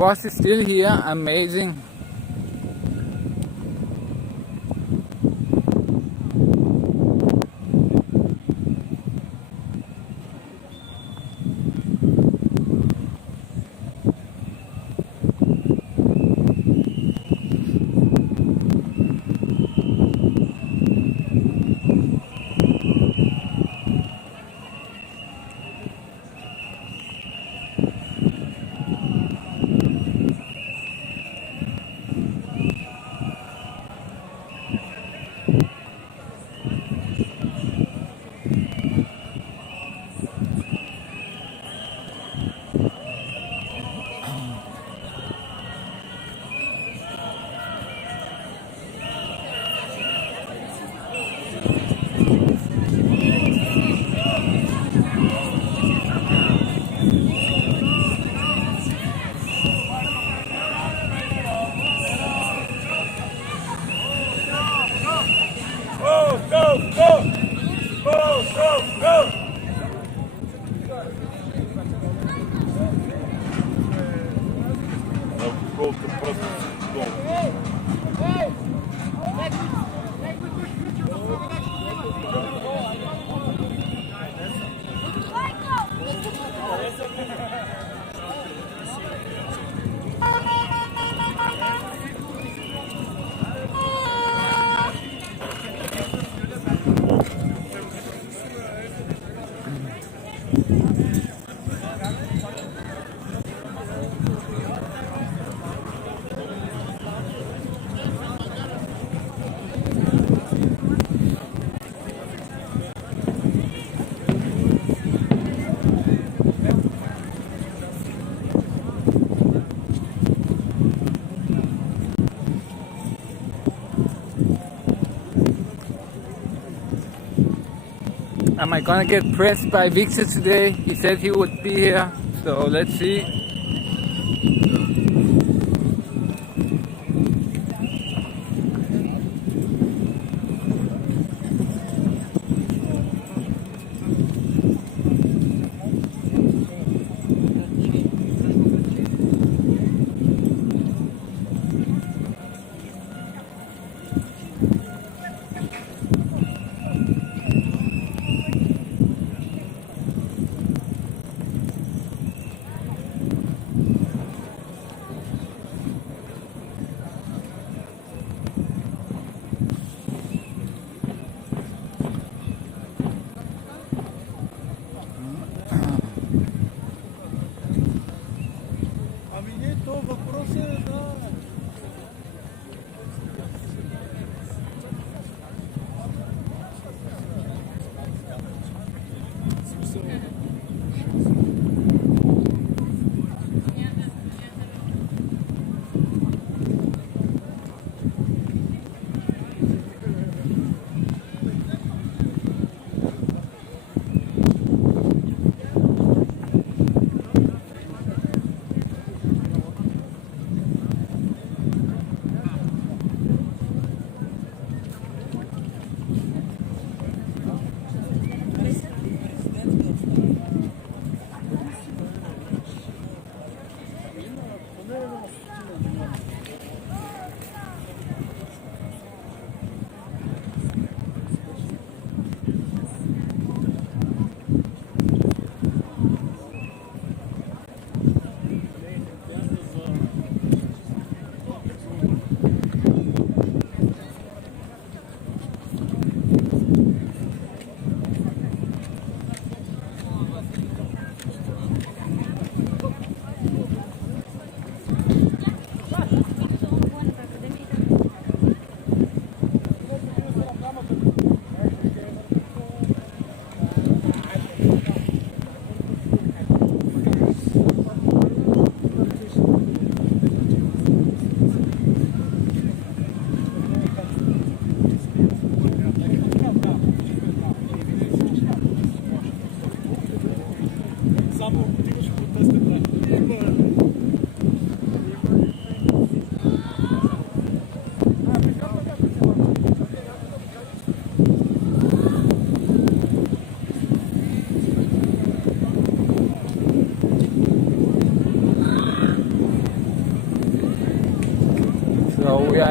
bus is still here. Amazing. Am I gonna get pressed by Victor today? He said he would be here, so let's see.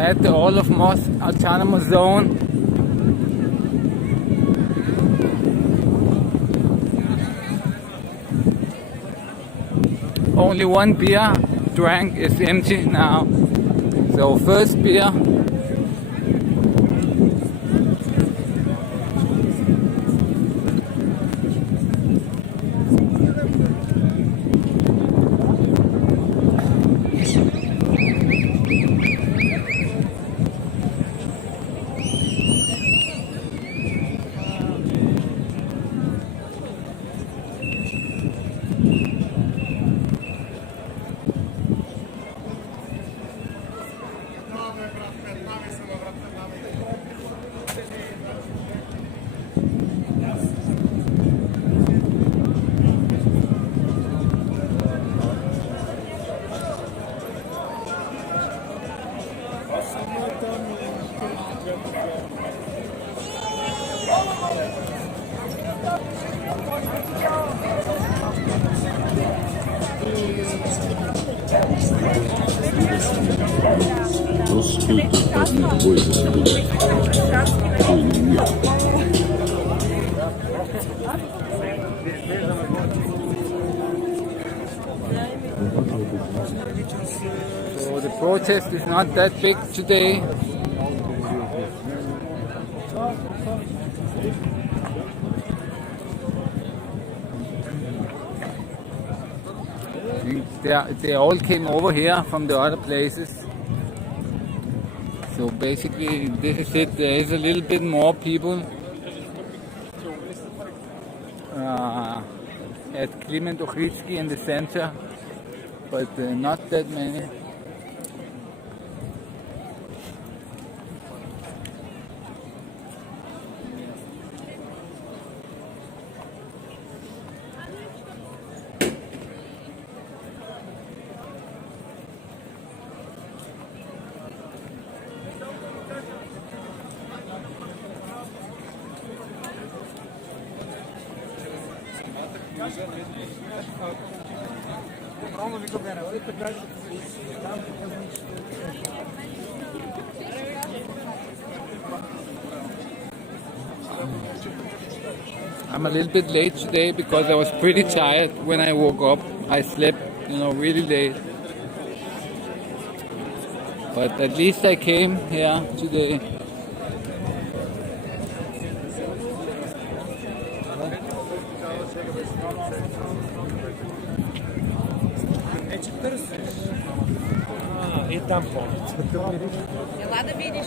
at the Orlov Most Autonomous Zone. Only one beer drank is empty now. So first beer. So the protest is not that big today. They all came over here from the other places. So basically this is it. There is a little bit more people at Clement Ochritski in the center, but not that many. I'm a little bit late today because I was pretty tired when I woke up. I slept, really late. But at least I came here today. И там помнится. Ладно, видишь.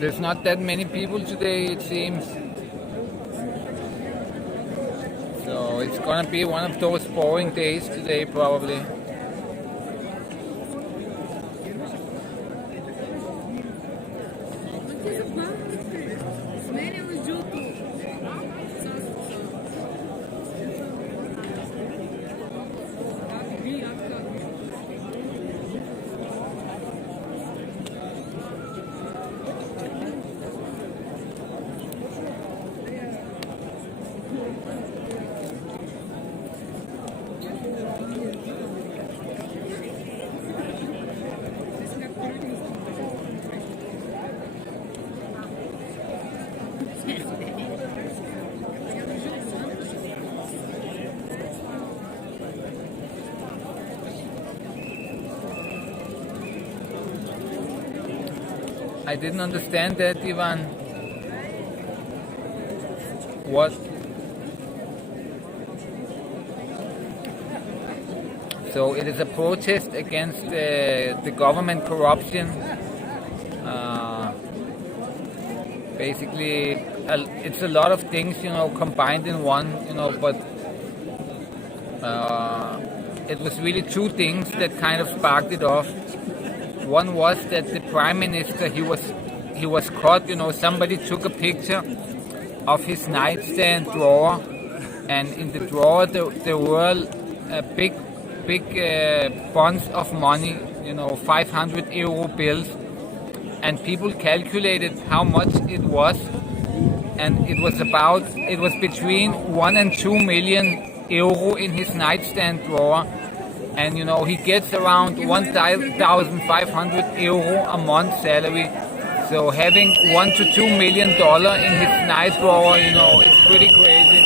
There's not that many people today, it seems. So it's gonna be one of those boring days today, probably. I didn't understand that, Ivan. What? So it is a protest against the government corruption. Basically, it's a lot of things, combined in one, but it was really two things that kind of sparked it off. One was that the prime minister, he was caught, somebody took a picture of his nightstand drawer, and in the drawer there were big bunch of money, 500 euro bills, and people calculated how much it was, and it was between 1 and 2 million euro in his nightstand drawer. And he gets around 1,500 euro a month salary. So having $1 to $2 million in his night drawer, it's pretty crazy.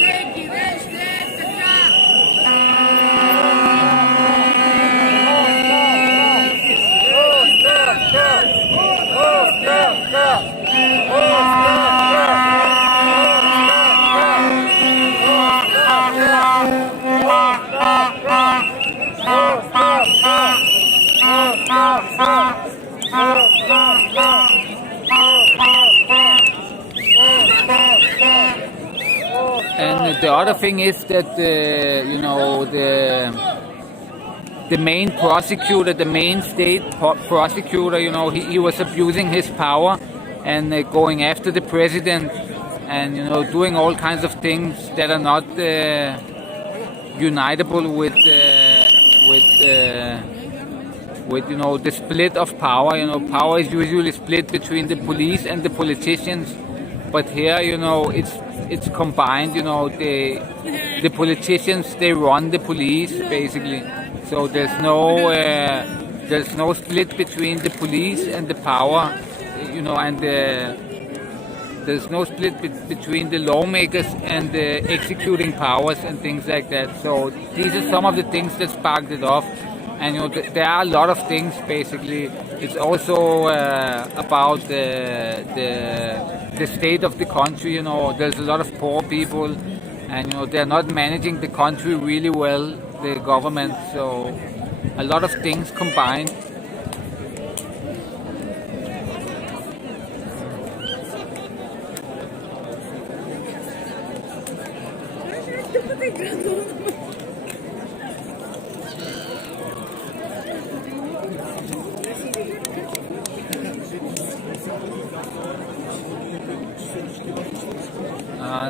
And the other thing is that the main prosecutor, the main state prosecutor, he was abusing his power and going after the president, and doing all kinds of things that are not unitable with the split of power. Power is usually split between the police and the politicians, but here it's combined. The politicians, they run the police basically. So there's no split between the police and the power, and there's no split between the lawmakers and the executing powers and things like that. So these are some of the things that sparked it off. And there are a lot of things basically. It's also about the state of the country. There's a lot of poor people, and they're not managing the country really well, the government. So a lot of things combined.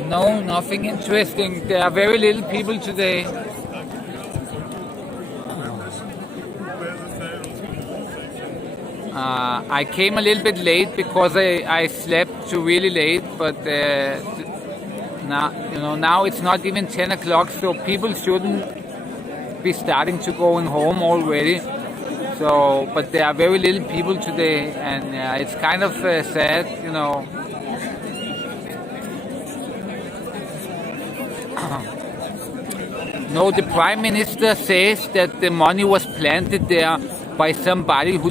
No, nothing interesting. There are very little people today. I came a little bit late because I slept too really late, but now it's not even 10 o'clock, so people shouldn't be starting to going home already. So, but there are very little people today, and it's kind of sad, No, the prime minister says that the money was planted there by somebody who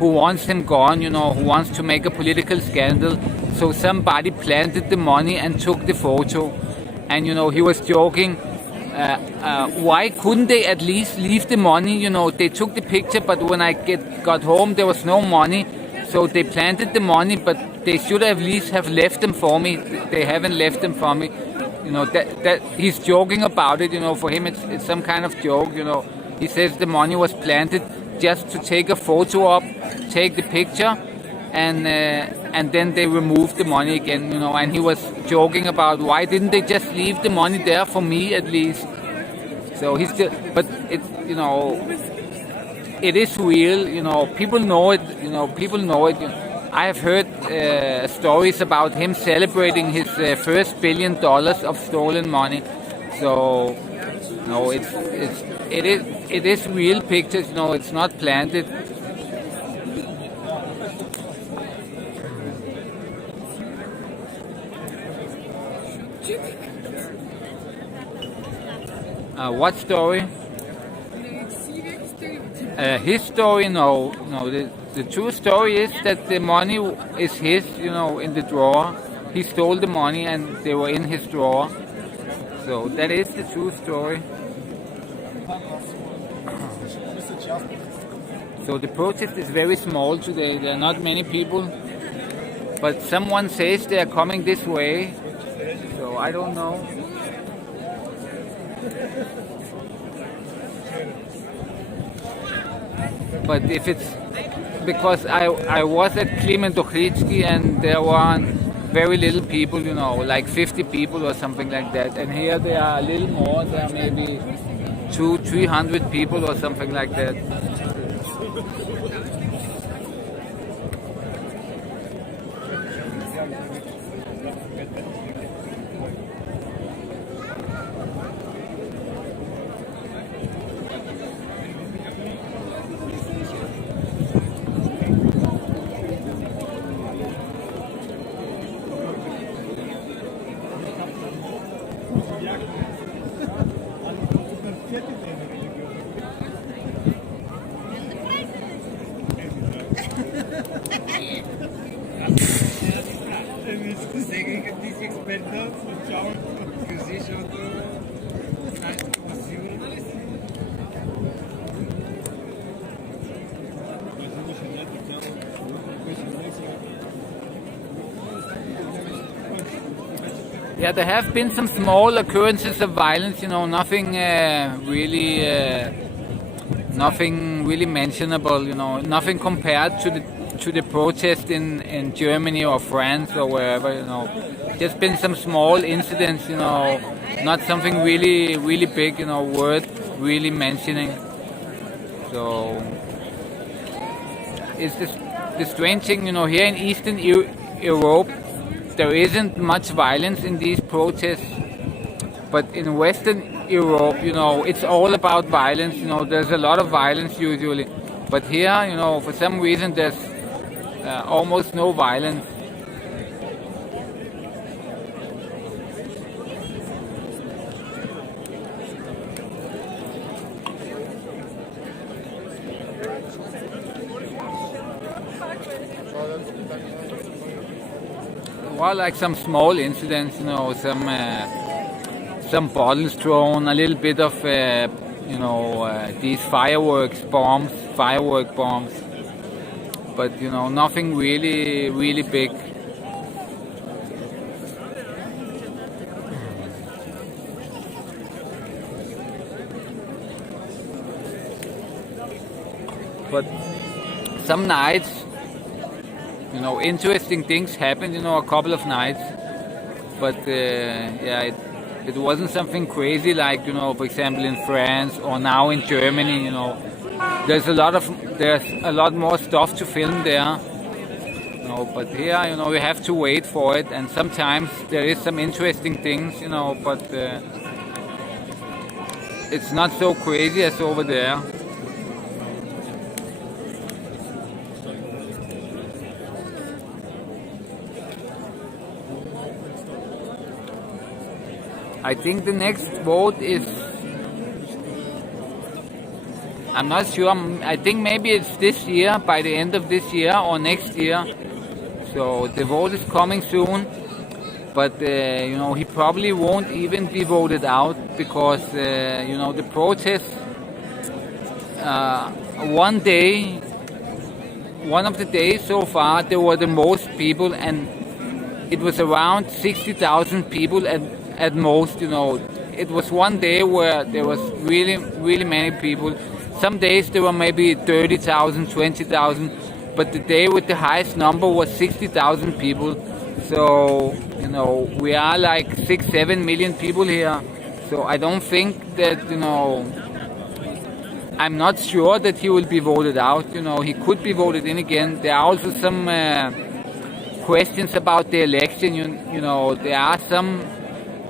wants him gone, who wants to make a political scandal. So somebody planted the money and took the photo, and he was joking. Why couldn't they at least leave the money? They took the picture, but when I got home, there was no money. So they planted the money, but they should at least have left them for me. They haven't left them for me. That he's joking about it. For him it's some kind of joke. He says the money was planted just to take a photo up, take the picture, and then they removed the money again. And he was joking about why didn't they just leave the money there for me at least. So he's just, but it's it is real, people know it, people know it. I have heard stories about him celebrating his first $1 billion of stolen money. So, it is real pictures, it's not planted. What story? His story, no. The true story is that the money is his, in the drawer. He stole the money and they were in his drawer. So that is the true story. So the protest is very small today. There are not many people. But someone says they are coming this way. So I don't know. But if it's because I was at Klimentochitsky and there were very little people, like 50 people or something like that. And here there are a little more. There are maybe 200-300 people or something like that. Yeah, there have been some small occurrences of violence, nothing really mentionable, nothing compared to the protest in Germany or France or wherever, Just been some small incidents, not something really big, worth really mentioning. So it's the strange thing, here in Eastern Europe, there isn't much violence in these protests, but in Western Europe, it's all about violence. There's a lot of violence usually, but here, for some reason, there's almost no violence. Well, like some small incidents, some bottles thrown, a little bit of, these firework bombs, but nothing really big. But some nights, interesting things happened, a couple of nights. But it wasn't something crazy like, for example, in France or now in Germany, There's a lot more stuff to film there. But here, we have to wait for it, and sometimes there is some interesting things, but it's not so crazy as over there. I think the next vote is, I'm not sure, I think maybe it's this year, by the end of this year or next year. So the vote is coming soon, but he probably won't even be voted out because, the protest, one of the days so far, there were the most people, and it was around 60,000 people at most, It was one day where there was really many people. Some days there were maybe 30,000, 20,000, but the day with the highest number was 60,000 people. So, we are like 6-7 million people here. So I don't think that, I'm not sure that he will be voted out. He could be voted in again. There are also some questions about the election.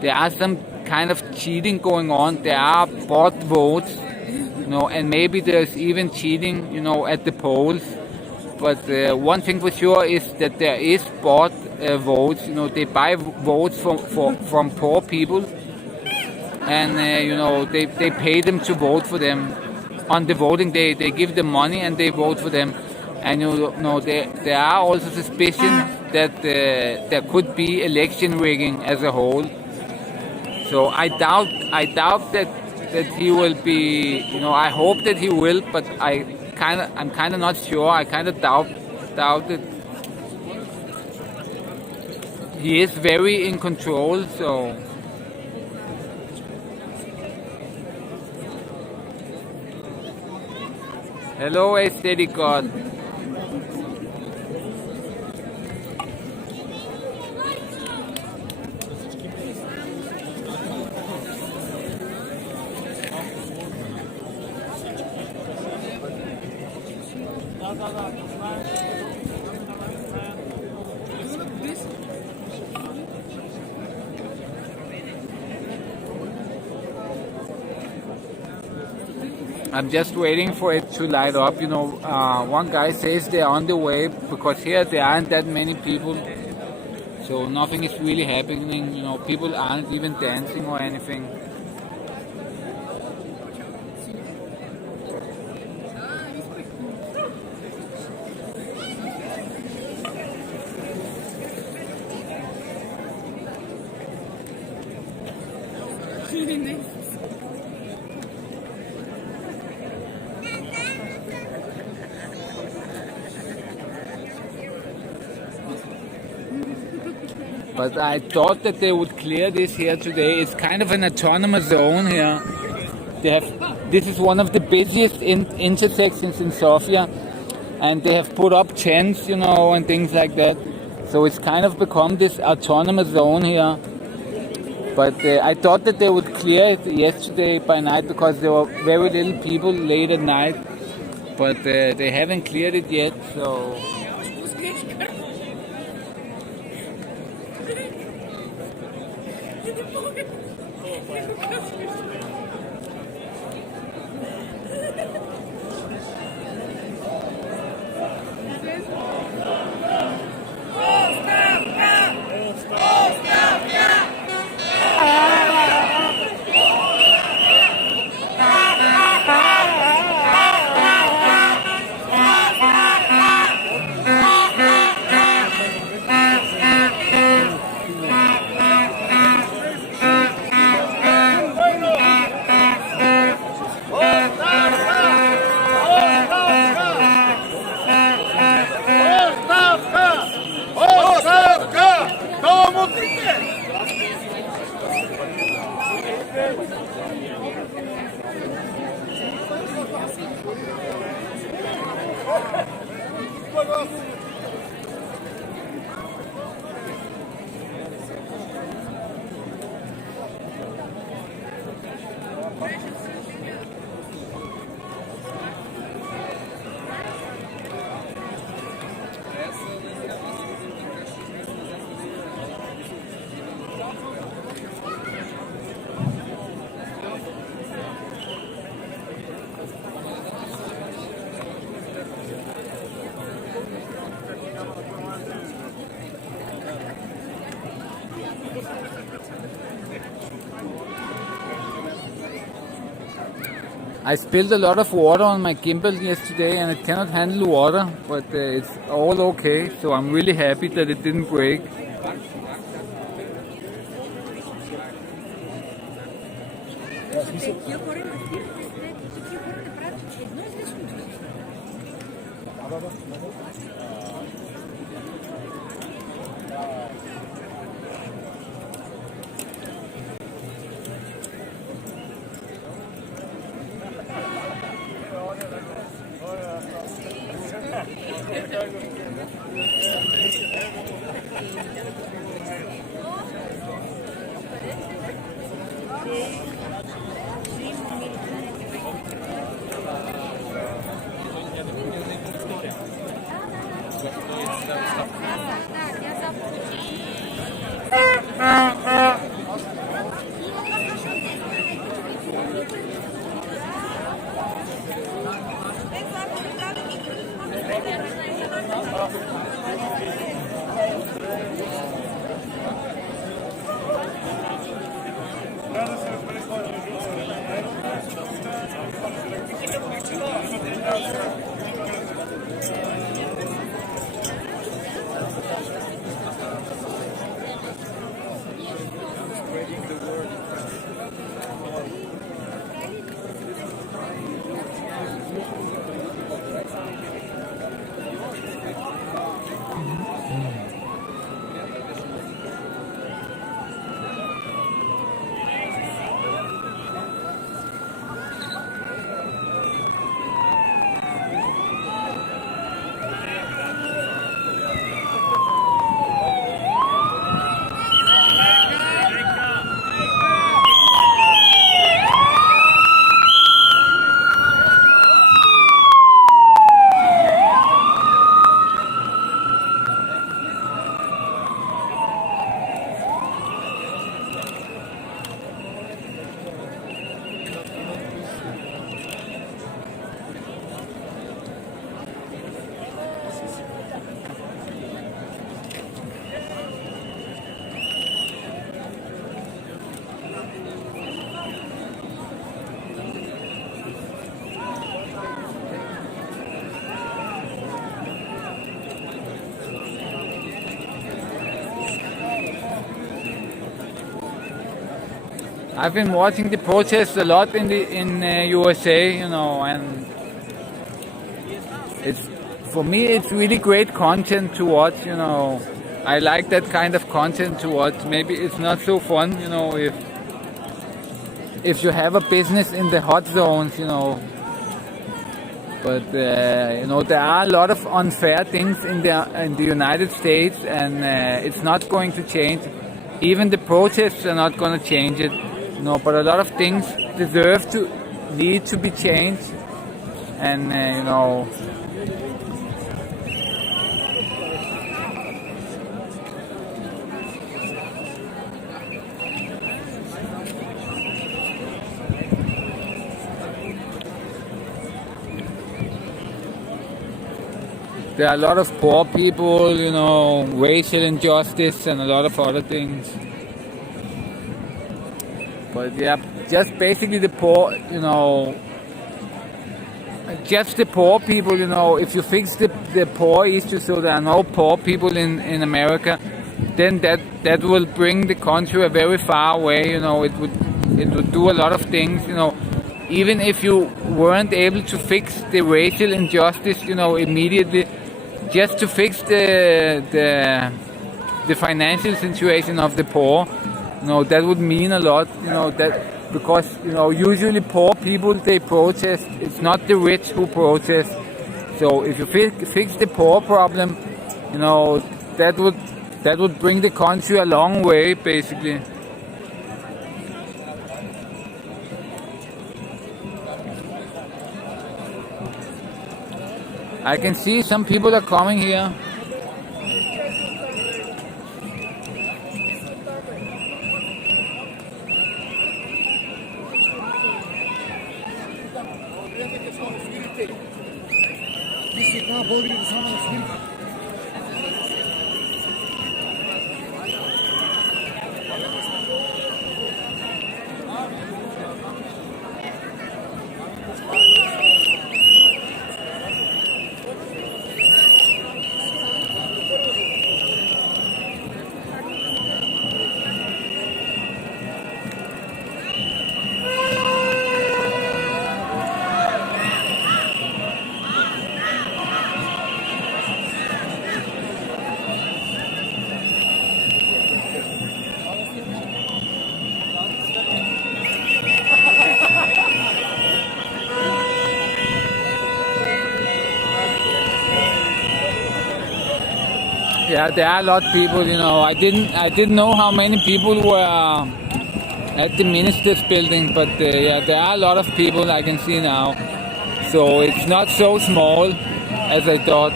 There are some kind of cheating going on. There are bought votes, and maybe there's even cheating, at the polls. But one thing for sure is that there is bought votes. They buy votes from poor people, and they pay them to vote for them on the voting day. They give them money and they vote for them. And there are also suspicions that there could be election rigging as a whole. So I doubt that he will be. I hope that he will, but I'm kind of not sure. I kind of doubt it. He is very in control, so. Hello, aesthetic god. I'm just waiting for it to light up. One guy says they're on the way because here there aren't that many people, so nothing is really happening. People aren't even dancing or anything. But I thought that they would clear this here today. It's kind of an autonomous zone here. This is one of the busiest intersections in Sofia, and they have put up tents, and things like that. So it's kind of become this autonomous zone here. But I thought that they would clear it yesterday by night because there were very little people late at night. But they haven't cleared it yet, so. I spilled a lot of water on my gimbal yesterday and it cannot handle water, but it's all okay, so I'm really happy that it didn't break. I've been watching the protests a lot in USA, and it's for me it's really great content to watch. I like that kind of content to watch. Maybe it's not so fun, if you have a business in the hot zones, But there are a lot of unfair things in the United States, and it's not going to change. Even the protests are not going to change it. But a lot of things need to be changed, and there are a lot of poor people, racial injustice, and a lot of other things. But yeah, just basically the poor, just the poor people, if you fix the poor issue so there are no poor people in America, then that will bring the country a very far way, it would do a lot of things, even if you weren't able to fix the racial injustice, immediately, just to fix the financial situation of the poor. That would mean a lot, because usually poor people, they protest. It's not the rich who protest. So if you fix the poor problem, that would bring the country a long way, basically. I can see some people are coming here. Yeah, there are a lot of people, I didn't know how many people were at the minister's building, but yeah, there are a lot of people I can see now. So it's not so small as I thought.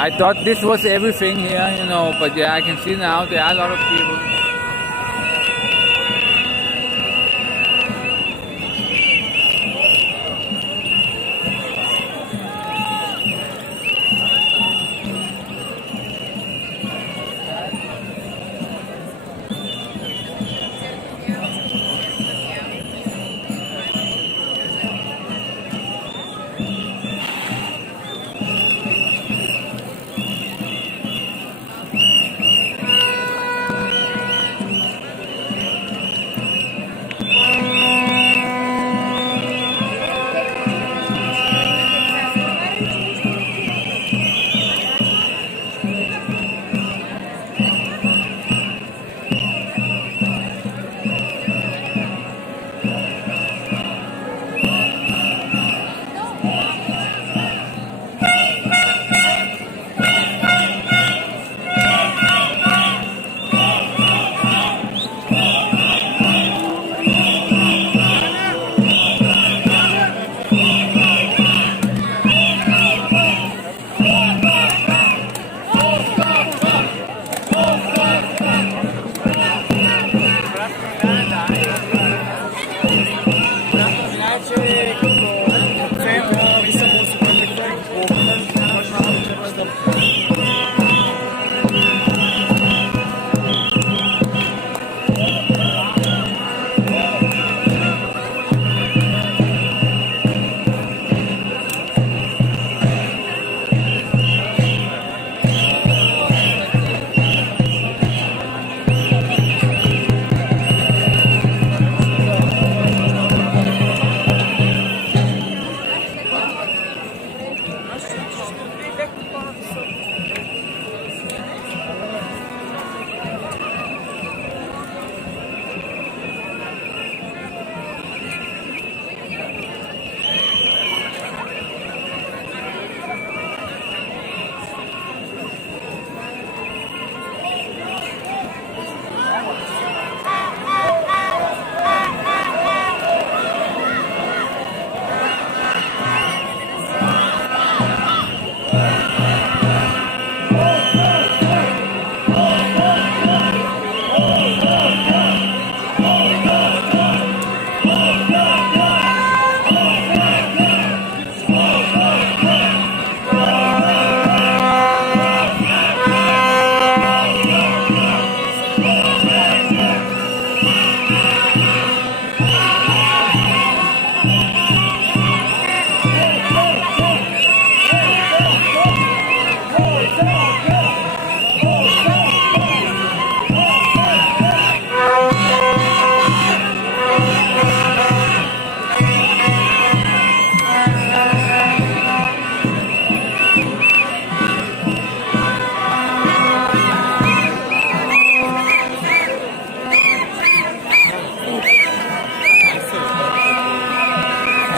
I thought this was everything here, but yeah, I can see now there are a lot of people.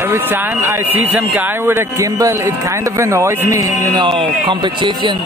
Every time I see some guy with a gimbal, it kind of annoys me, competition.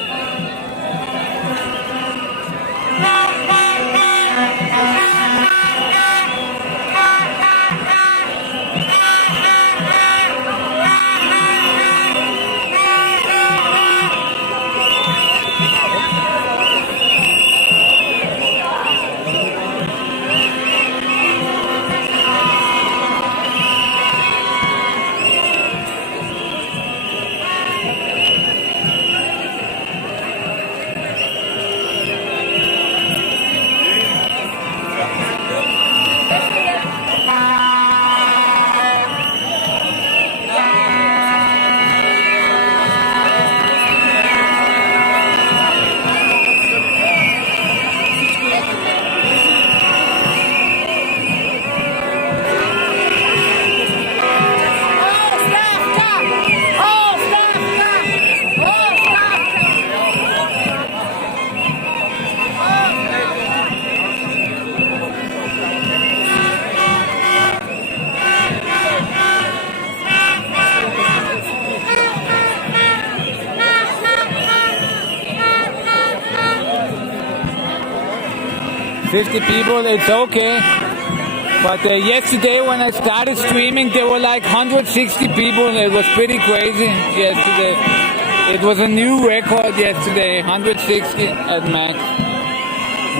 "50 people, it's okay." But yesterday when I started streaming, there were like 160 people. It was pretty crazy yesterday. It was a new record yesterday, 160 at max.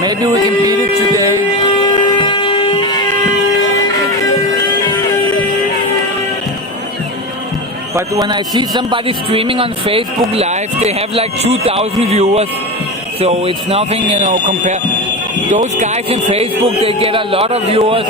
Maybe we can beat it today. But when I see somebody streaming on Facebook Live, they have like 2,000 viewers. So it's nothing, compared. Those guys in Facebook, they get a lot of viewers.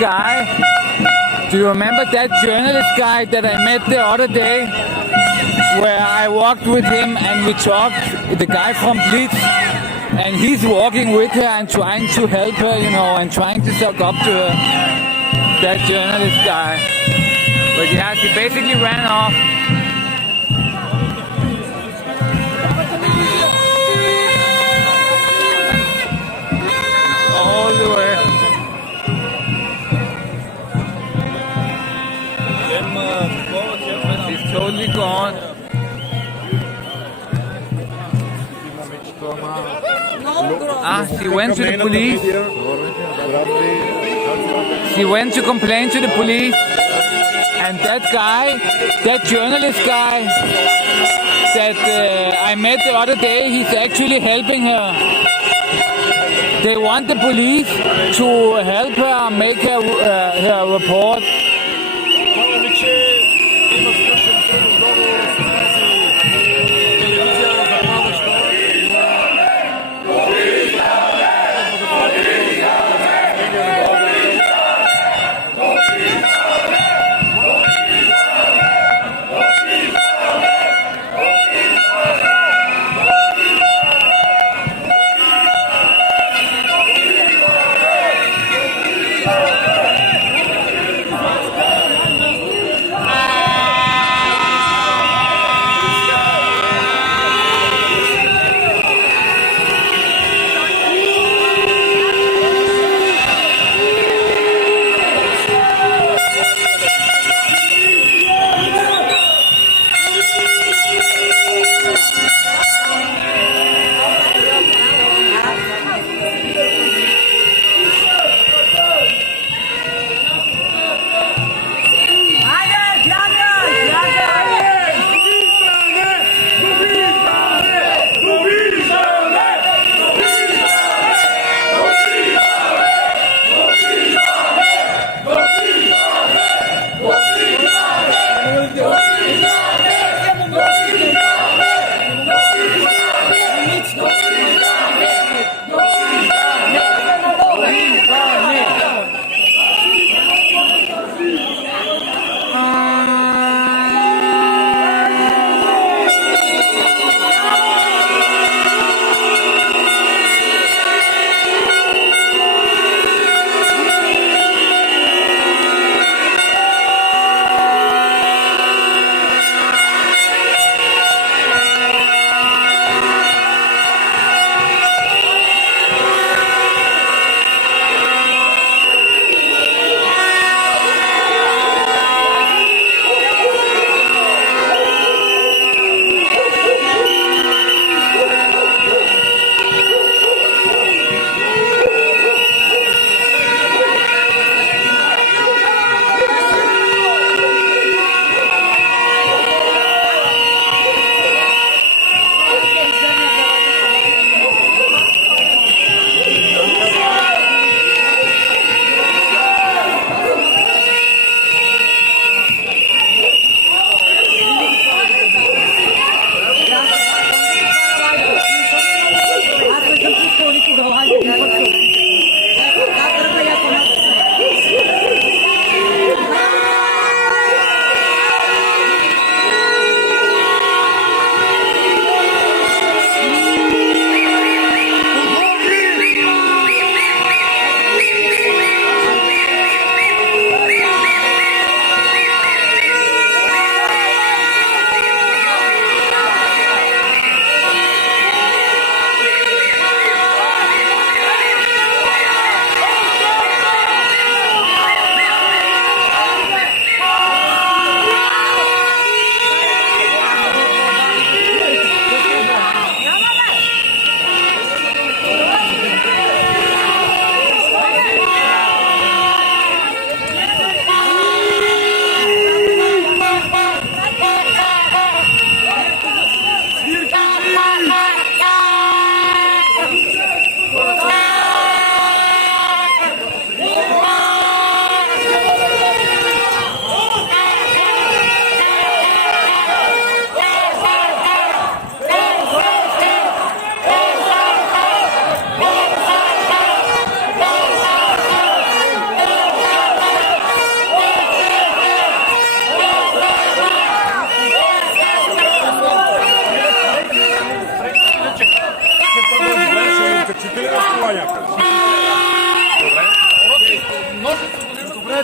guy. Do you remember that journalist guy that I met the other day? Where I walked with him and we talked, the guy from Blitz, and he's walking with her and trying to help her, you know, and trying to suck up to her. That journalist guy. But yeah, he basically ran off. All the way. He's totally gone. She went to the police. She went to complain to the police. And that guy, that journalist guy that I met the other day, he's actually helping her. They want the police to help her make her report.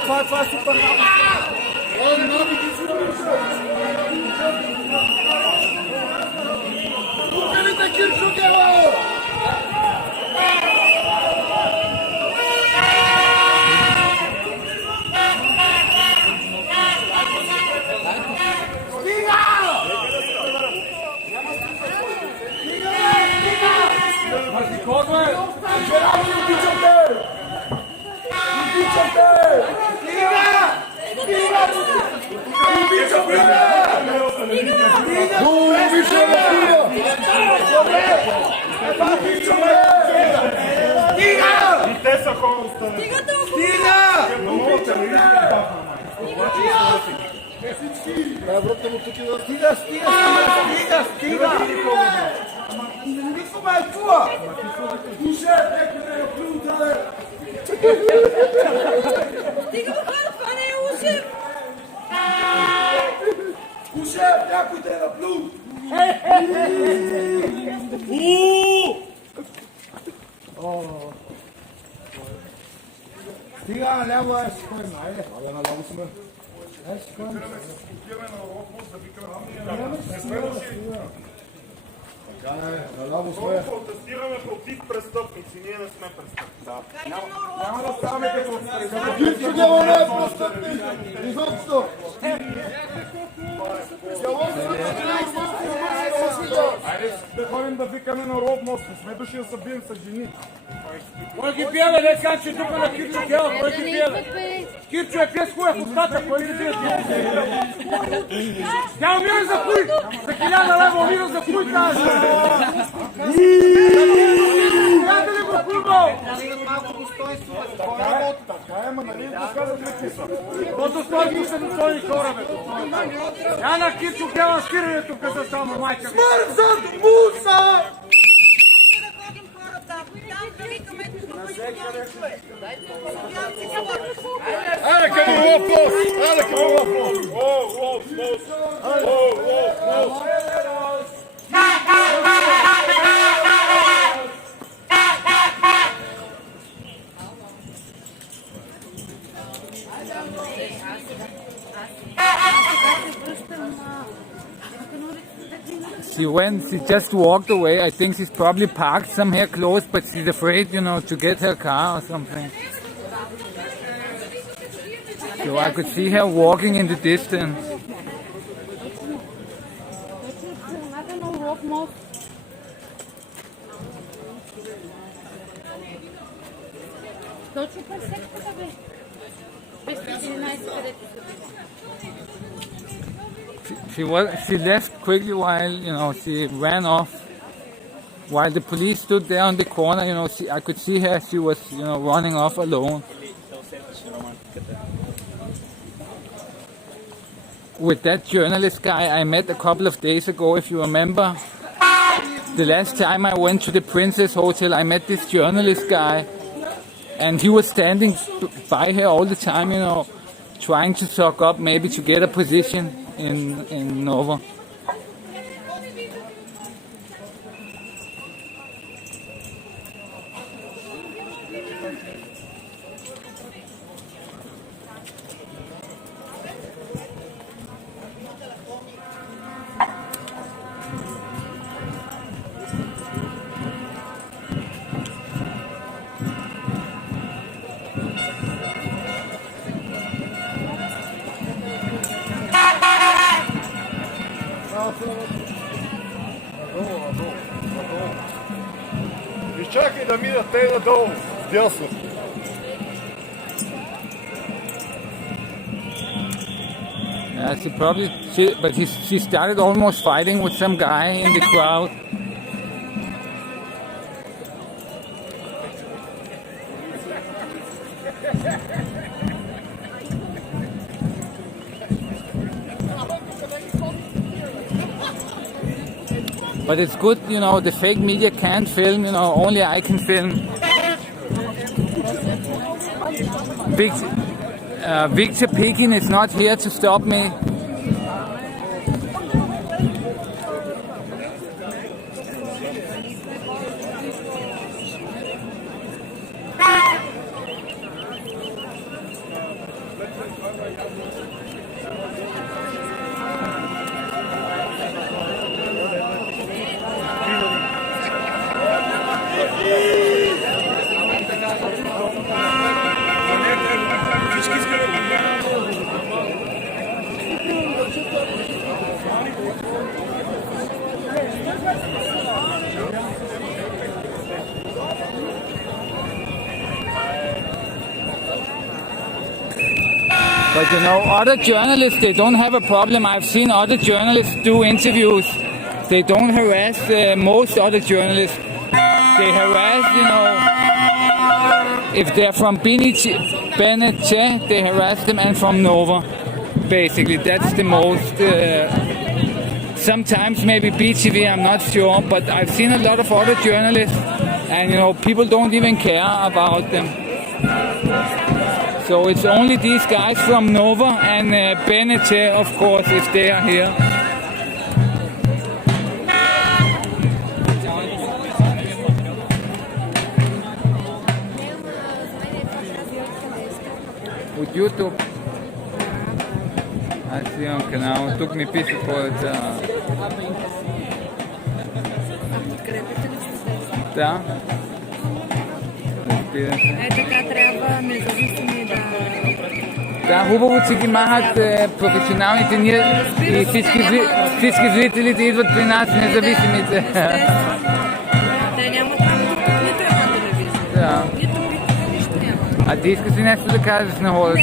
fahr, super. Стига! Никога е това! Душе, някой да я плюнта, Стига, това не е ушев! Душе, някой да я плюн! Стига, ляво е спокойно, айде. Абе, наляво сме. Е, спокойно. Наляво сме. Протестираме против престъпници, ние не сме престъпници. Няма да ставаме като престъпници. Няма да е престъпници. Изобщо. Айде да ходим да викаме на Орлов Most, не сме дошли да се бием с жени. Кой ги бие, бе, не кажа, че тук на Кирчо Гела, кой ги бие, бе? Кирчо е пес хуя в устата, кой ги бие? Тя умира за хуй! За 1000 лева умира за хуй, тази! Трябва ли го хуйбал? Така е, ма нали да казват какви са.Ото стойки са достойни хора, бе! Я на Кирчо Гела скиране тук за само майка! Мързат муса! Айде към Орлов Most! Айде към Орлов Most! Орлов Most! Орлов Most! She just walked away. I think she's probably parked somewhere close, but she's afraid, to get her car or something. So I could see her walking in the distance. Точно през сектората, бе. През 14 където са. She left quickly while, she ran off. While the police stood there on the corner, I could see her. She was, running off alone. With that journalist guy I met a couple of days ago, if you remember. The last time I went to the Princess Hotel, I met this journalist guy. And he was standing by her all the time, trying to talk up, maybe to get a position in Nova. Изчакай да минат те надолу, дясно. Yeah, but she started almost fighting with some guy in the crowd. But it's good, the fake media can't film, only I can film. Victor Pekin is not here to stop me. But you know, other journalists, they don't have a problem. I've seen other journalists do interviews. They don't harass most other journalists. They harass, you know, if they're from Benice, they harass them, and from Nova. Basically, that's the most. Sometimes maybe BTV, I'm not sure, but I've seen a lot of other journalists, and you know, people don't even care about them. So it's only these guys from Nova and Bennett, of course, if they are here. От YouTube. Аз имам канал. Тук ми пише повече. Да. Така трябва независими да... Да, хубаво, че ги махат професионалните ние и всички зрителите идват при нас, независимите. Те нямат право нито една телевизия. Да. Нито нищо няма. А ти искаш ли нещо да кажеш на хората?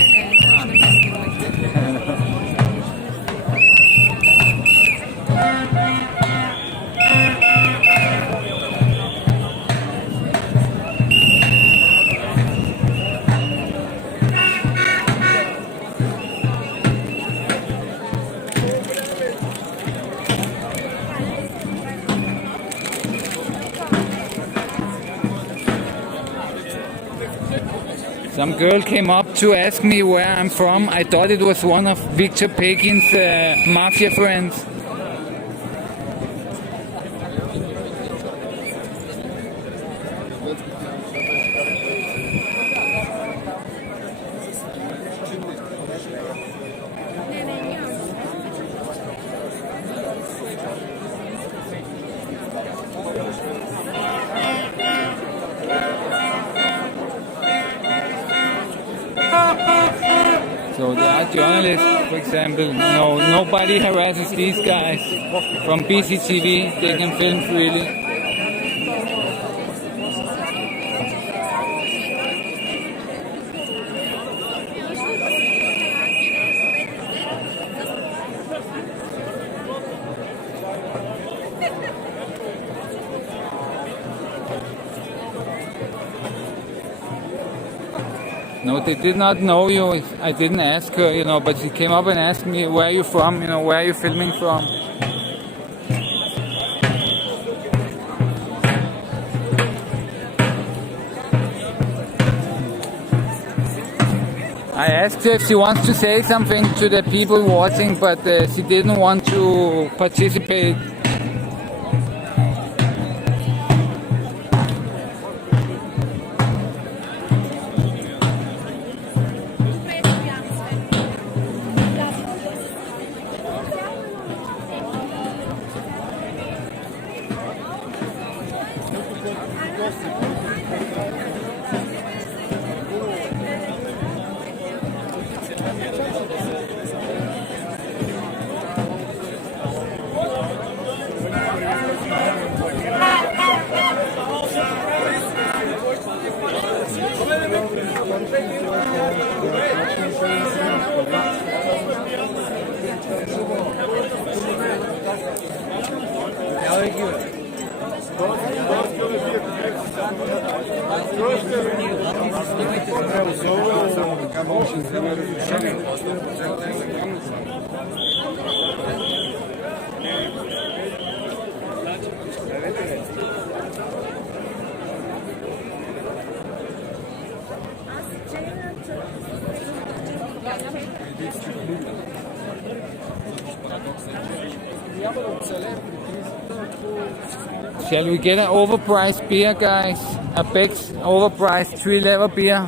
Some girl came up to ask me where I'm from. I thought it was one of Victor Pekin's mafia friends. So there are journalists, for example, nobody harasses these guys from BCTV, they can film freely. No, they did not know you. I didn't ask her, you know, but she came up and asked me, where are you from, you know, where are you filming from? I asked her if she wants to say something to the people watching, but she didn't want to participate. Shall we get an overpriced beer, guys? A big overpriced 3-level beer?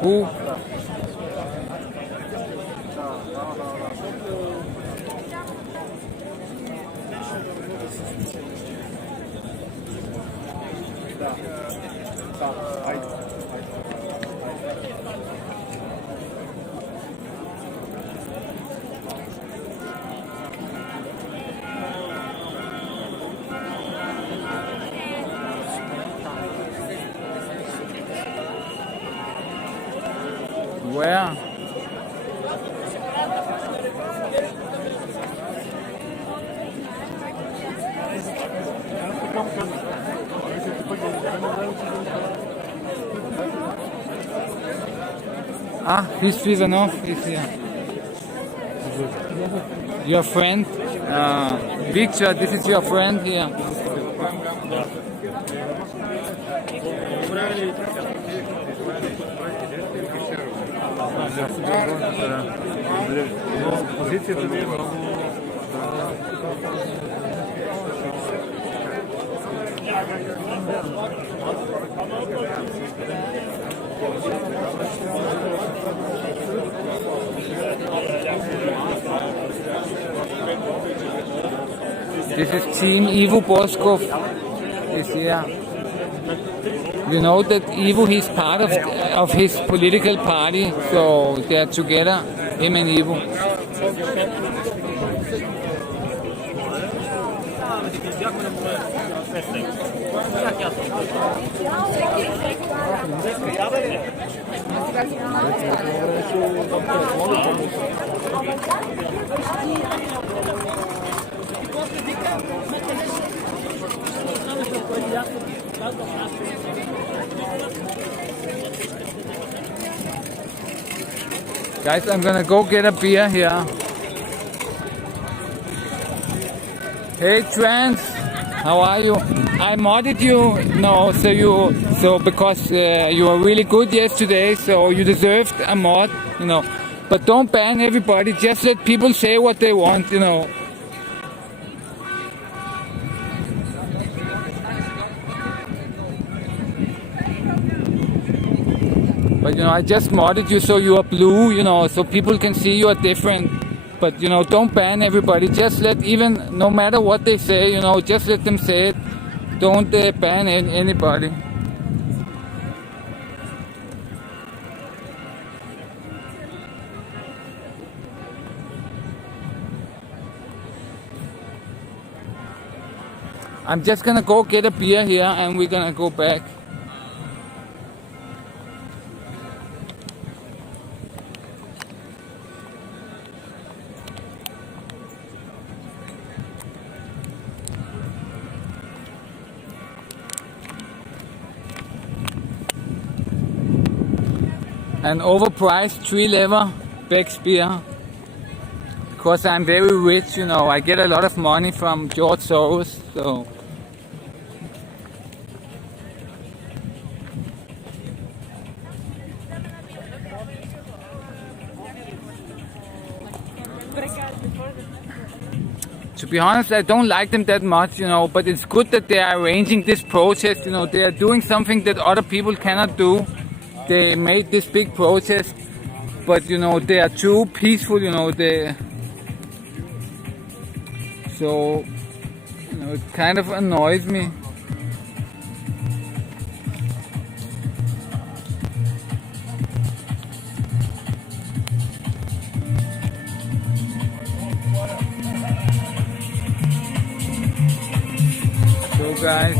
Who? Ah, he's driven off. He's here. Your friend, Victor, this is your friend here. This is Team Ivo Boskov is here. You know that Ivo, he's part of his political party, so they're together, him and Ivo. Guys, I'm gonna go get a beer here. Hey Trans, how are you? I modded you, so because you were really good yesterday, so you deserved a mod, you know. But don't ban everybody, just let people say what they want, you know. But you know, I just modded you so you are blue, you know, so people can see you are different. But you know, don't ban everybody. Just let, even no matter what they say, you know, just let them say it. Don't ban anybody. I'm just gonna go get a beer here and we're gonna go back. An overpriced 3-lever Beck's beer. Because I'm very rich, you know, I get a lot of money from George Soros, so. To be honest, I don't like them that much, you know, but it's good that they are arranging this protest, you know, they are doing something that other people cannot do. They made this big protest, but you know, they are too peaceful, you know, so, you know, it kind of annoys me. So guys,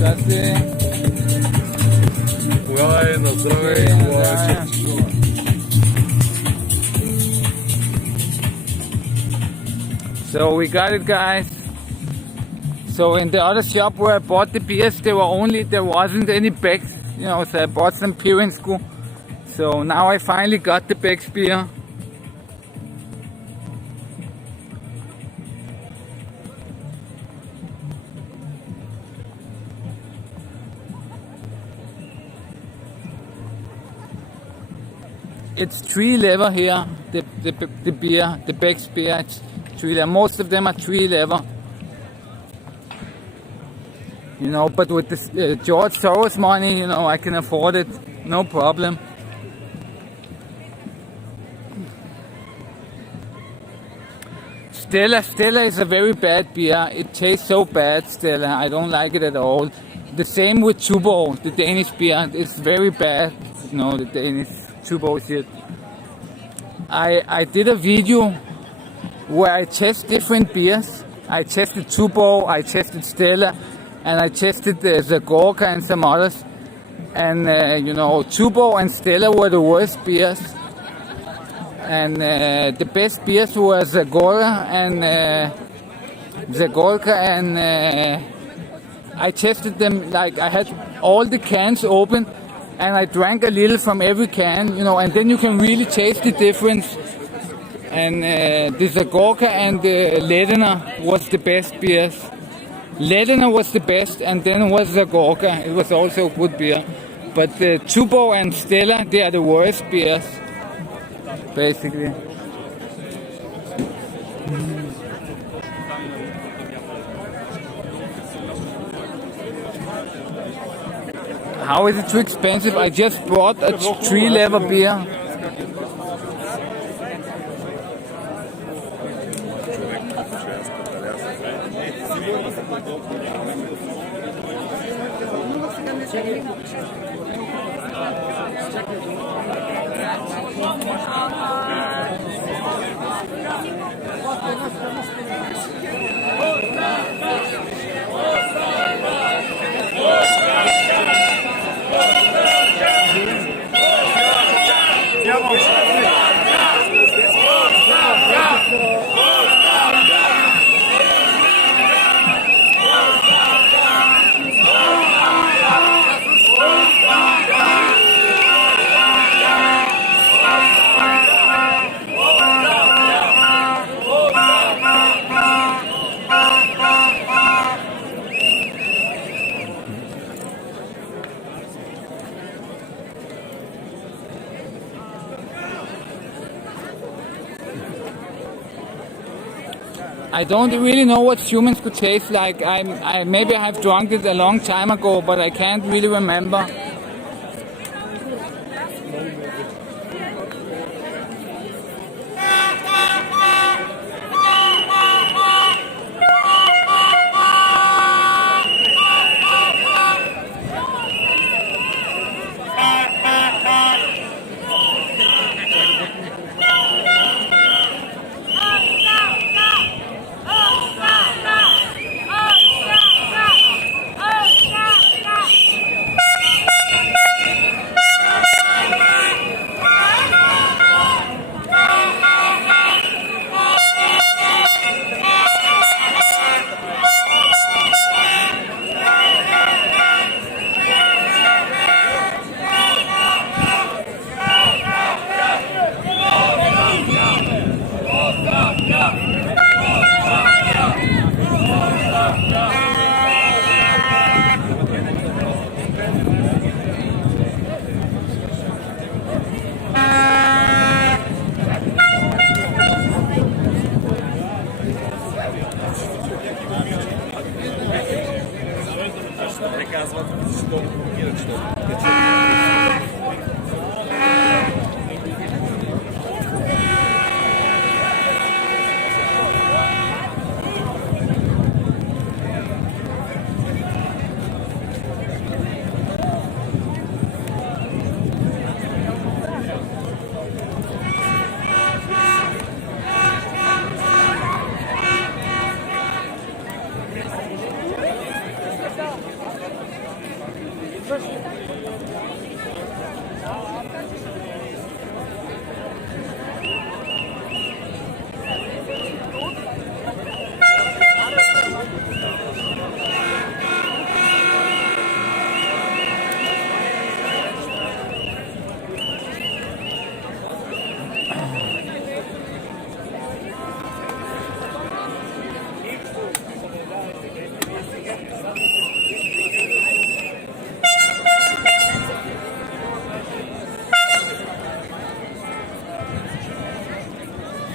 Здравствуйте. Здравей, на здравей. So we got it, guys. So in the other shop where I bought the beers, there wasn't any Beck's, you know, so I bought some Pirinsku. So now I finally got the Beck's beer. It's 3-lever here, the beer, the Beck's beer, it's 3-lever. Most of them are 3-lever. You know, but with this George Soros money, you know, I can afford it, no problem. Stella is a very bad beer. It tastes so bad, Stella. I don't like it at all. The same with Tuborg, the Danish beer. It's very bad, you know, the Danish Tuborg shit. I did a video where I test different beers. I tested Tuborg, I tested Stella, and I tested the Gorka and some others. And you know, Tuborg and Stella were the worst beers. And the best beers were Zagorka and I tested them, like I had all the cans open and I drank a little from every can, you know, and then you can really taste the difference. And the Zagorka and the Lediner was the best beers. Lediner was the best, and then was Zagorka. It was also a good beer. But the Tuborg and Stella, they are the worst beers, basically. How is it too expensive? I just bought a 3-level beer. I don't really know what humans could taste like. Maybe I have drunk it a long time ago, but I can't really remember.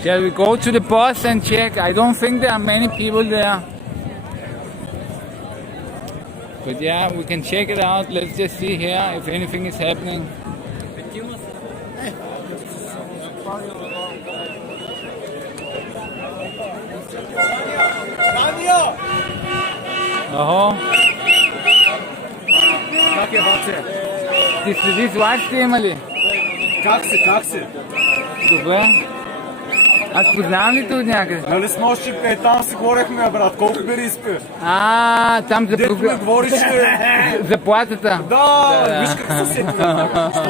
Shall we go to the bus and check? I don't think there are many people there. But yeah, we can check it out. Let's just see here if anything is happening. Как je bače? Ти следи с властите има ли? Как се? Добре. Аз познавам ли те от някъде? Нали с нощи там си говорихме, брат, колко бири изпи? Там за Дето ми говориш, заплатата. да, виж как се сети.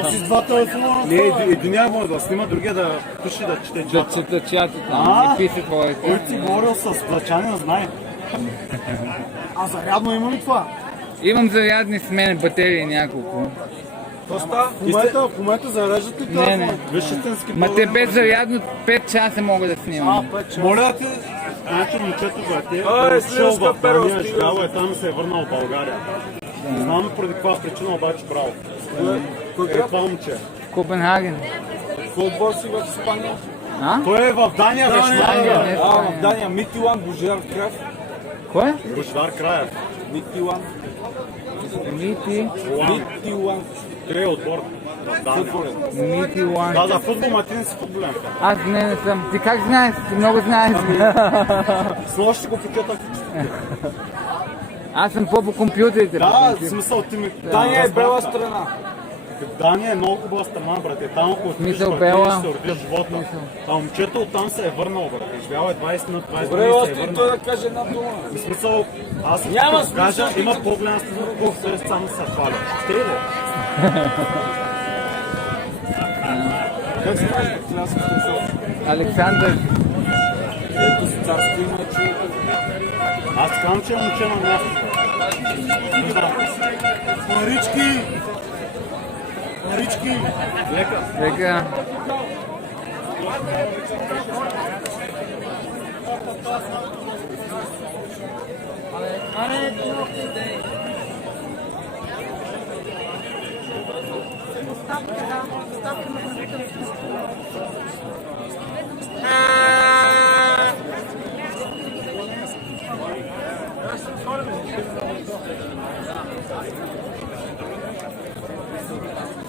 Що си с два телефона? Не, единия може да снима, другия да пуши, да чете Да чата. чета чата там, не писа хората. Който си говорил с плачанин, знае. А зарядно има ли това? Имам зарядни с мен батерии няколко. В момента зареждат ли това? Не. Виж истински Ма те без зарядно 5 часа мога да снимам. Моля ти, значи момчето бате, отишъл в Дания, живял е там и се е върнал в България. Не знам поради каква причина, обаче браво. Кой е това момче? Копенхаген. Футбол си в Испания. Той е в Дания, беше Дания. В Дания. Митилан, Божидар Краев. Кой? Божидар Краев. Митилан. Митилан. Той е отбор. Мити Уан. Да, за футбол, ма ти не си футболен. Аз не съм. Ти как знаеш? Ти много знаеш. С нощ ще го почетах. Аз съм по компютрите. Да, в смисъл ти ми... Дания е бела страна. Дания е много хубава страна, брате. Там ако отидеш Смисъл, в бела. Дания, ще се родиш живота. А момчето оттам се е върнал, брате. Живял е 20 минути, 20 Добре, минути се е още и върнал. той да каже една дума. В смисъл, аз Няма като кажа, смисъл, има по-голяма страна, колко се само се хваля. Стрело. Как се каже класната София? Александър. Ето си царство има човека. Аз казвам, че е момче на място. Марички! Марички! Лека! Лека.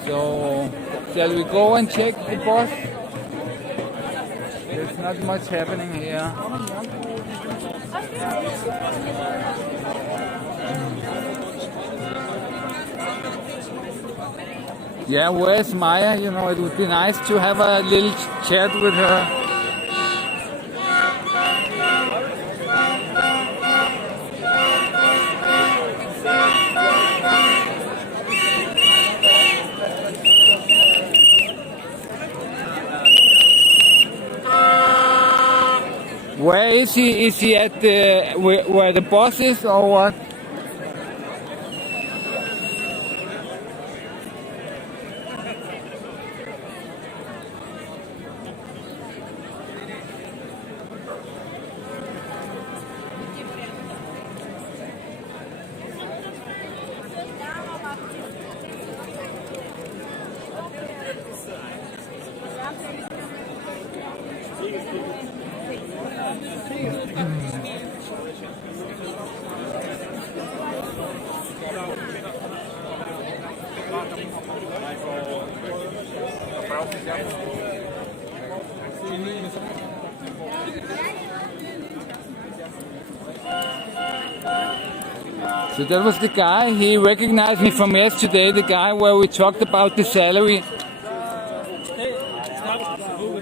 So, shall we go and check the boss? There's not much happening here. Yeah, where's Maya? You know, it would be nice to have a little chat with her. Where is he? Is he at the where the boss is, or what? So that was the guy. He recognized me from yesterday, the guy where we talked about the salary.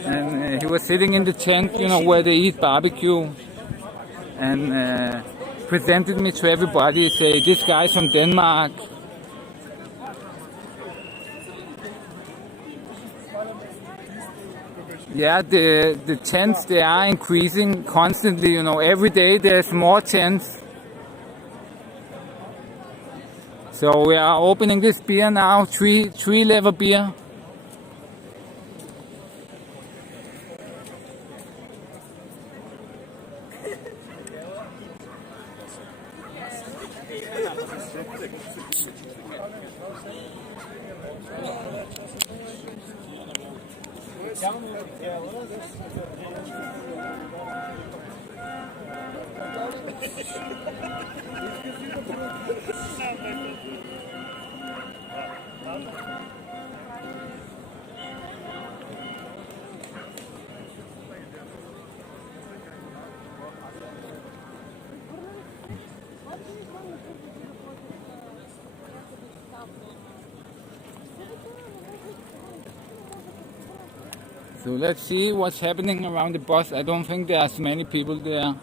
And he was sitting in the tent, you know, where they eat barbecue. And presented me to everybody, say, this guy's from Denmark. Yeah, the tents, they are increasing constantly, you know, every day there's more tents. So we are opening this beer now, tree leather beer. So let's see what's happening around the bus. I don't think there are as many people there,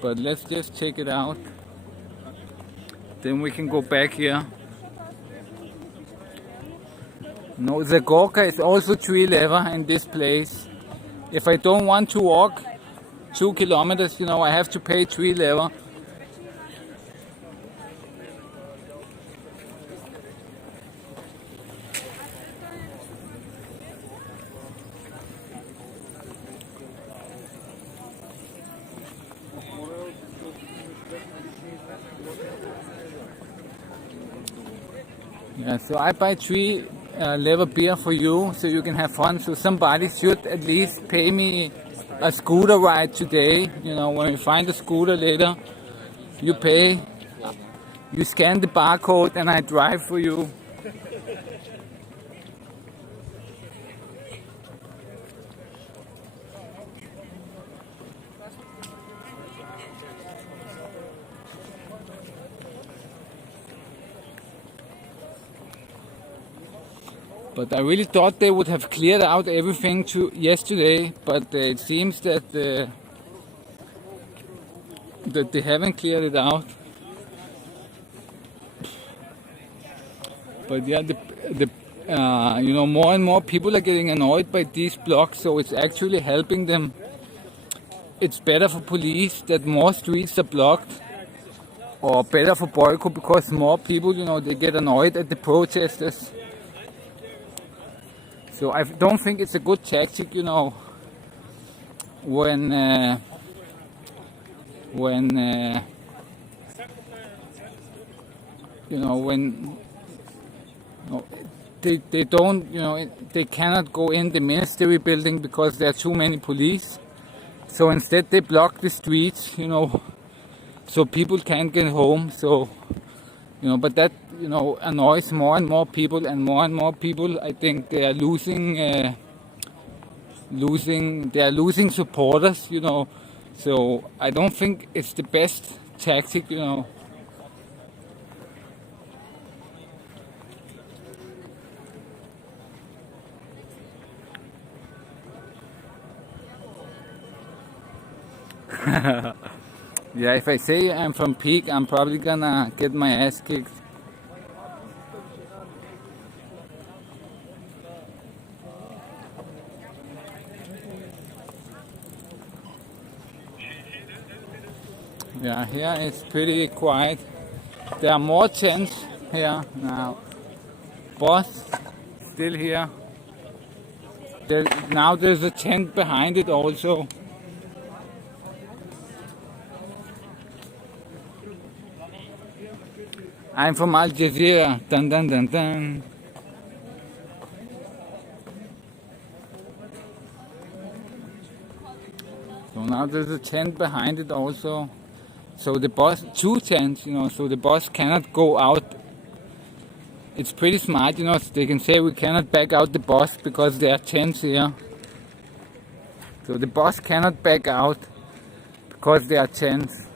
but let's just check it out. Then we can go back here. No, the Gorka is also 3 lever in this place. If I don't want to walk 2 kilometers, I have to pay 3 lever. Yeah, so I buy 3 lever beer for you so you can have fun. So somebody should at least pay me a scooter ride today. When we find a scooter later, you pay, you scan the barcode and I drive for you. But I really thought they would have cleared out everything yesterday, but it seems that they haven't cleared it out. But yeah, more and more people are getting annoyed by these blocks, so it's actually helping them. It's better for police that more streets are blocked, or better for Boyko because more people, they get annoyed at the protesters. So I don't think it's a good tactic, when they don't, they cannot go in the ministry building because there are too many police. So instead they block the streets, so people can't get home. So, but that, annoys more and more people, I think they are losing supporters, So I don't think it's the best tactic, Yeah, if I say I'm from Peak, I'm probably gonna get my ass kicked. Yeah, here it's pretty quiet. There are more tents here now. Boss still here. Now there's a tent behind it also. I'm from Al Jazeera. Dun dun dun dun. So now there's a tent behind it also. So the bus, 2 tents, so the bus cannot go out. It's pretty smart, they can say we cannot back out the bus because there are tents here. So the bus cannot back out because there are tents.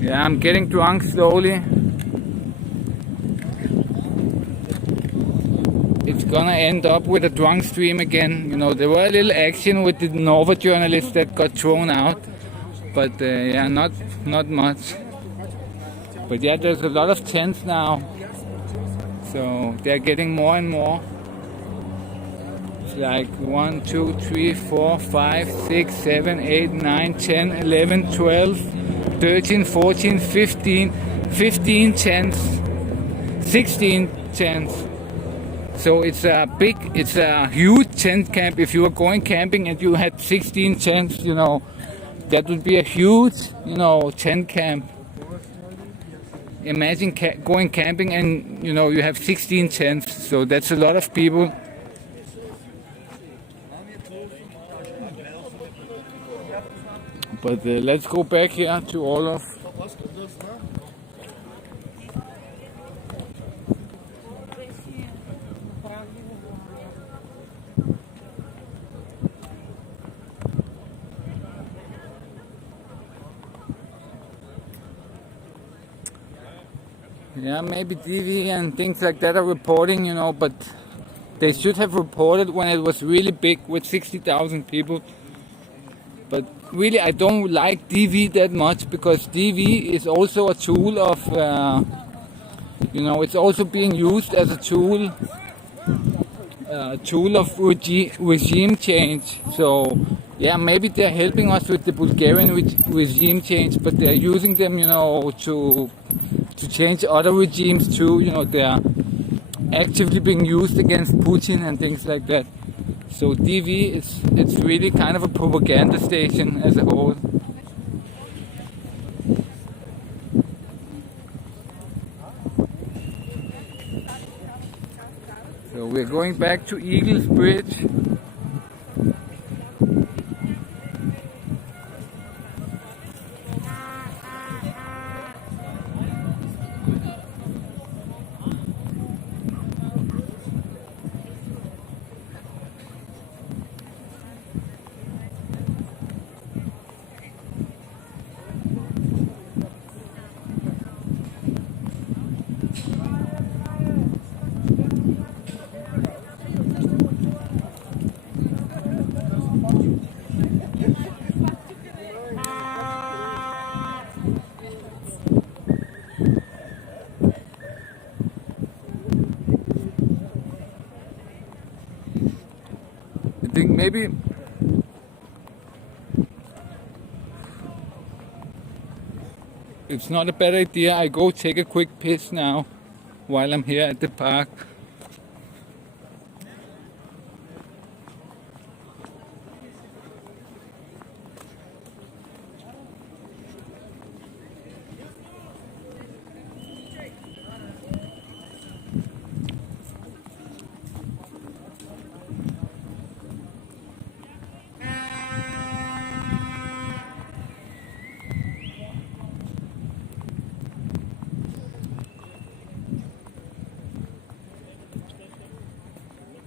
Yeah, I'm getting drunk slowly. It's gonna end up with a drunk stream again. There were a little action with the Nova journalists that got thrown out, but yeah, not much. But yeah, there's a lot of tents now, so they're getting more and more. It's like 1, 2, 3, 4, 5, 6, 7, 8, 9, 10, 11, 12, 13, 14, 15 tents, 16 tents. So it's a huge tent camp. If you were going camping and you had 16 tents, that would be a huge, tent camp. Imagine going camping and, you have 16 tents. So that's a lot of people. But let's go back here to Orlov. Yeah, maybe TV and things like that are reporting, you know, but they should have reported when it was really big with 60,000 people. But really, I don't like DV that much because DV is also a tool of, you know, it's also being used as a tool of regime change. So yeah, maybe they're helping us with the Bulgarian regime change, but they're using them, you know, to change other regimes too. You know, they're actively being used against Putin and things like that. So DV it's really kind of a propaganda station as a whole. So we're going back to Eagles Bridge. I think maybe it's not a bad idea I go take a quick piss now while I'm here at the park.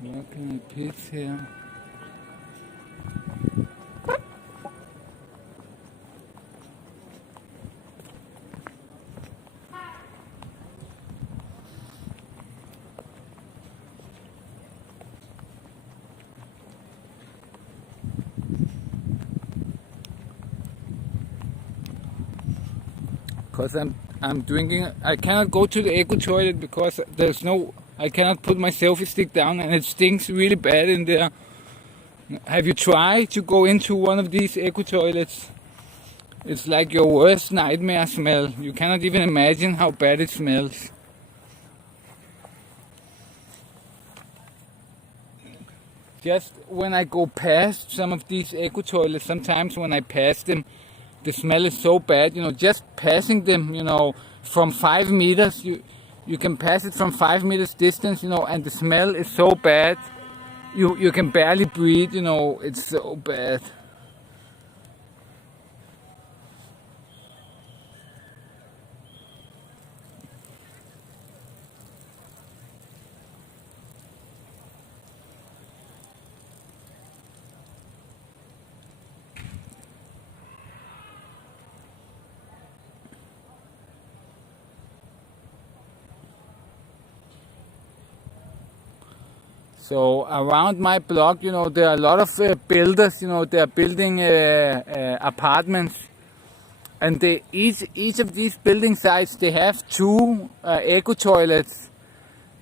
Where can I piss here? Because I'm drinking. I cannot go to the eco toilet because there's no. I cannot put my selfie stick down and it stinks really bad in there. Have you tried to go into one of these eco toilets? It's like your worst nightmare smell. You cannot even imagine how bad it smells. Just when I go past some of these eco toilets, sometimes when I pass them, the smell is so bad, you know, just passing them, you know, from 5 meters, you can pass it from 5 meters distance, you know, and the smell is so bad, you can barely breathe, you know, it's so bad. So around my block, you know, there are a lot of builders, you know, they are building apartments, and each of these building sites, they have 2 eco toilets,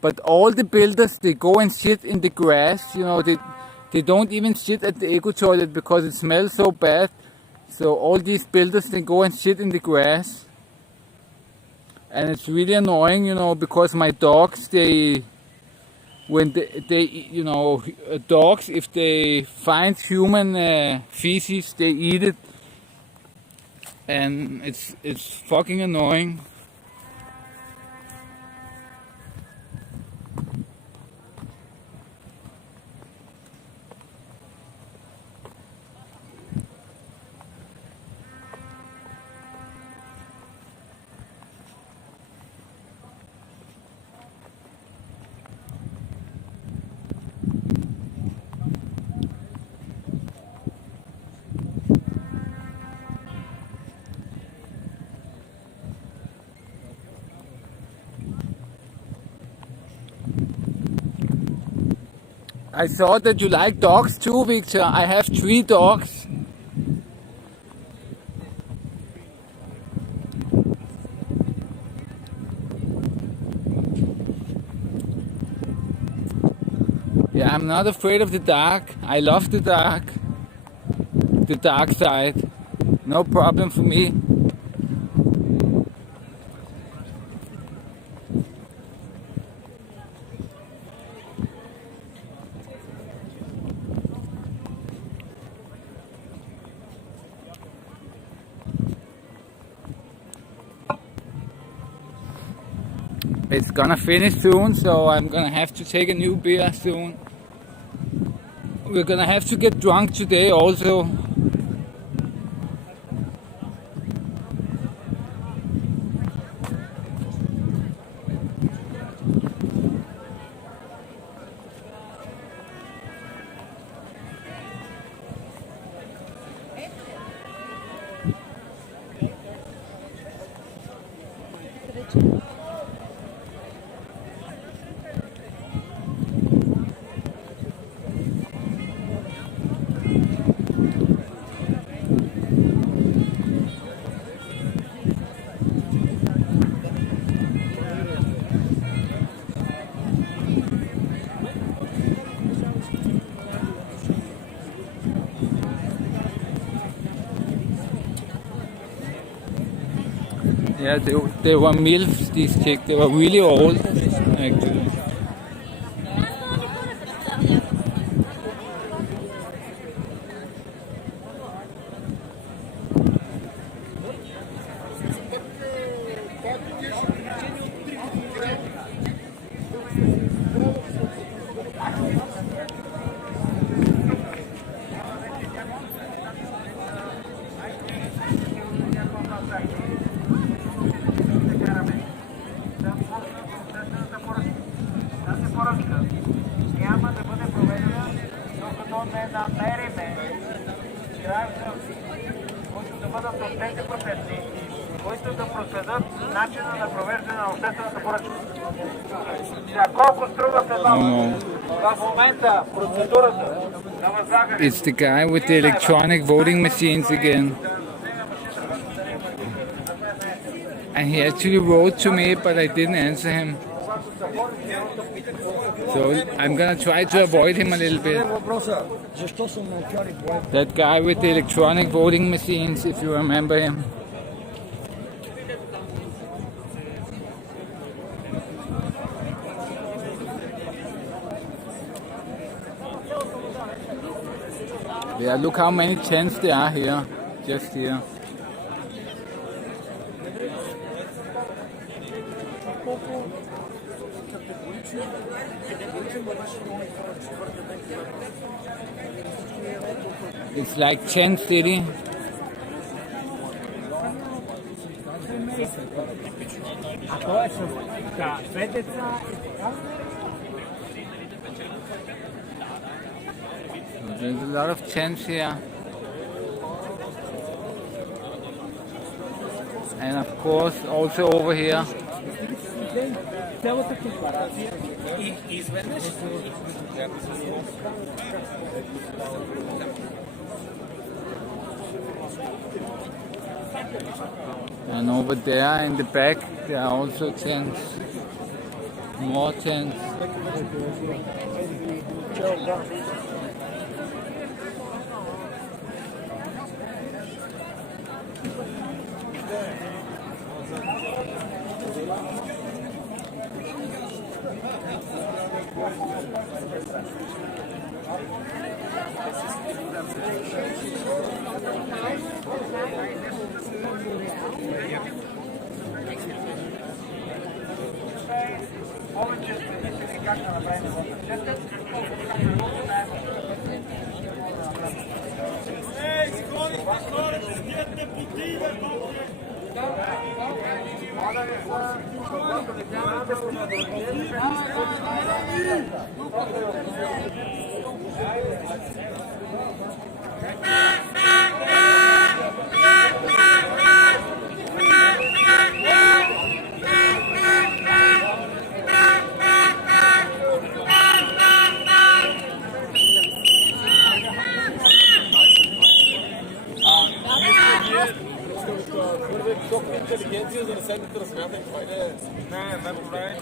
but all the builders, they go and shit in the grass, you know, they don't even shit at the eco toilet because it smells so bad. So all these builders, they go and shit in the grass, and it's really annoying, you know, because my dogs, when they you know, dogs, if they find human feces, they eat it, and it's fucking annoying. I saw that you like dogs too, Victor. I have 3 dogs. Yeah, I'm not afraid of the dark. I love the dark. The dark side. No problem for me. It's gonna finish soon, so I'm gonna have to take a new beer soon. We're gonna have to get drunk today also. Yeah, they were MILFs, these chicks. They were really old, actually. It's the guy with the electronic voting machines again. And he actually wrote to me, but I didn't answer him. So I'm gonna try to avoid him a little bit. That guy with the electronic voting machines, if you remember him. Yeah, look how many tents there are here, just here. It's like tent city. There's a lot of tents here. And of course also over here. And over there in the back there are also tents. More tents. толкова интелигенция, за да седнете да смятате. Това е... Не, добре.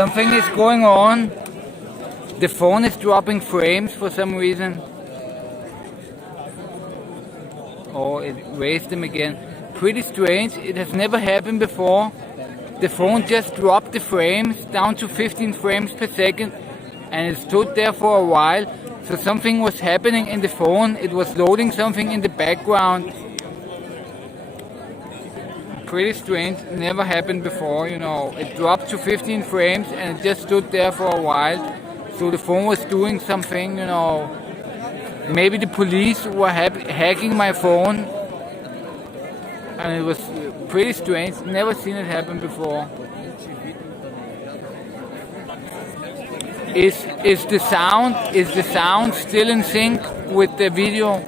Something is going on. The phone is dropping frames for some reason. Oh, it raised them again. Pretty strange. It has never happened before. The phone just dropped the frames down to 15 frames per second, and it stood there for a while. So something was happening in the phone. It was loading something in the background. Pretty strange. Never happened before, you know. It dropped to 15 frames and it just stood there for a while. So the phone was doing something, you know. Maybe the police were hacking my phone. And it was pretty strange. Never seen it happen before. Is the sound still in sync with the video?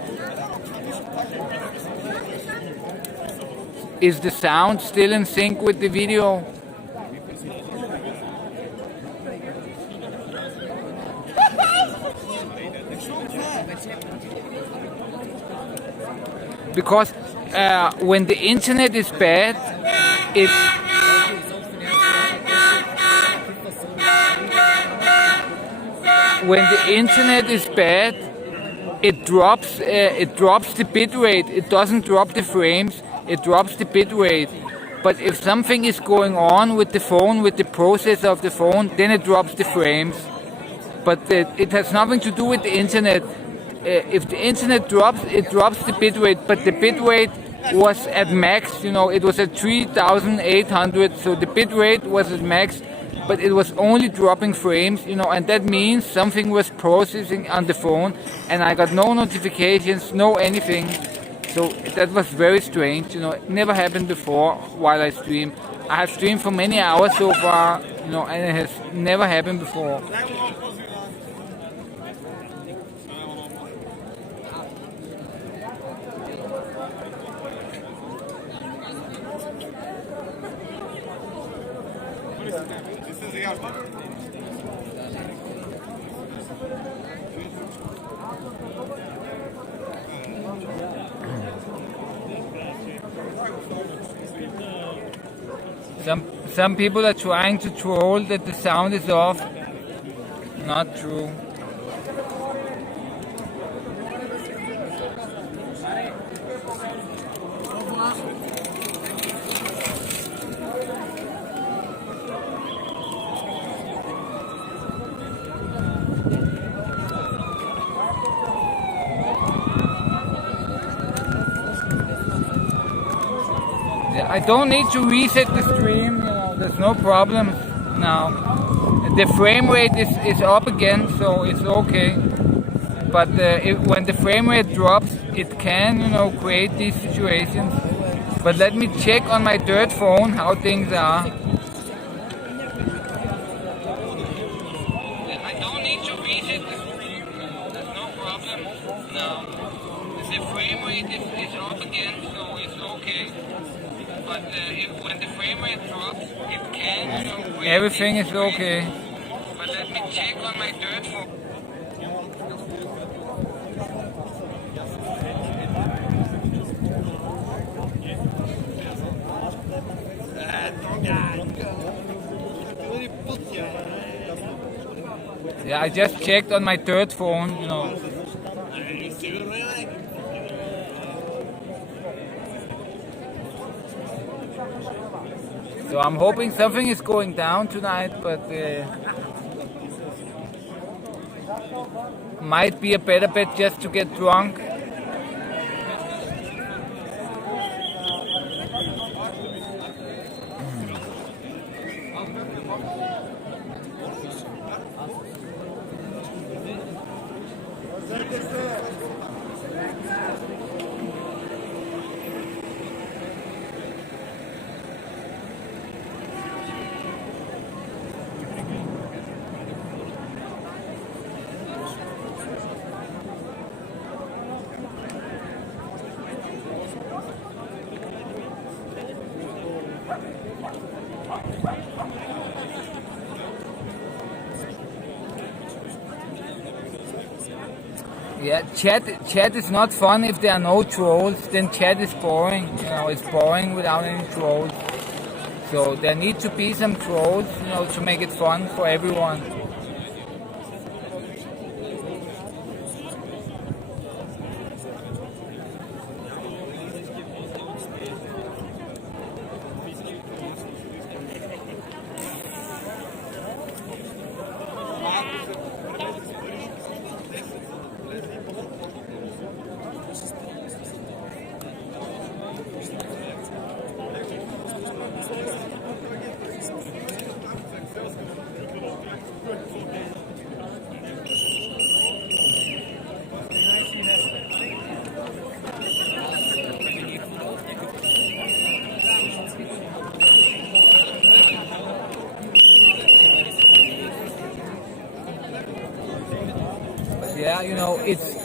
Is the sound still in sync with the video? Because when the internet is bad, it drops the bit rate. It doesn't drop the frames. It drops the bit rate. But if something is going on with the phone, with the processor of the phone, then it drops the frames. But it has nothing to do with the internet. If the internet drops, it drops the bit rate. But the bit rate was at max. You know, it was at 3,800. So the bit rate was at max, but it was only dropping frames. You know, and that means something was processing on the phone, and I got no notifications, no anything. So that was very strange, you know. It never happened before while I stream. I have streamed for many hours so far, you know, and it has never happened before. Some people are trying to troll that the sound is off. Not true. I don't need to reset the stream, there's no problem now. The frame rate is up again, so it's okay. But when the frame rate drops, it can, create these situations. But let me check on my dirt phone how things are. I don't need to reset the stream, there's no problem now. The frame rate is up again, so it's okay. But when the frame rate drops, it can, everything is okay. But let me check on my dirt phone. Yeah, I just checked on my third phone, So I'm hoping something is going down tonight, but might be a better bet just to get drunk. Yeah, chat is not fun if there are no trolls. Then chat is boring. It's boring without any trolls. So there need to be some trolls, to make it fun for everyone. Yeah, it's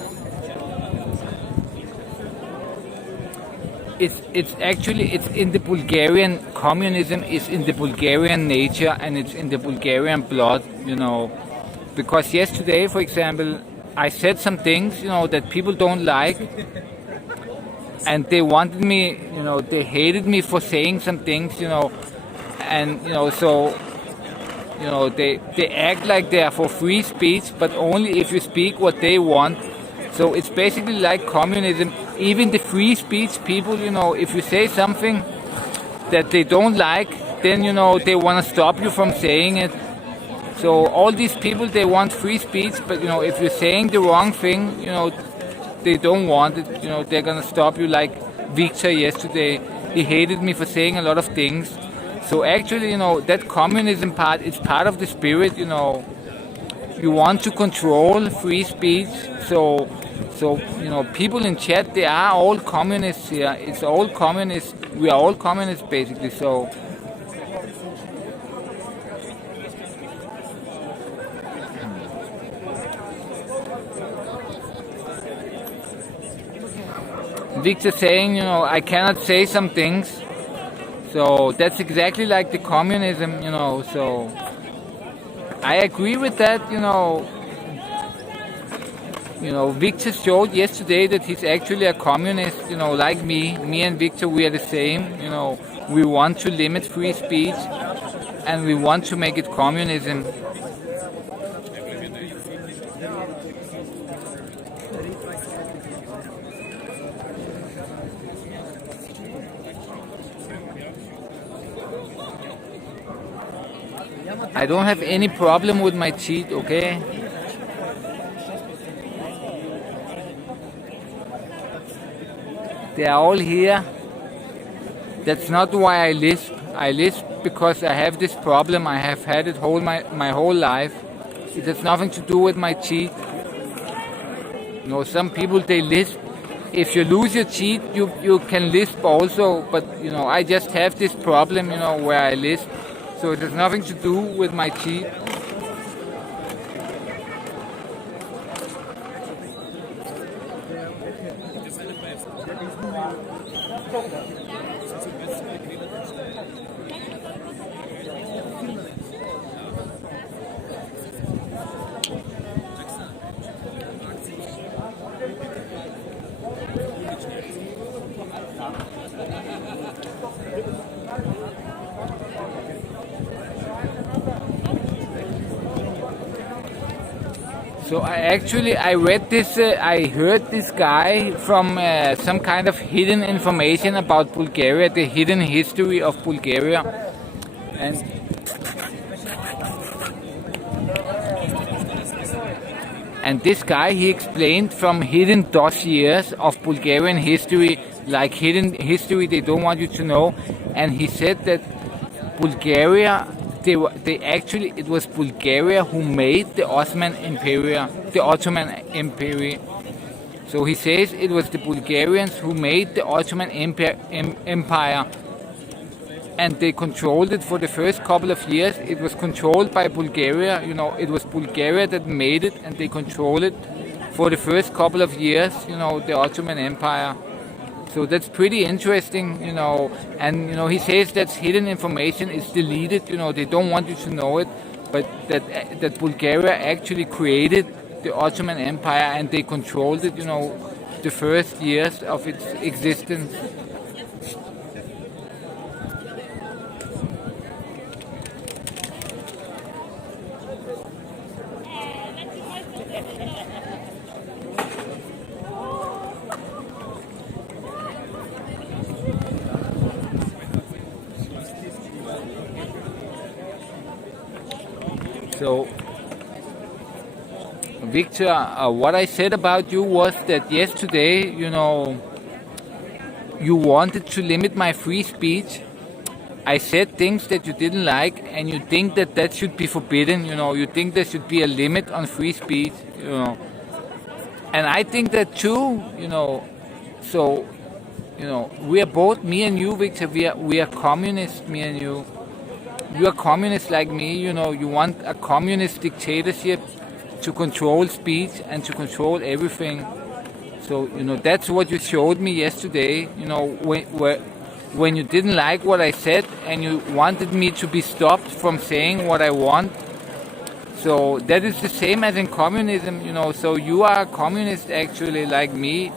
in the Bulgarian communism, it's in the Bulgarian nature, and it's in the Bulgarian blood, because yesterday, for example, I said some things, that people don't like, and they wanted me, they hated me for saying some things, and so they act like they are for free speech, but only if you speak what they want. So it's basically like communism. Even the free speech people, if you say something that they don't like, then they want to stop you from saying it. So all these people, they want free speech, but if you're saying the wrong thing, they don't want it. They're gonna stop you. Like Victor yesterday, he hated me for saying a lot of things. So actually, that communism part is part of the spirit, You want to control free speech. So people in chat, they are all communists here. It's all communists. We are all communists, basically. So Victor saying, I cannot say some things. So that's exactly like the communism, so I agree with that, Victor showed yesterday that he's actually a communist, like me. Me and Victor, we are the same, we want to limit free speech and we want to make it communism. I don't have any problem with my cheat, okay? They are all here. That's not why I lisp. I lisp because I have this problem. I have had it my whole life. It has nothing to do with my teeth. You know, some people, they lisp. If you lose your teeth, you can lisp also. But you know, I just have this problem, you know, where I lisp. So it has nothing to do with my teeth. So I read this, I heard this guy from some kind of hidden information about Bulgaria, the hidden history of Bulgaria. And this guy, he explained from hidden dossiers of Bulgarian history, like hidden history they don't want you to know. And he said that Bulgaria, it was Bulgaria who made the Ottoman Empire. So he says it was the Bulgarians who made the Ottoman Empire, and they controlled it for the first couple of years. It was controlled by Bulgaria. You know, it was Bulgaria that made it, and they controlled it for the first couple of years. You know, the Ottoman Empire. So that's pretty interesting, you know, and you know, he says that hidden information is deleted, you know, they don't want you to know it, but that Bulgaria actually created the Ottoman Empire and they controlled it, you know, the first years of its existence. So, Victor, what I said about you was that yesterday, you know, you wanted to limit my free speech. I said things that you didn't like, and you think that that should be forbidden, you know, you think there should be a limit on free speech, you know. And I think that too, you know. So, you know, we are both, me and you, Victor, we are communists, me and you. You are communist like me, you know, you want a communist dictatorship to control speech and to control everything. So, you know, that's what you showed me yesterday, you know, when you didn't like what I said and you wanted me to be stopped from saying what I want. So that is the same as in communism, you know, so you are a communist actually like me.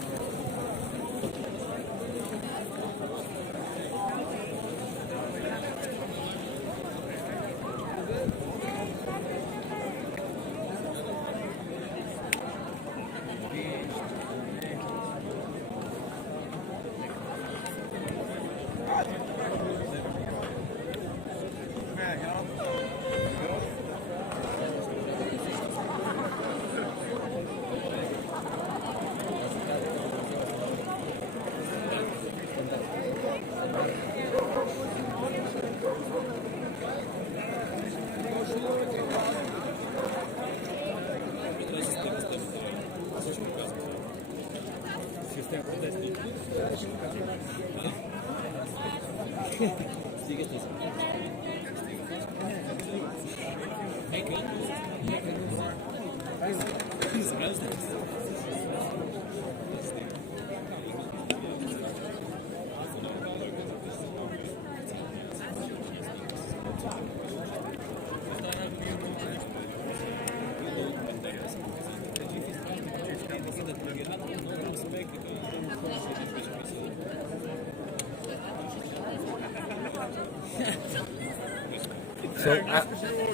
So,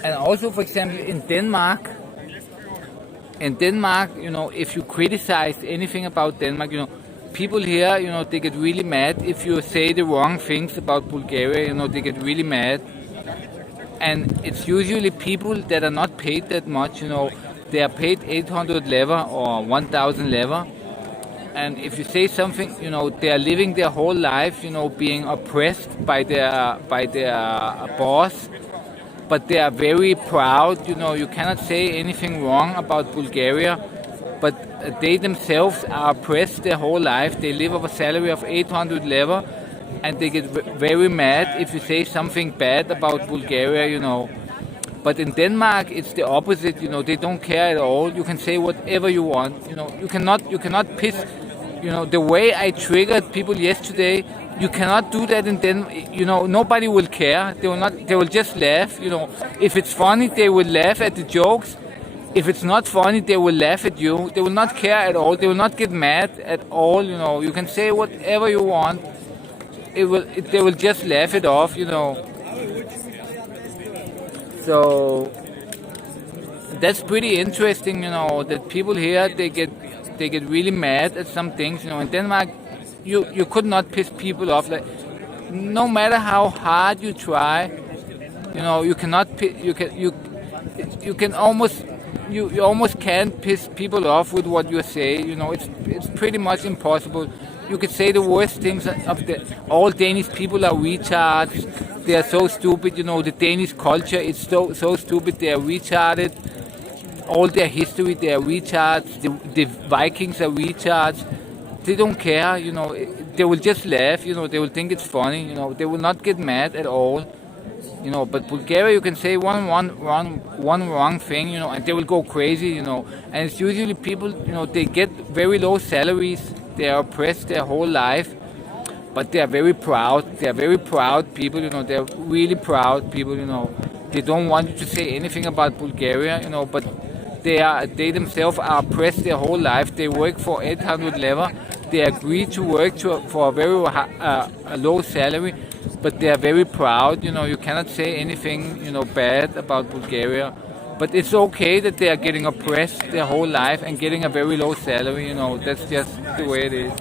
and also, for example, in Denmark, you know, if you criticize anything about Denmark, you know, people here, you know, they get really mad if you say the wrong things about Bulgaria, you know, they get really mad. And it's usually people that are not paid that much, you know, they are paid 800 leva or 1000 leva. and if you say something, they are living their whole life, being oppressed by their boss, but they are very proud. You cannot say anything wrong about Bulgaria, but they themselves are oppressed their whole life. They live off a salary of 800 leva, and they get very mad if you say something bad about Bulgaria. But in Denmark, it's the opposite. They don't care at all. You can say whatever you want. You cannot piss. The way I triggered people yesterday, you cannot do that in Denmark. Nobody will care. They will not. They will just laugh. If it's funny, they will laugh at the jokes. If it's not funny, they will laugh at you. They will not care at all. They will not get mad at all. You can say whatever you want. They will just laugh it off. So that's pretty interesting. That people here they get really mad at some things. In Denmark, you could not piss people off. Like, no matter how hard you try, you cannot. You can almost. You almost can't piss people off with what you say. It's pretty much impossible. You could say the worst things all Danish people are retards. They are so stupid. The Danish culture is so stupid. They are retarded. All their history, they are retards. The Vikings are retards. They don't care. They will just laugh. They will think it's funny. They will not get mad at all. But Bulgaria, you can say one wrong thing, and they will go crazy, and it's usually people, they get very low salaries, they are oppressed their whole life, but they are very proud. They are very proud people, they are really proud people, They don't want you to say anything about Bulgaria, but they themselves are oppressed their whole life. They work for 800 leva. They agree to work for a very low salary. But they are very proud. You cannot say anything, bad about Bulgaria. But it's okay that they are getting oppressed their whole life and getting a very low salary. That's just the way it is.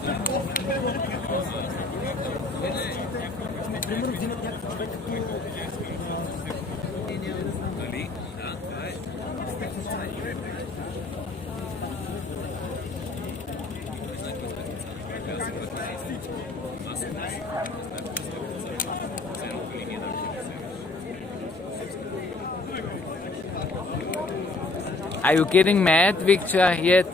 Are you getting mad, Victor, yet?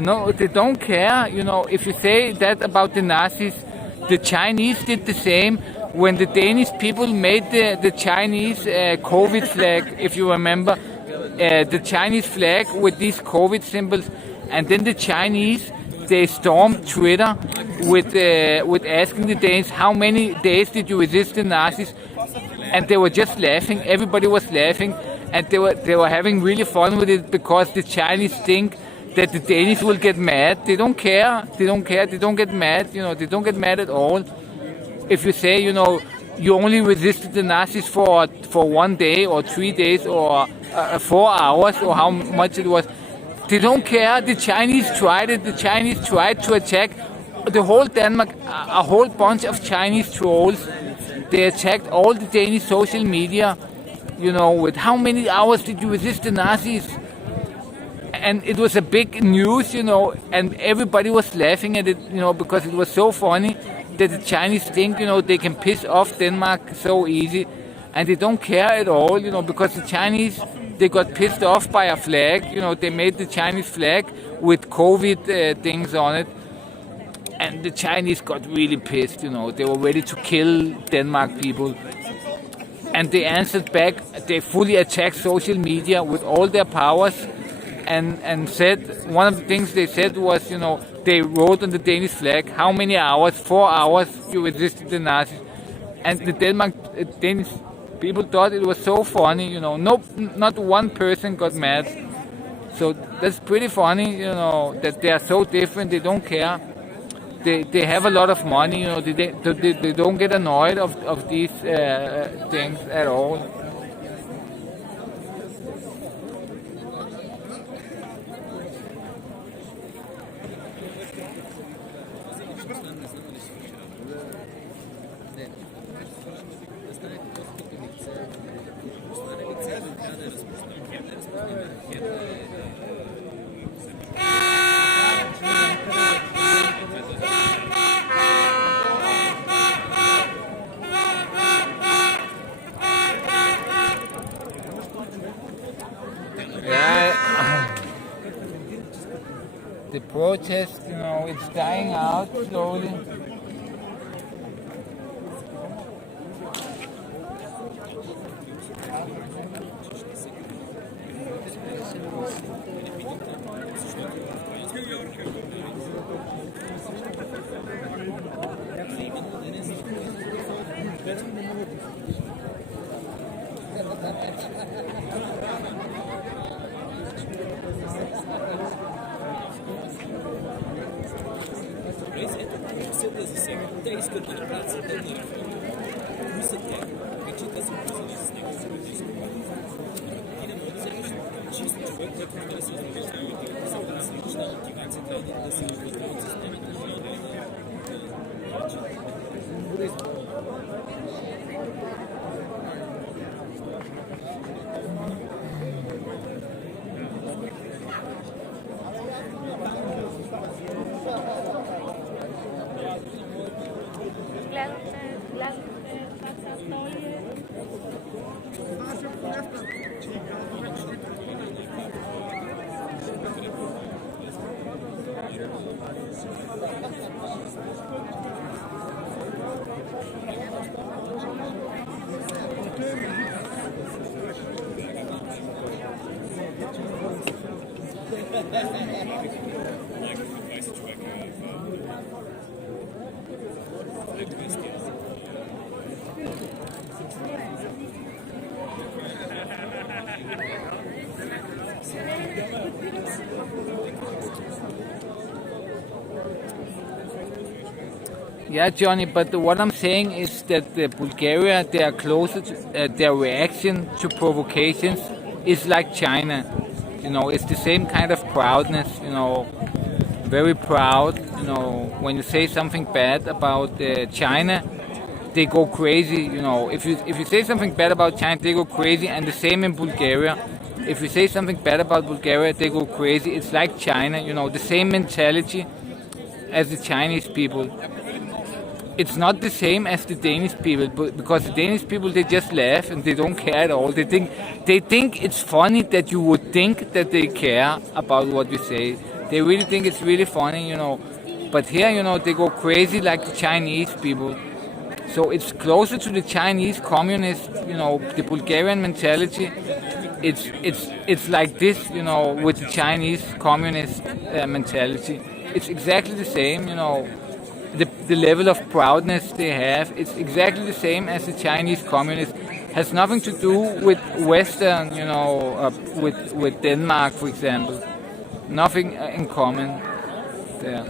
No, they don't care. If you say that about the Nazis, the Chinese did the same. When the Danish people made the Chinese COVID flag, if you remember, the Chinese flag with these COVID symbols, and then the Chinese, they stormed Twitter with asking the Danes, how many days did you resist the Nazis? And they were just laughing. Everybody was laughing, and they were having really fun with it because the Chinese think that the Danish will get mad. They don't care. They don't care. They don't get mad. They don't get mad at all. If you say, you only resisted the Nazis for 1 day or 3 days or 4 hours or how much it was, they don't care. The Chinese tried it. The Chinese tried to attack the whole Denmark. A whole bunch of Chinese trolls. They attacked all the Danish social media, with how many hours did you resist the Nazis? And it was a big news, and everybody was laughing at it, because it was so funny that the Chinese think, they can piss off Denmark so easy. And they don't care at all, because the Chinese, they got pissed off by a flag. They made the Chinese flag with COVID things on it. And the Chinese got really pissed, They were ready to kill Denmark people. And they answered back. They fully attacked social media with all their powers. And said, one of the things they said was, they wrote on the Danish flag, how many hours? 4 hours you resisted the Nazis. And the Danish people thought it was so funny, not one person got mad. So that's pretty funny, that they are so different, they don't care. They have a lot of money, they don't get annoyed of these things at all. Yeah, the protest, it's dying out slowly. Yeah, Johnny, but what I'm saying is that Bulgaria, they are closer to, their reaction to provocations is like China. It's the same kind of proudness, very proud. When you say something bad about China, they go crazy. If you say something bad about China, they go crazy, and the same in Bulgaria. If you say something bad about Bulgaria, they go crazy. It's like China, the same mentality as the Chinese people. It's not the same as the Danish people, because the Danish people, they just laugh and they don't care at all. They think it's funny that you would think that they care about what we say. They really think it's really funny, But here, they go crazy like the Chinese people. So it's closer to the Chinese communist, the Bulgarian mentality. It's like this, with the Chinese communist mentality. It's exactly the same, The level of proudness they have, it's exactly the same as the Chinese communists. Has nothing to do with Western, with Denmark, for example. Nothing in common there.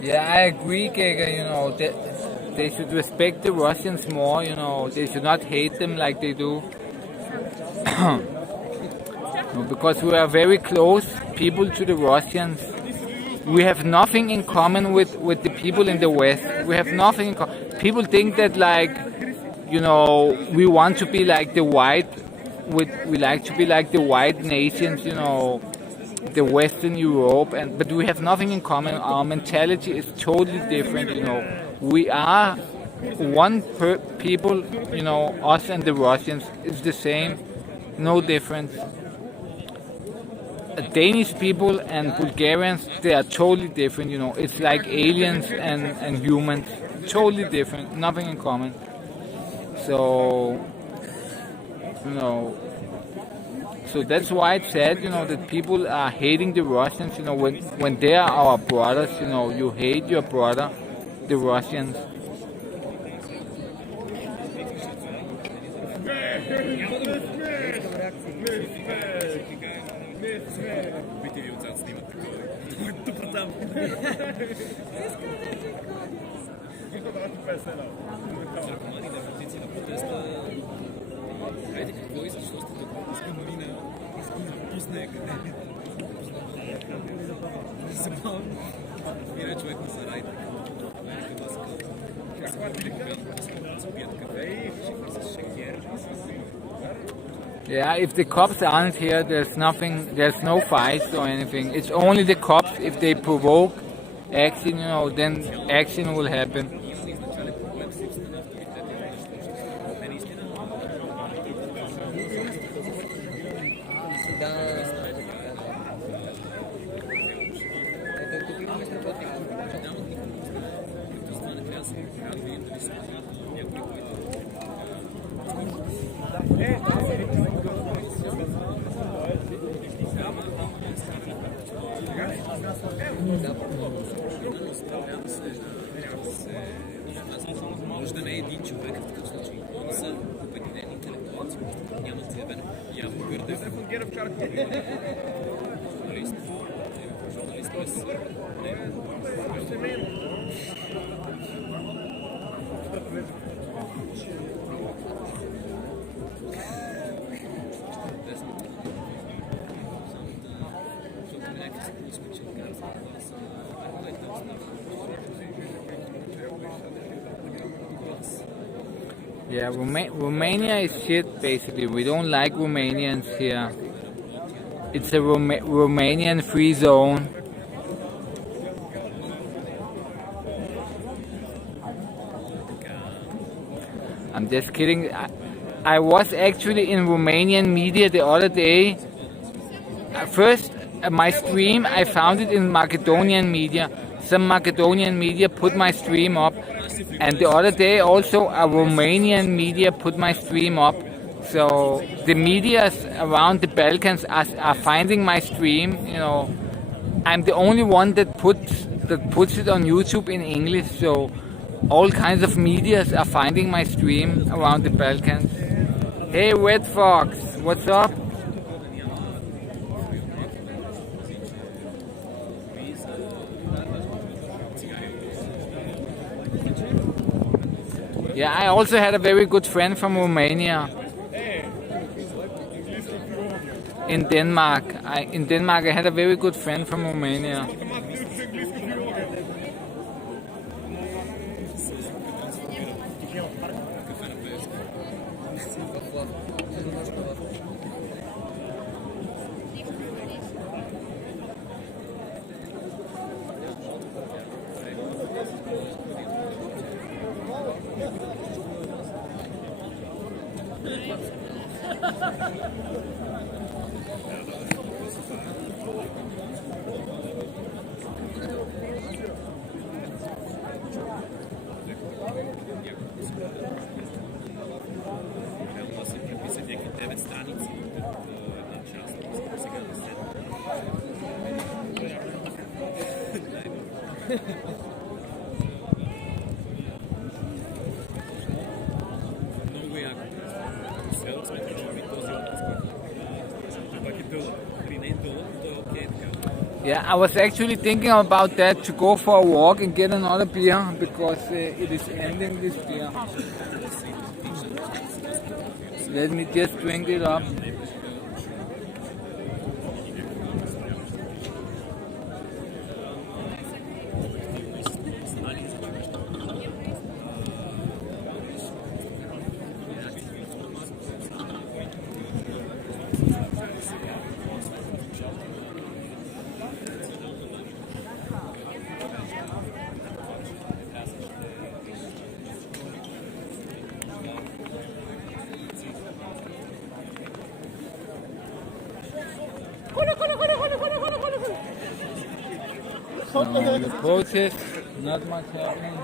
Yeah, I agree, Gega, that they should respect the Russians more, they should not hate them like they do. because we are very close people to the Russians. We have nothing in common with the people in the West. We have nothing in common. People think that, like, we want to be like the white, we like to be like the white nations, the Western Europe, but we have nothing in common. Our mentality is totally different. We are one people. Us and the Russians is the same, no difference. Danish people and Bulgarians, they are totally different. It's like aliens and humans, totally different, nothing in common. So, so that's why it's sad, that people are hating the Russians. When they are our brothers, you hate your brother, the Russians. Yeah, if the cops aren't here, there's no fights or anything. It's only the cops. If they provoke action, then action will happen. Možda не един човек в такъв случай. Не са обединени интелектуалци. Нямат заявено явно гърдев. Журналист без... Yeah, Romania is shit, basically. We don't like Romanians here. It's a Romanian free zone. I'm just kidding. I was actually in Romanian media the other day. First, my stream, I found it in Macedonian media. Some Macedonian media put my stream up. And the other day also a Romanian media put my stream up. So the medias around the Balkans are finding my stream. I'm the only one that puts it on YouTube in English. So all kinds of medias are finding my stream around the Balkans. Hey Red Fox, what's up? Yeah, I also had a very good friend from Romania. In Denmark. In Denmark I had a very good friend from Romania. Yeah, I was actually thinking about that, to go for a walk and get another beer, because it is ending, this beer. Let me just drink it up. The protest, not much happening.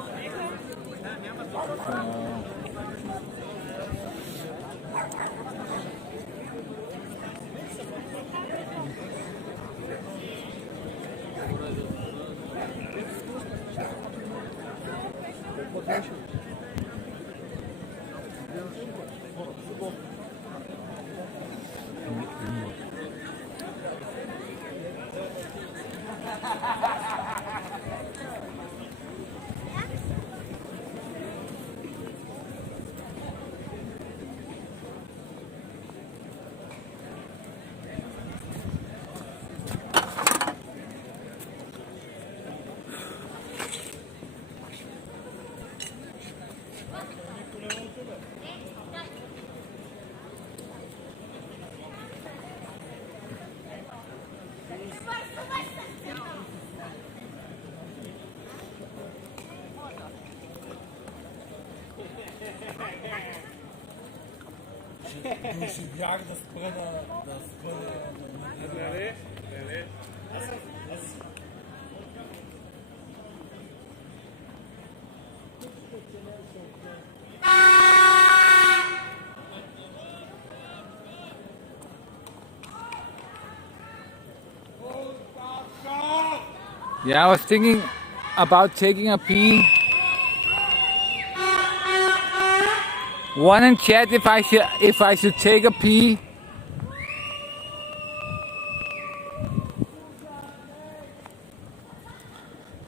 Yeah, I was thinking about taking a pee. One in chat if I should take a pee.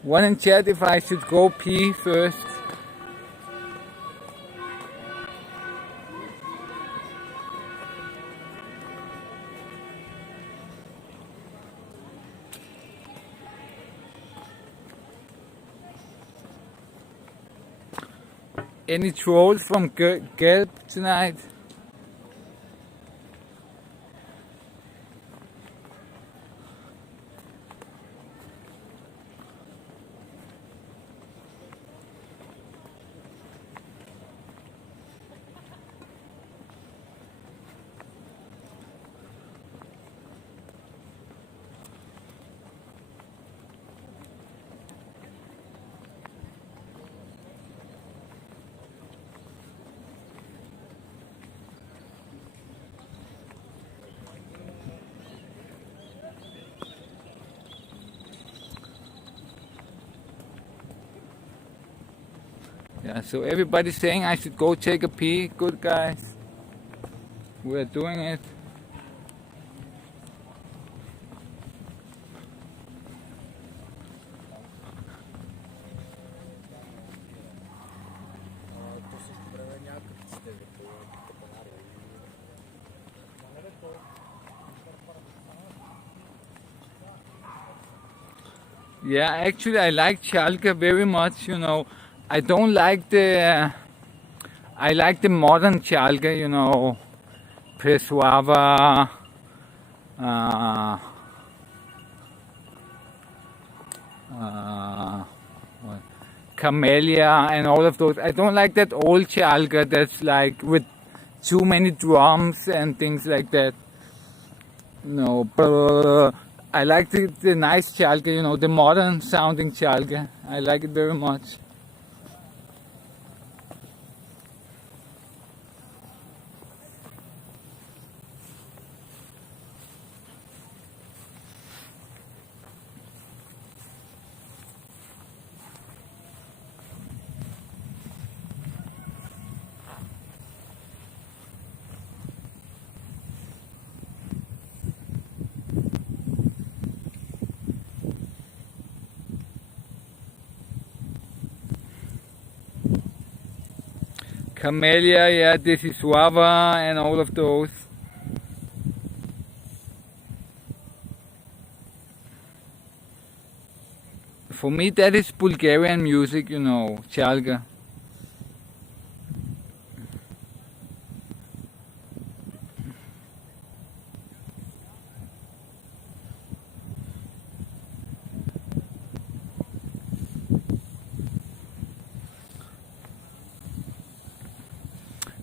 One in chat if I should go pee first. Any trolls from Gelb tonight? Yeah, so everybody's saying I should go take a pee. Good guys, we're doing it. Yeah, actually I like Schalke very much, you know. I don't like the I like the modern Schalke, you know, Peswava, what, Camellia and all of those. I don't like that old Schalke that's like with too many drums and things like that. No, I like the nice Schalke, you know, the modern sounding Schalke. I like it very much. Camellia, yeah, this is Suava and all of those. For me, that is Bulgarian music, you know, Schalke.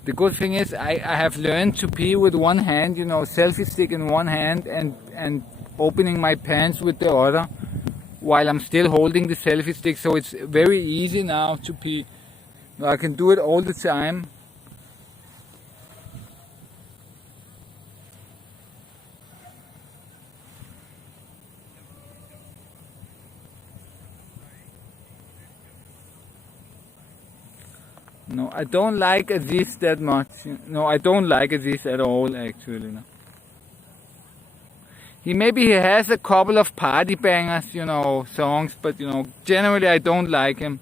The good thing is I have learned to pee with one hand, you know, selfie stick in one hand and opening my pants with the other. while I'm still holding the selfie stick, so it's very easy now to pee. I can do it all the time. No, I don't like Aziz that much. No, I don't like Aziz at all, actually. No. Maybe he has a couple of party bangers, songs, but generally I don't like him.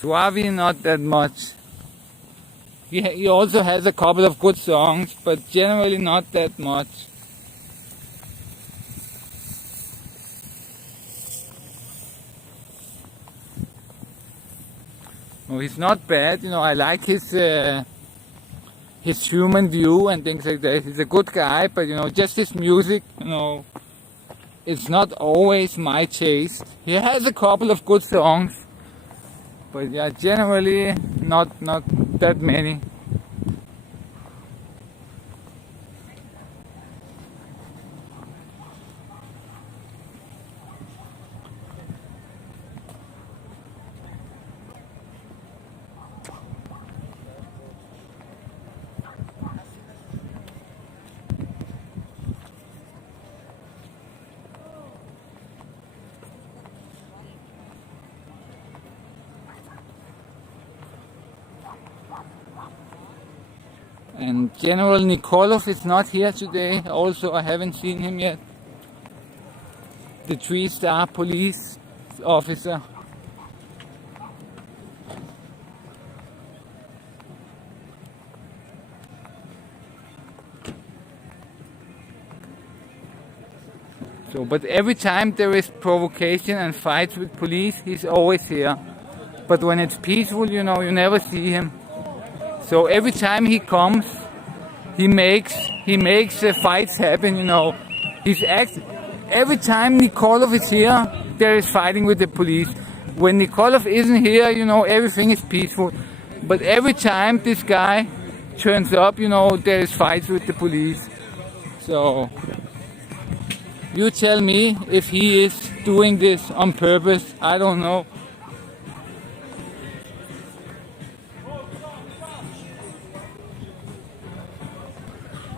Suavi, not that much. He also has a couple of good songs, but generally not that much. No, he's not bad. I like his human view and things like that. He's a good guy, but just his music, it's not always my taste. He has a couple of good songs. But yeah, generally not that many. And General Nikolov is not here today. Also, I haven't seen him yet. The 3-star police officer. So, but every time there is provocation and fights with police, he's always here. But when it's peaceful, you never see him. So every time he comes, he makes fights happen. Every time Nikolov is here, there is fighting with the police. When Nikolov isn't here, everything is peaceful. But every time this guy turns up, there is fights with the police. So you tell me if he is doing this on purpose. I don't know.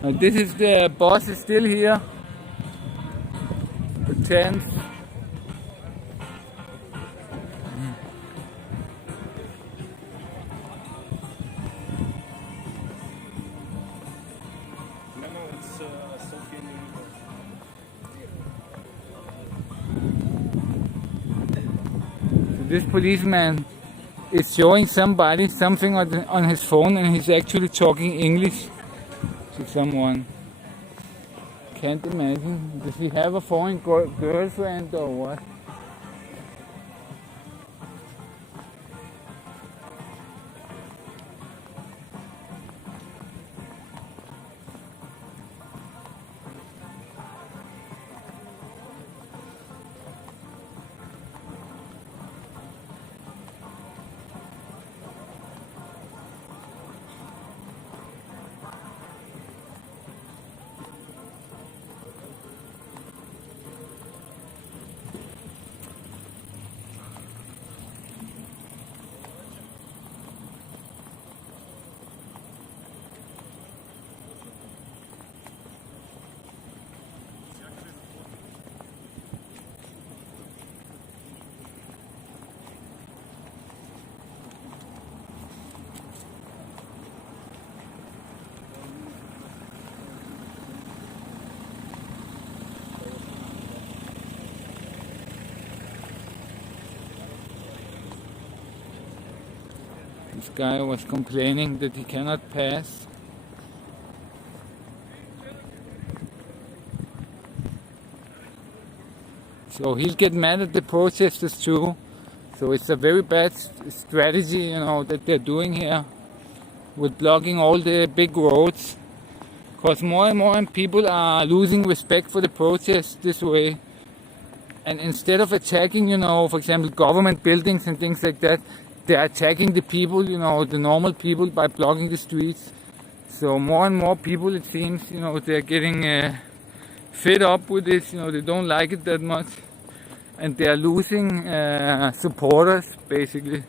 This is the boss is still here. The tent. This policeman is showing somebody something on his phone, and he's actually talking English to someone. Can't imagine. Does he have a foreign girlfriend or what? This guy was complaining that he cannot pass. So he'll get mad at the protesters too. So it's a very bad strategy, you know, that they're doing here with blocking all the big roads. Because more and more people are losing respect for the protests this way. And instead of attacking, you know, for example, government buildings and things like that, they're attacking the people, you know, the normal people, by blocking the streets. So more and more people, it seems, you know, they're getting fed up with this, you know, they don't like it that much. And they're losing supporters, basically.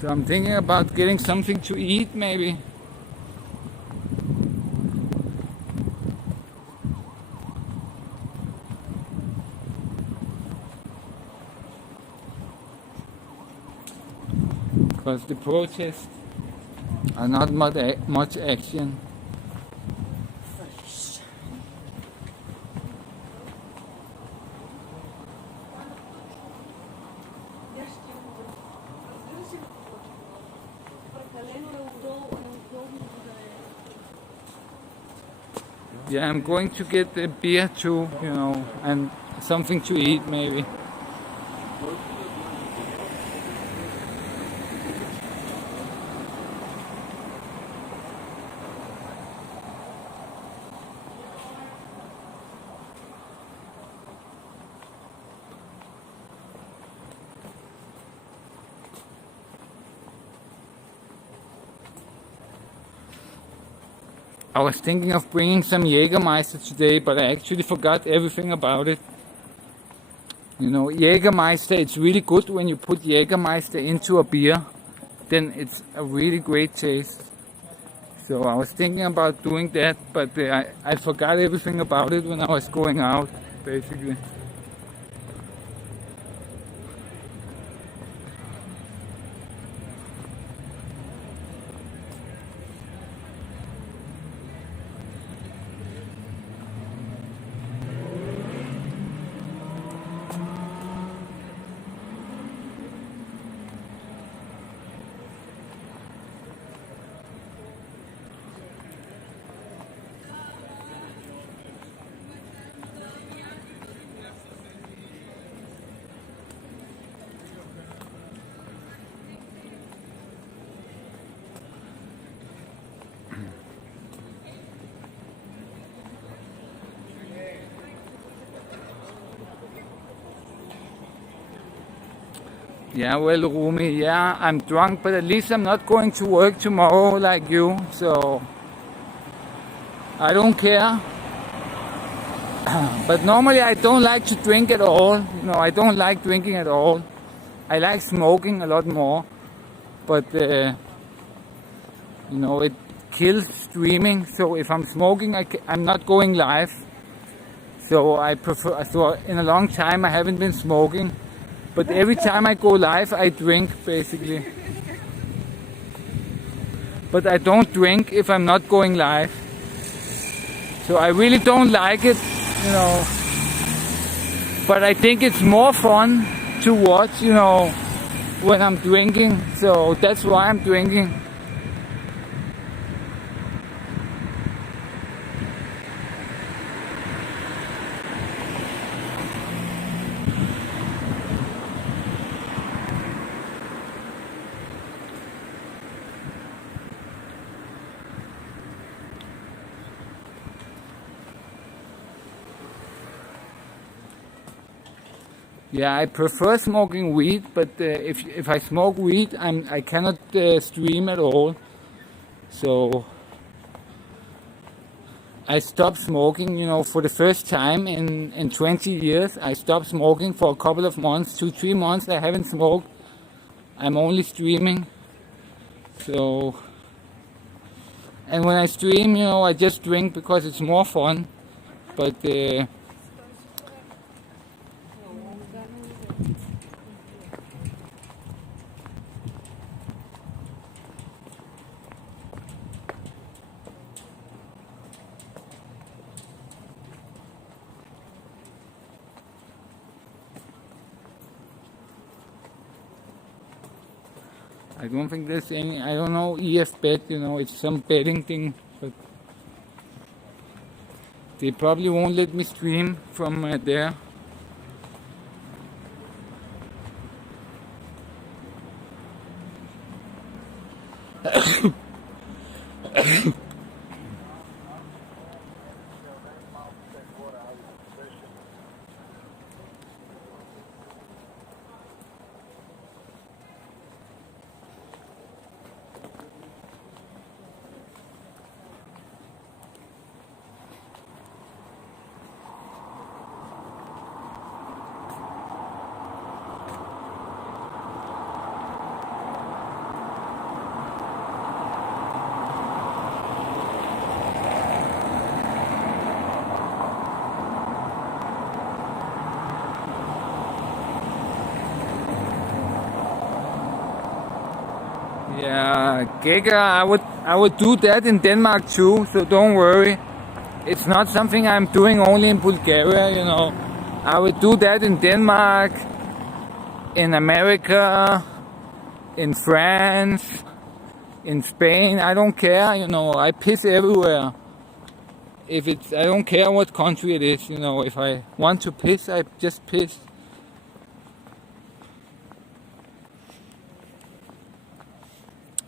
So I'm thinking about getting something to eat, maybe. Because the protests are not much action. Yeah, I'm going to get a beer too, you know, and something to eat maybe. I was thinking of bringing some Jägermeister today, but I actually forgot everything about it. You know, Jägermeister, it's really good when you put Jägermeister into a beer. Then it's a really great taste. So I was thinking about doing that, but I forgot everything about it when I was going out, basically. Yeah, well, Rumi, yeah, I'm drunk, but at least I'm not going to work tomorrow like you, so I don't care. But normally I don't like to drink at all. You know, I don't like drinking at all. I like smoking a lot more, but you know, it kills streaming. So if I'm smoking, I'm not going live. So I prefer. So in a long time I haven't been smoking. But every time I go live, I drink, basically. But I don't drink if I'm not going live. So I really don't like it, you know. But I think it's more fun to watch, you know, when I'm drinking. So that's why I'm drinking. Yeah, I prefer smoking weed, but if I smoke weed, I cannot stream at all. So I stopped smoking, you know, for the first time in 20 years. I stopped smoking for a couple of months, 2-3 months. I haven't smoked. I'm only streaming. So, and when I stream, you know, I just drink because it's more fun. But I don't think there's any, I don't know, EF bet, it's some betting thing, but they probably won't let me stream from there. Yeah, Giga, I would do that in Denmark too, so don't worry. It's not something I'm doing only in Bulgaria, I would do that in Denmark, in America, in France, in Spain. I don't care, I piss everywhere. I don't care what country it is, if I want to piss, I just piss.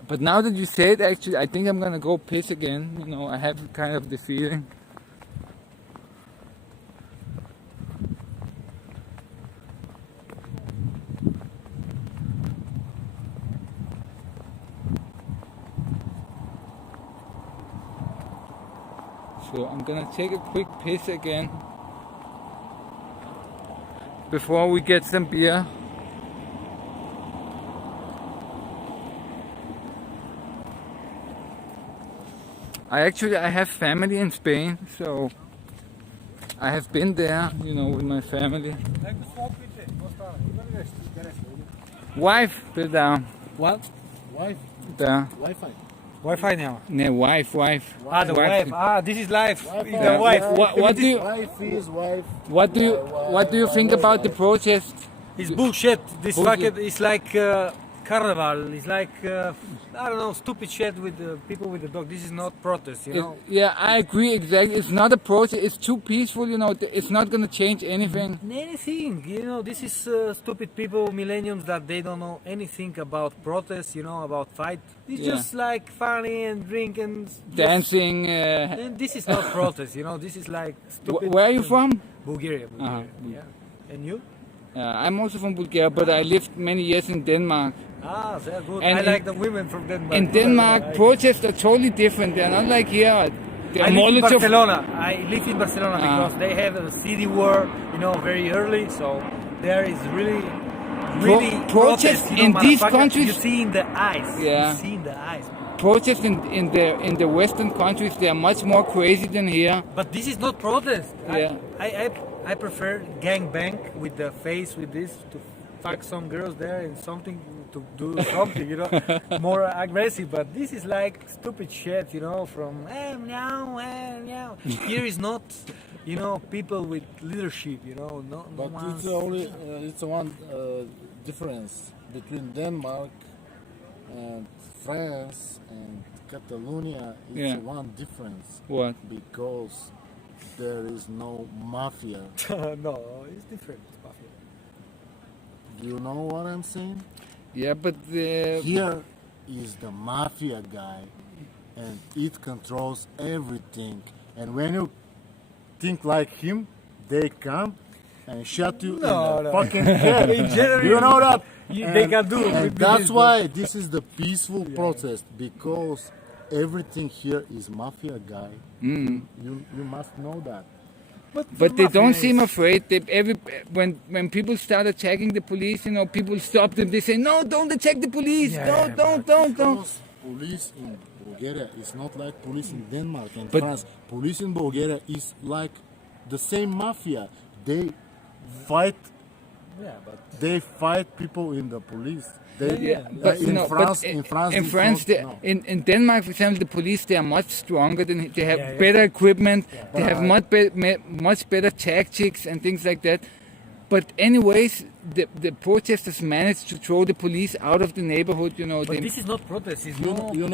But now that you say it, actually, I think I'm gonna go piss again. I have kind of the feeling. So I'm gonna take a quick piss again before we get some beer. I have family in Spain, so I have been there, with my family. Wife, put down. What? Wife. There. Wi-Fi. Wi-Fi now. No, wife. The wife. This is life. Wi-Fi. The wife. What do you? Wife is wife. What do you think about the protest? It's bullshit. This Bullshit. fucking, it's like carnival. It's like I don't know, stupid shit with the people with the dog. This is not protest, Yeah, I agree exactly. It's not a protest. It's too peaceful. It's not gonna change anything. Anything, this is stupid people, millennials, that they don't know anything about protest, about fight. It's Yeah. just like funny and drink and Dancing. And this is not protest, this is like stupid. Where are you from? Bulgaria. Uh-huh. Yeah. And you? I'm also from Bulgaria, but I lived many years in Denmark. They're good. And I in- like the women from Denmark. In Denmark, protests are totally different. They're not like here. They're I live in Molotov. Barcelona. I live in Barcelona because they have a city war, very early. So there is really protests protest, in these motherfucker. countries- You see in the eyes. Yeah. You see in the eyes. Protests in the Western countries, they are much more crazy than here. But this is not protest. Yeah. I prefer gangbang with the face with this to fuck some girls there and something to do something, more aggressive. But this is like stupid shit, from meow. Here is not, people with leadership, no. But one- it's only it's one difference between Denmark and France and Catalonia. It's Yeah. one difference What? because there is no mafia. no, it's different. Do you know what I'm saying? Yeah, but Here is the mafia guy, and it controls everything. And when you think like him, they come and shut you in the fucking head. In general, You know that? they can do. And that's why this is the peaceful protest, because everything here is mafia guy. You must know that. But they don't seem afraid. When people start attacking the police, people stop them. They say, "No, don't attack the police! Don't!" Because police in Bulgaria is not like police in Denmark and But- France. Police in Bulgaria is like the same mafia. They fight. They fight people in the police. But in France, no. in Denmark, for example, the police, they are much stronger than they have better equipment. They have much better tactics and things like that. But anyways, the protesters managed to throw the police out of the neighborhood. You know, But this is not protest. It's You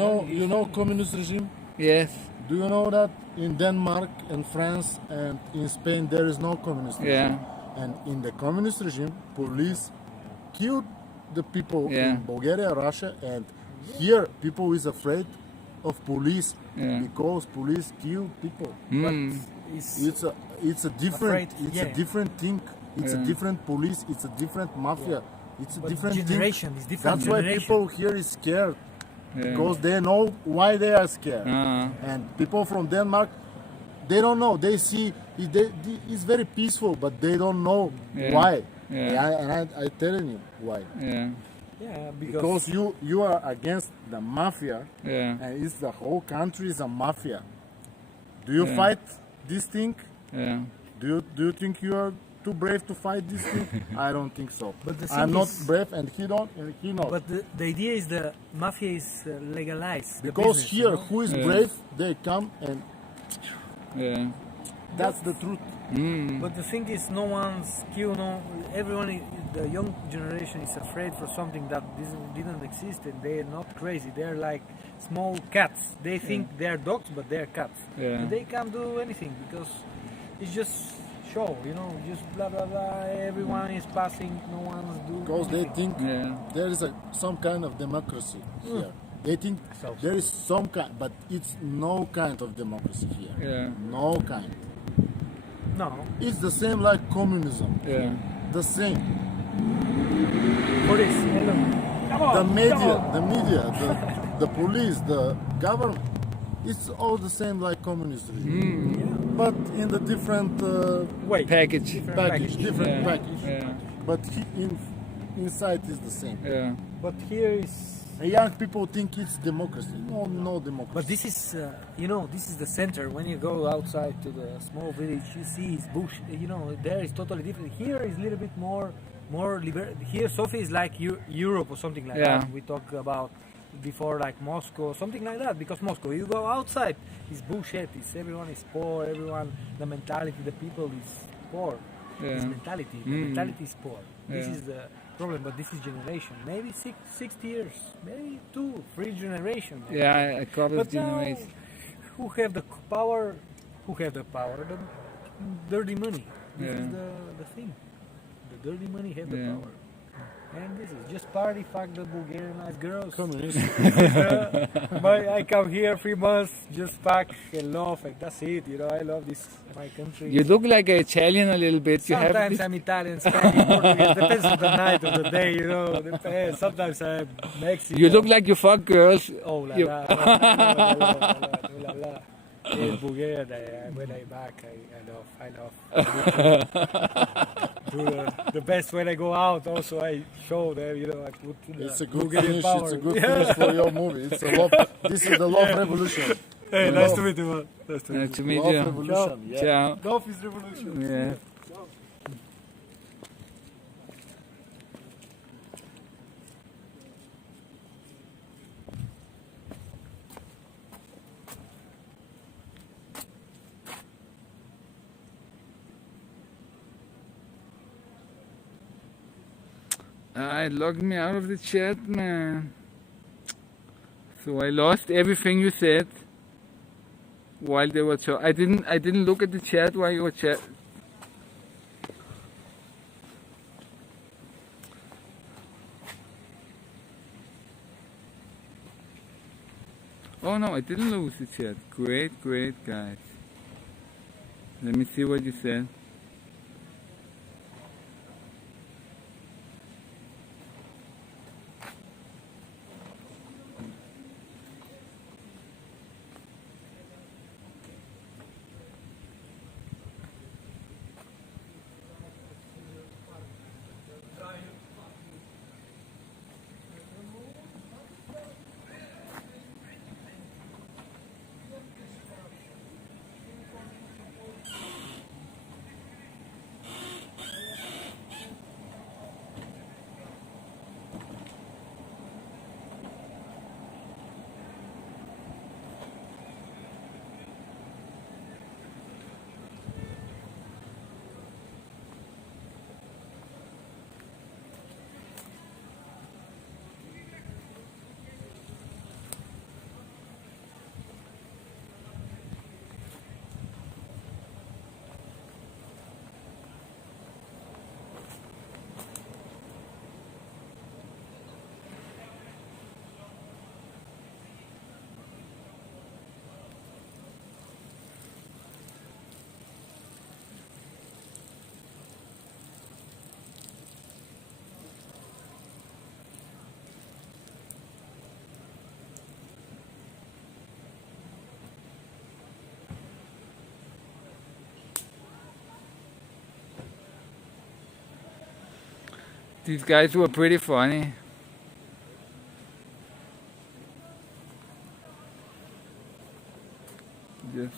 know communist regime? yes, Do you know that in Denmark and France and in Spain there is no communist regime? yeah, And in the communist regime, police killed the people Yeah. in Bulgaria, Russia, and here people is afraid of police Yeah. because police kill people. It's It's a different Afraid, it's yeah. a different thing. It's a different police. It's a different mafia. It's a but different generation thing. is different. That's why generation. people here is scared because they know why they are scared. And people from Denmark, they don't know. They see it's very peaceful, but they don't know why. Yeah. And I telling you why. yeah, Yeah, Because you are against the mafia, yeah, and it's the whole country is a mafia. Do you Yeah. fight this thing? yeah. Do you think you are too brave to fight this thing? I don't think so. But the I'm thing not is- brave, and he don't, and he not. But the idea is the mafia is legalized. the Because business, here, you know? who is Yeah. brave, they come, and Yeah. that's the truth. But the thing is, no one's killed. No, everyone, the young generation is afraid for something that didn't exist, and they're not crazy. They're like small cats. They think they're dogs, but they're cats. Yeah. And they can't do anything because it's just show. You know, just blah blah blah. Everyone is passing. No one's doing. Because they anything. think Yeah. there is some kind of democracy here. They think there is some kind, but it's no kind of democracy here. Yeah. No kind. No. It's the same like communism. Yeah. The same. Police. Hello. Come on. The come on. media, the police, the government. It's all the same like communist regime. But in the different Wait. Package. package, different Yeah. package. Yeah. But inside is the same. Yeah. But here is. And young people think it's democracy. No democracy. But this is, you know, this is the center. When you go outside to the small village, you see it's bush. You know, there is totally different. Here is a little bit more Here, Sofia is like Europe or something like Yeah. that. We talked about before, like Moscow, something like that. Because Moscow, you go outside, it's bullshit. It's everyone is poor. Everyone, the mentality, the people is poor. Yeah. It's mentality. The mentality is poor. This Yeah. is the problem. But this is generation. Maybe 60 years. Maybe 2-3 generation. Yeah, I call it But now, generation. who have the power? Who have the power? The dirty money. This Yeah. is the thing. The dirty money have the Yeah. power. And this is just party, fuck the Bulgarian nice girls. communist. I come here 3 months, just fuck and love, and that's it. You know, I love this my country. You look like an Italian a little bit. You have Sometimes this, I'm Italian, Spanish, Portuguese. Depends on the night of the day. You know, depends. Sometimes I'm Mexican. you look like you fuck girls. Oh la You- la, oh la la. In Bulgaria, when I back, I love. Do the best when I go out. Also, I show them. You know, I put the It's a good Bulgarian finish. power. It's a good finish for your movie. It's a love. This is the love revolution. Hey, The nice love- to meet you, man. Nice to meet Nice to meet Love you. revolution. Yeah. Ciao. you. Love is revolution. Yeah. It logged me out of the chat, man. So I lost everything you said while they were I didn't look at the chat while you were chat. Oh no, I didn't lose the chat. Great, guys. Let me see what you said. These guys were pretty funny. Just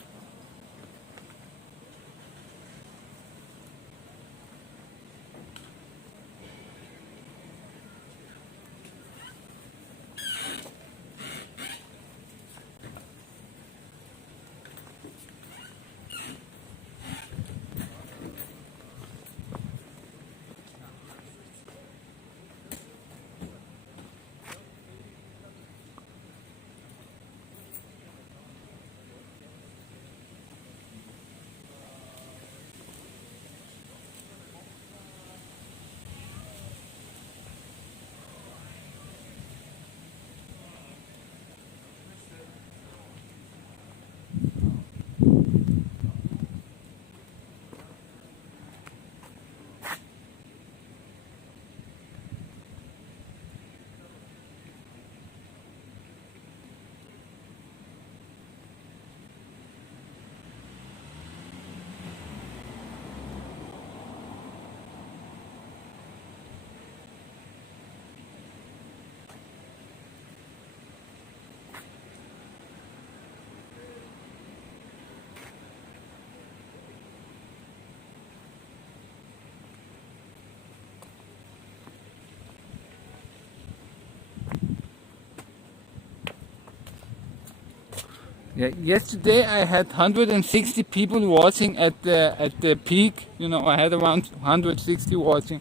yeah, yesterday I had 160 people watching at the peak. You know, I had around 160 watching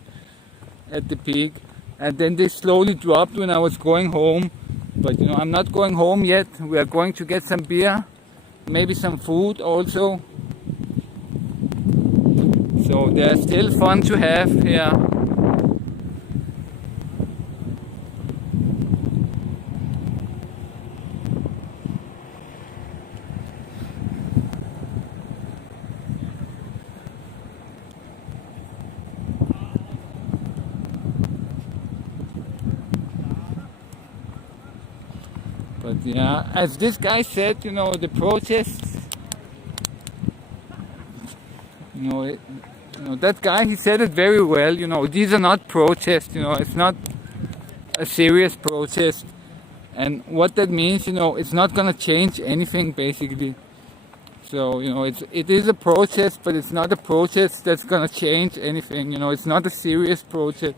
at the peak, and then they slowly dropped when I was going home. But you know, I'm not going home yet. We are going to get some beer, maybe some food also. So they're still fun to have here. But yeah, as this guy said, you know, the protests, that guy, he said it very well. You know, these are not protests. You know, it's not a serious protest, and what that means, you know, it's not gonna change anything basically. So you know, it is a protest, but it's not a protest that's gonna change anything. You know, it's not a serious protest.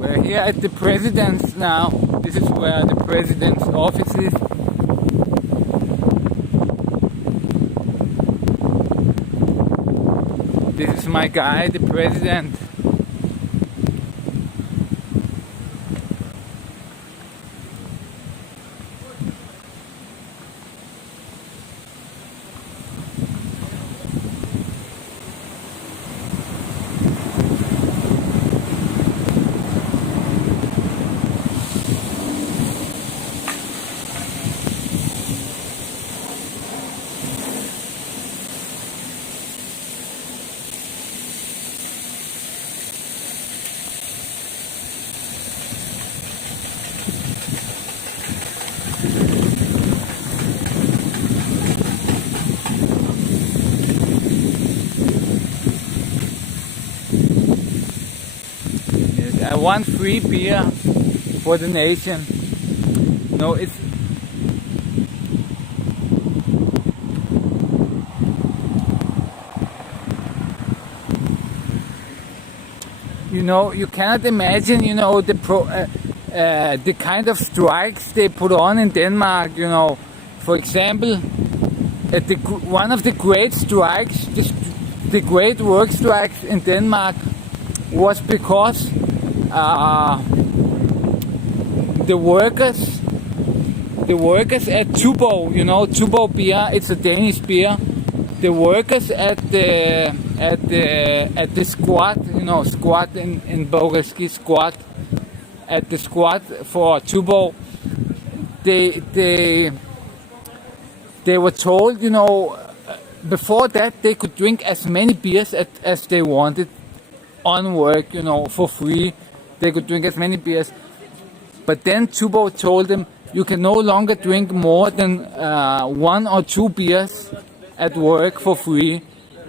We're here at the president's now. This is where the president's office is. This is my guy, the president. I want free beer for the nation. No, it's you know, you cannot imagine, you know, the kind of strikes they put on in Denmark. You know, for example, one of the great strikes, the great work strikes in Denmark, was because the workers at Tuborg, you know, Tuborg beer, it's a Danish beer. The workers at the squat, you know, squat in Bulgarian squat, at the squat for Tuborg, they were told, you know, before that they could drink as many beers as they wanted on work, you know, for free. They could drink as many beers. But then Tuborg told them, you can no longer drink more than 1 or 2 beers at work for free.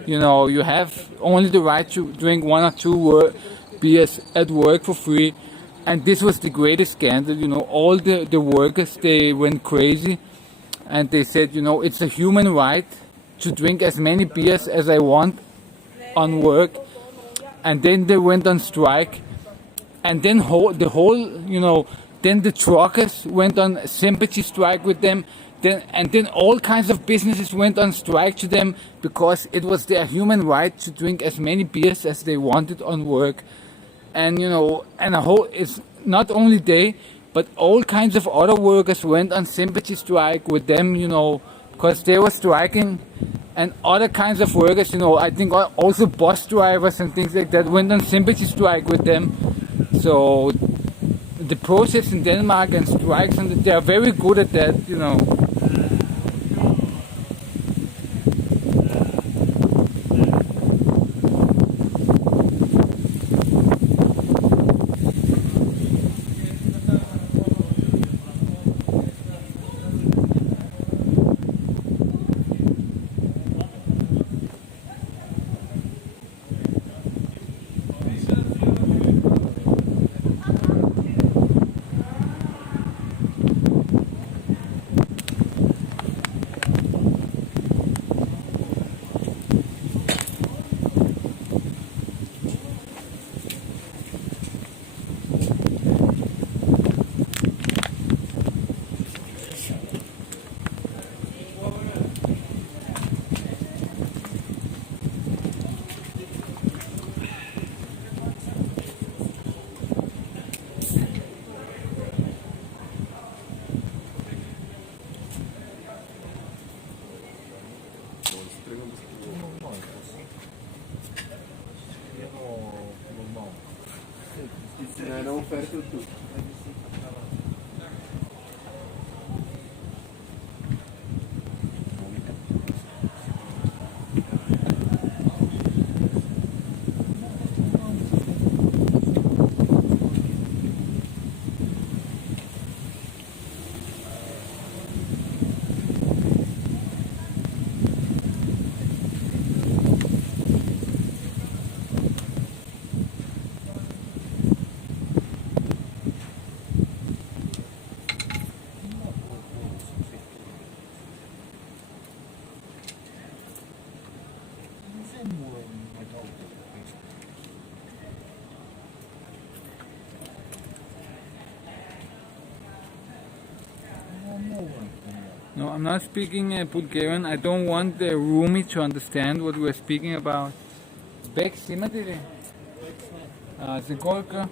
You know, you have only the right to drink 1 or 2 beers at work for free. And this was the greatest scandal. You know, all the workers, they went crazy. And they said, you know, it's a human right to drink as many beers as I want on work. And then they went on strike. And then then the truckers went on sympathy strike with them. Then all kinds of businesses went on strike to them because it was their human right to drink as many beers as they wanted on work. And, you know, it's not only they, but all kinds of other workers went on sympathy strike with them, you know, because they were striking. And other kinds of workers, you know, I think also bus drivers and things like that went on sympathy strike with them. So the process in Denmark and strikes, and they are very good at that, you know. No, I'm not speaking Bulgarian. I don't want the roomie to understand what we're speaking about. Bek, имате ли? Зигорка.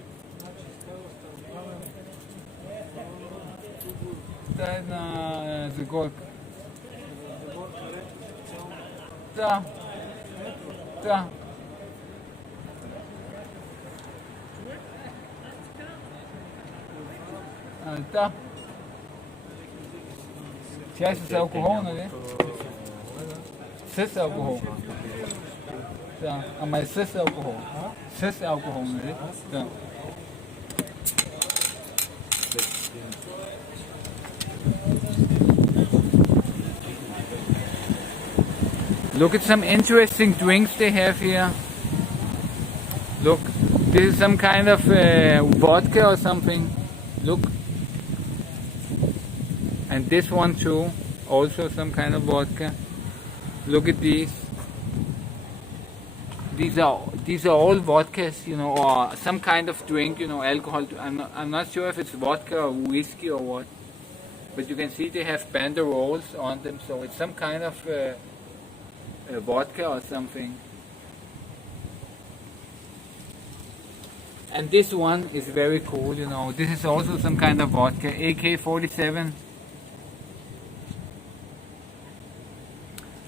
Та една зигорка. Да. Да. Да. Тя е с алкохол, нали? С алкохол. Да, ама е с алкохол. С алкохол, нали? Да. Look at some interesting drinks they have here. Look, this is some kind of vodka or something. Look. And this one too, also some kind of vodka. Look at these. These are all vodkas, you know, or some kind of drink, you know, alcohol. I'm not sure if it's vodka or whiskey or what, but you can see they have banderoles on them, so it's some kind of vodka or something. And this one is very cool, you know. This is also some kind of vodka, AK-47.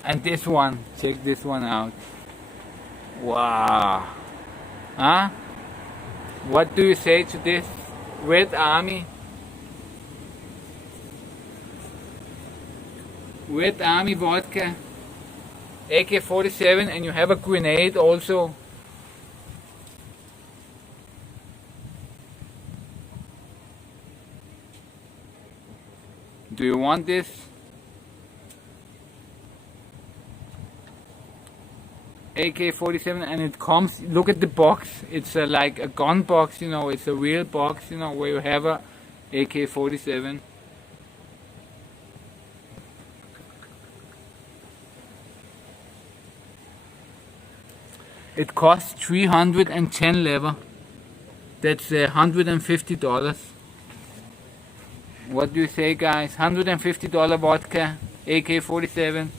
And this one, check this one out. Wow. Huh? What do you say to this? Red Army. Red Army vodka. AK-47, and you have a grenade also. Do you want this? AK-47, and it comes, look at the box, it's like a gun box, you know, it's a real box, you know, where you have a AK-47. It costs 310 lever. That's $150. What do you say, guys? $150 vodka, AK-47.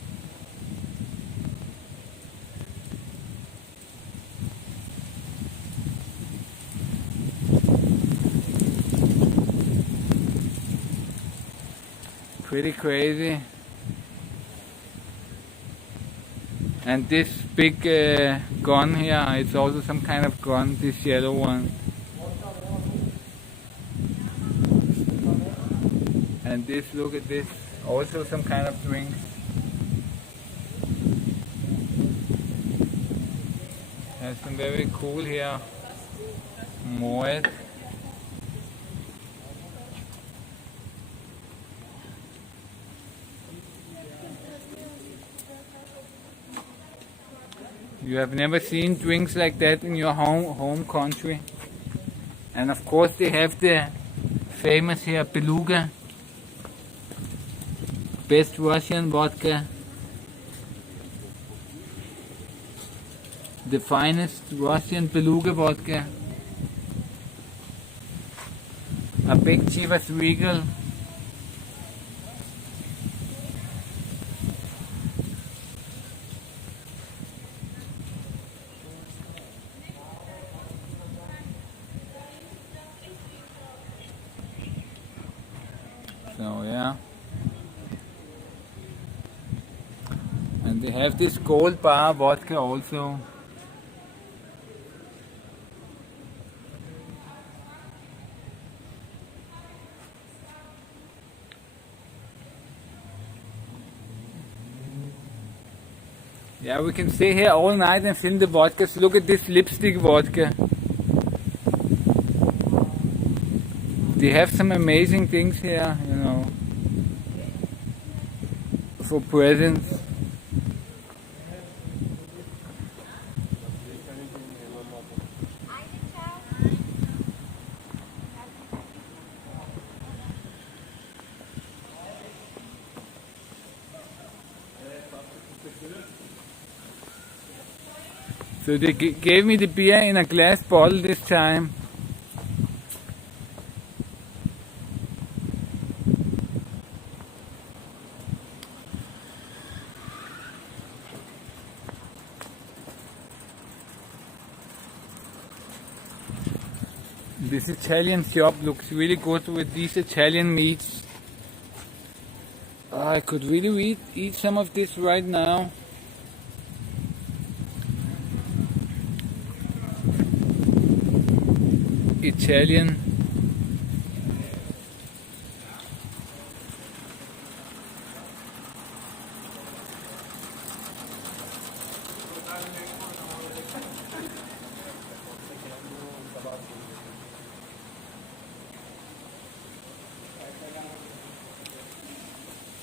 Pretty crazy. And this big gun here, it's also some kind of gun, this yellow one. And this, look at this, also some kind of drinks. There's some very cool here. Moet. You have never seen drinks like that in your home country. And of course they have the famous here Beluga. Best Russian vodka. The finest Russian Beluga vodka. A big Chivas Regal. So yeah. And they have this gold bar vodka also. Yeah, we can stay here all night and film the vodkas. Look at this lipstick vodka. They have some amazing things here, you know, for presents. So they gave me the beer in a glass bottle this time. This Italian shop looks really good with these Italian meats. I could really eat some of this right now. Italian.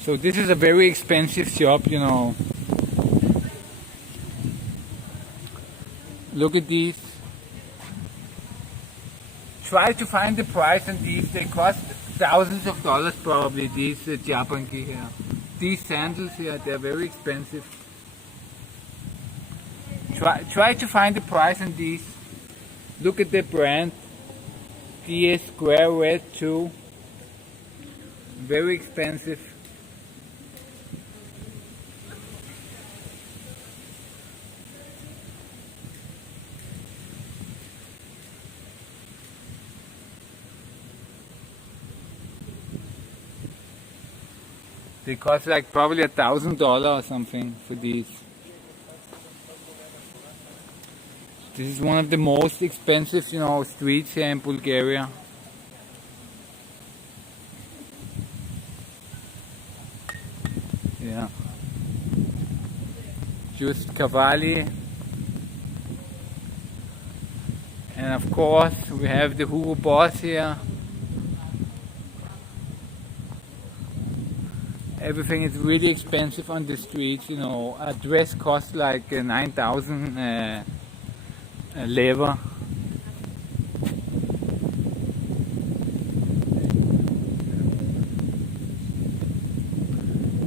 So this is a very expensive shop, you know. Look at these. Try to find the price on these. They cost thousands of dollars probably, these japanki here. These sandals here, they're very expensive. Try to find the price on these. Look at the brand. DS Square Red 2. Very expensive. They cost like probably $1,000 or something for these. This is one of the most expensive, streets here in Bulgaria. Yeah. Just Cavalli. And of course we have the Hugo Boss here. Everything is really expensive on the streets, a dress costs like 9,000 lever.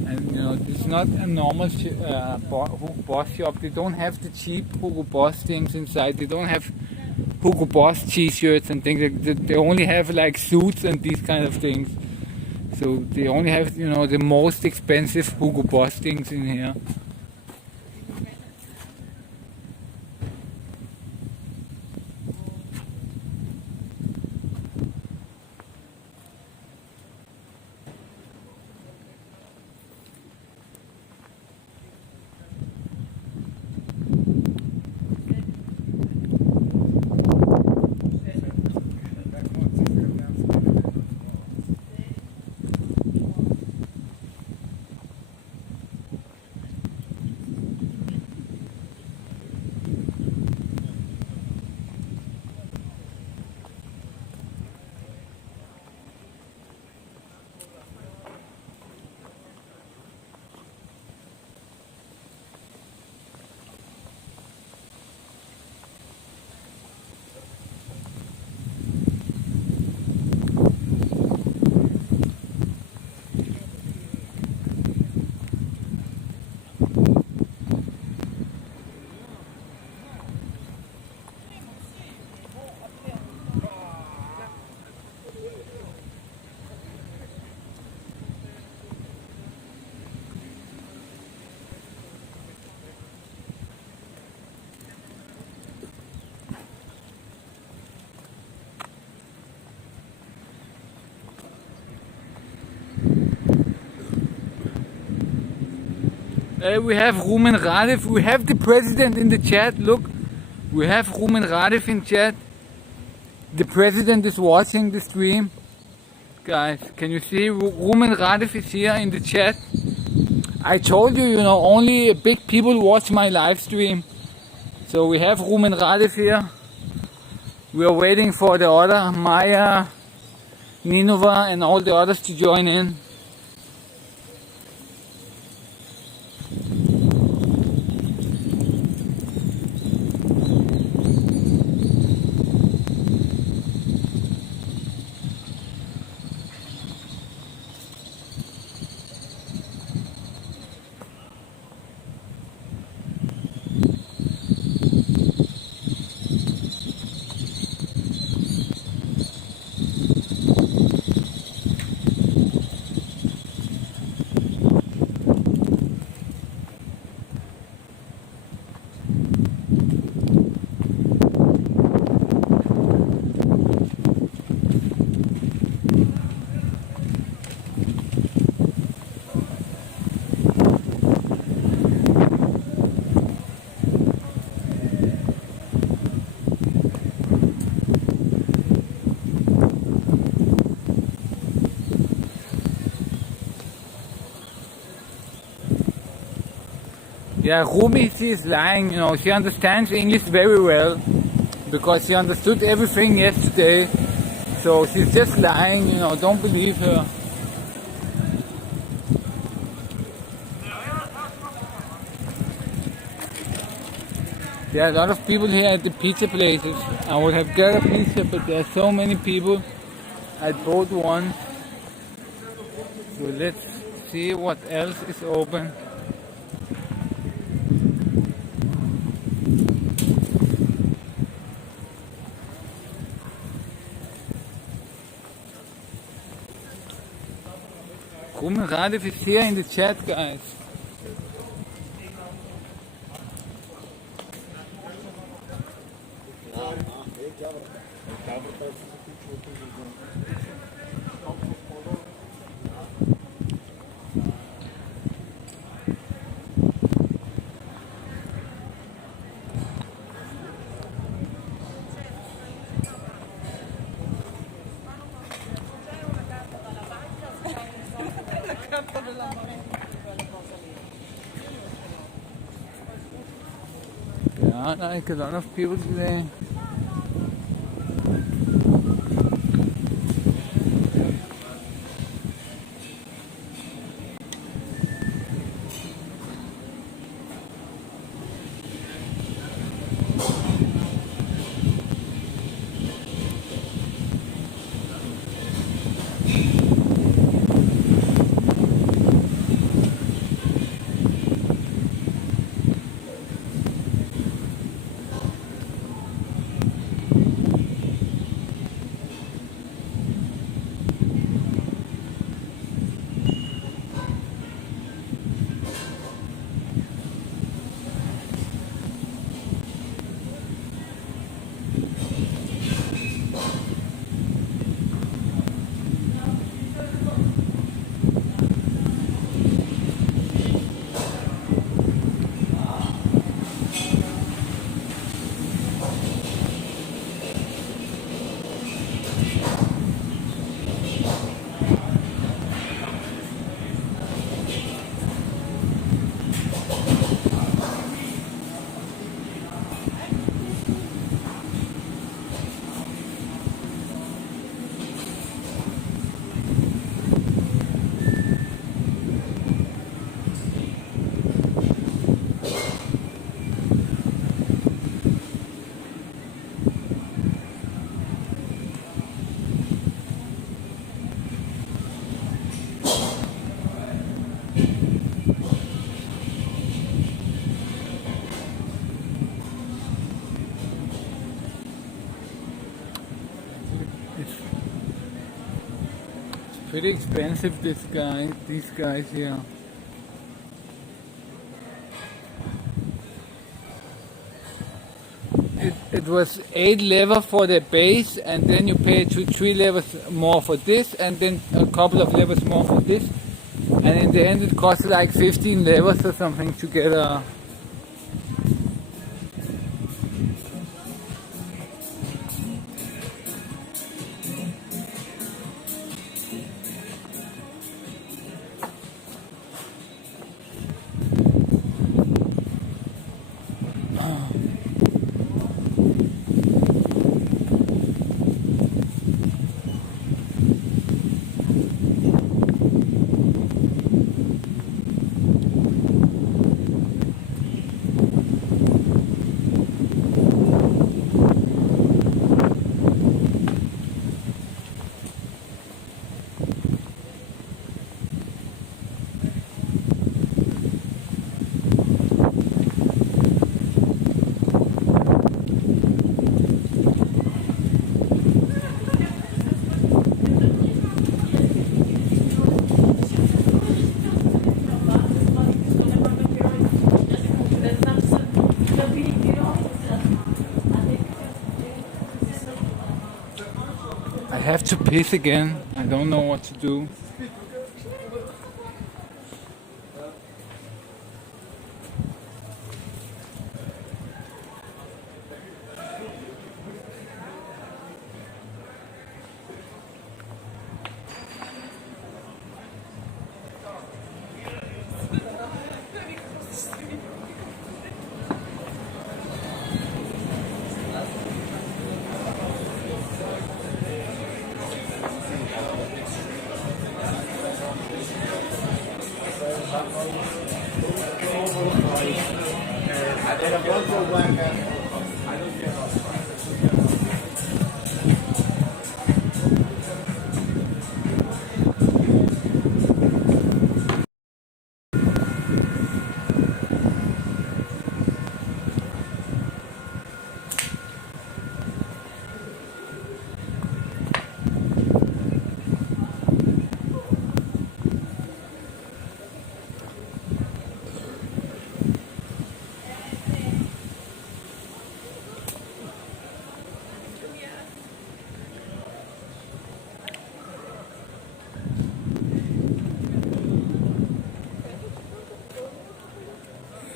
And it's not a normal Hugo Boss shop. They don't have the cheap Hugo Boss things inside. They don't have Hugo Boss t-shirts and things like that. They only have like suits and these kind of things. So they only have, the most expensive Hugo Boss things in here. We have Rumen Radev. We have the president in the chat. Look, we have Rumen Radev in chat. The president is watching the stream. Guys, can you see? Rumen Radev is here in the chat. I told you, only big people watch my live stream. So we have Rumen Radev here. We are waiting for the other, Maya, Ninova, and all the others to join in. Yeah, Rumi, she is lying, she understands English very well because she understood everything yesterday. So she's just lying, don't believe her. There are a lot of people here at the pizza places. I would have got a pizza, but there are so many people at both ones. So let's see what else is open. Radev is here in the chat, guys. Yeah, like a lot of people today. Pretty expensive, these guys here. It was 8 lever for the base, and then you pay 3 levers more for this, and then a couple of levers more for this, and in the end it costs like 15 levers or something to get a. I have to piss again. I don't know what to do.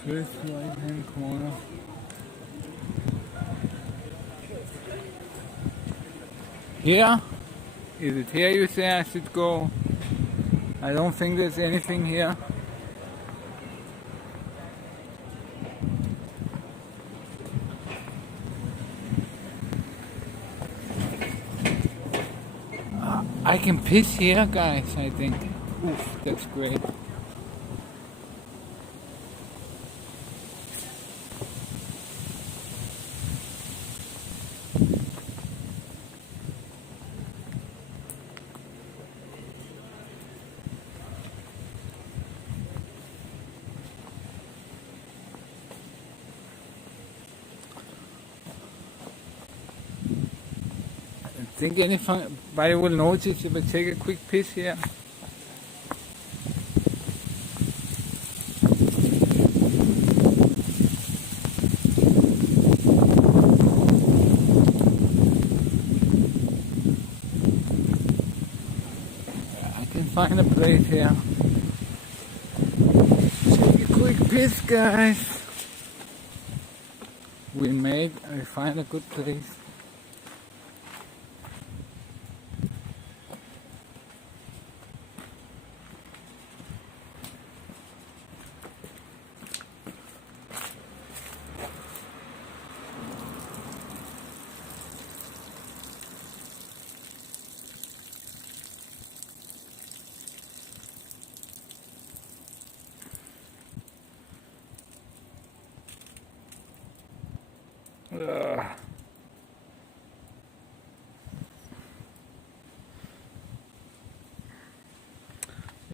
First right hand corner. Here? Is it here you say I should go? I don't think there's anything here. I can piss here, guys, I think. Oof, that's great. I think anybody will notice if I take a quick piss here. I can find a place here. Take a quick piss, guys. I find a good place.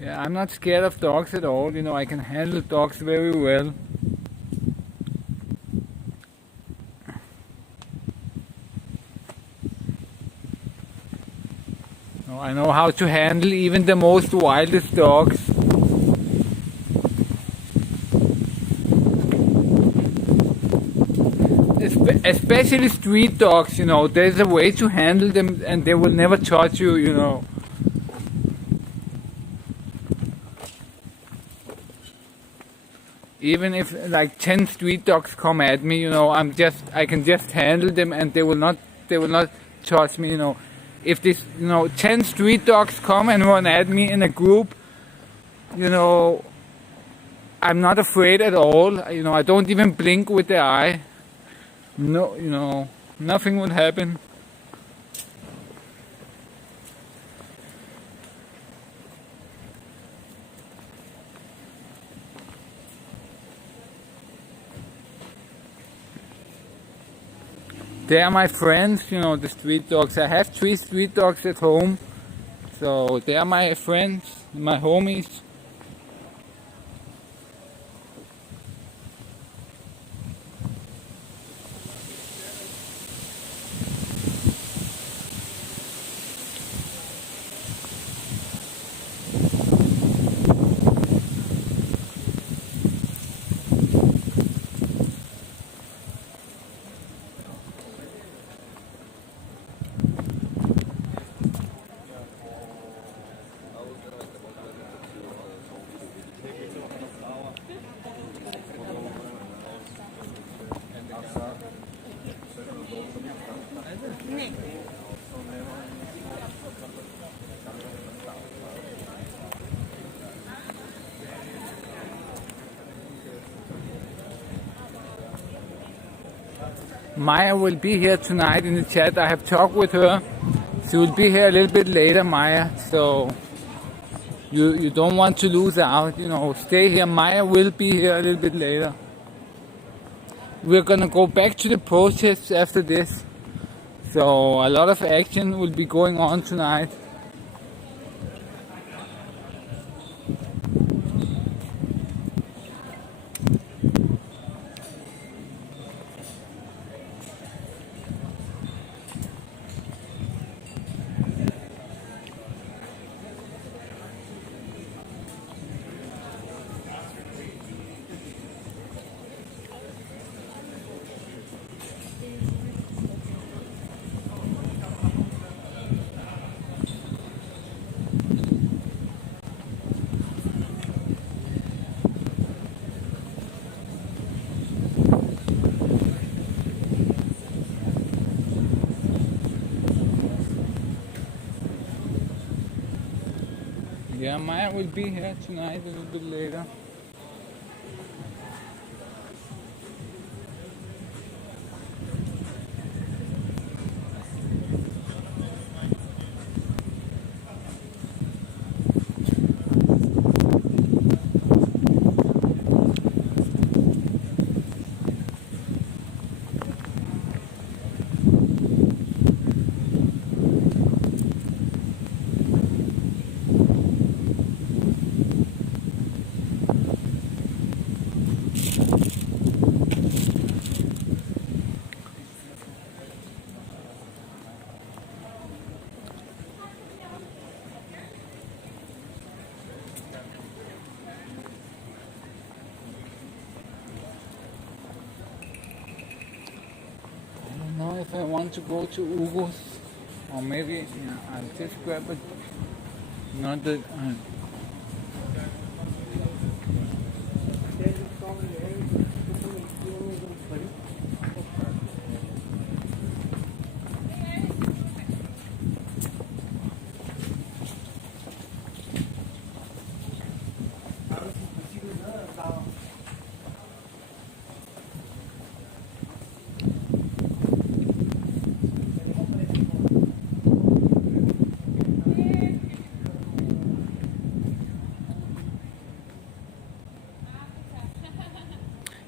Yeah, I'm not scared of dogs at all. You know, I can handle dogs very well. I know how to handle even the most wildest dogs. Especially street dogs, you know, there's a way to handle them and they will never touch you, you know. Even if like 10 street dogs come at me, you know, I can just handle them and they will not touch me, you know. If this, 10 street dogs come and run at me in a group, you know, I'm not afraid at all. You know, I don't even blink with the eye. No, you know, nothing will happen. They are my friends, you know, the street dogs. I have 3 street dogs at home. So they are my friends, my homies. Maya will be here tonight in the chat. I have talked with her. She will be here a little bit later, Maya. So you don't want to lose out. You know, stay here. Maya will be here a little bit later. We're gonna go back to the protests after this. So a lot of action will be going on tonight. Yeah, Maya will be here tonight a little bit later. I don't know if I want to go to Ugo's, or maybe I'll just grab a. Not that.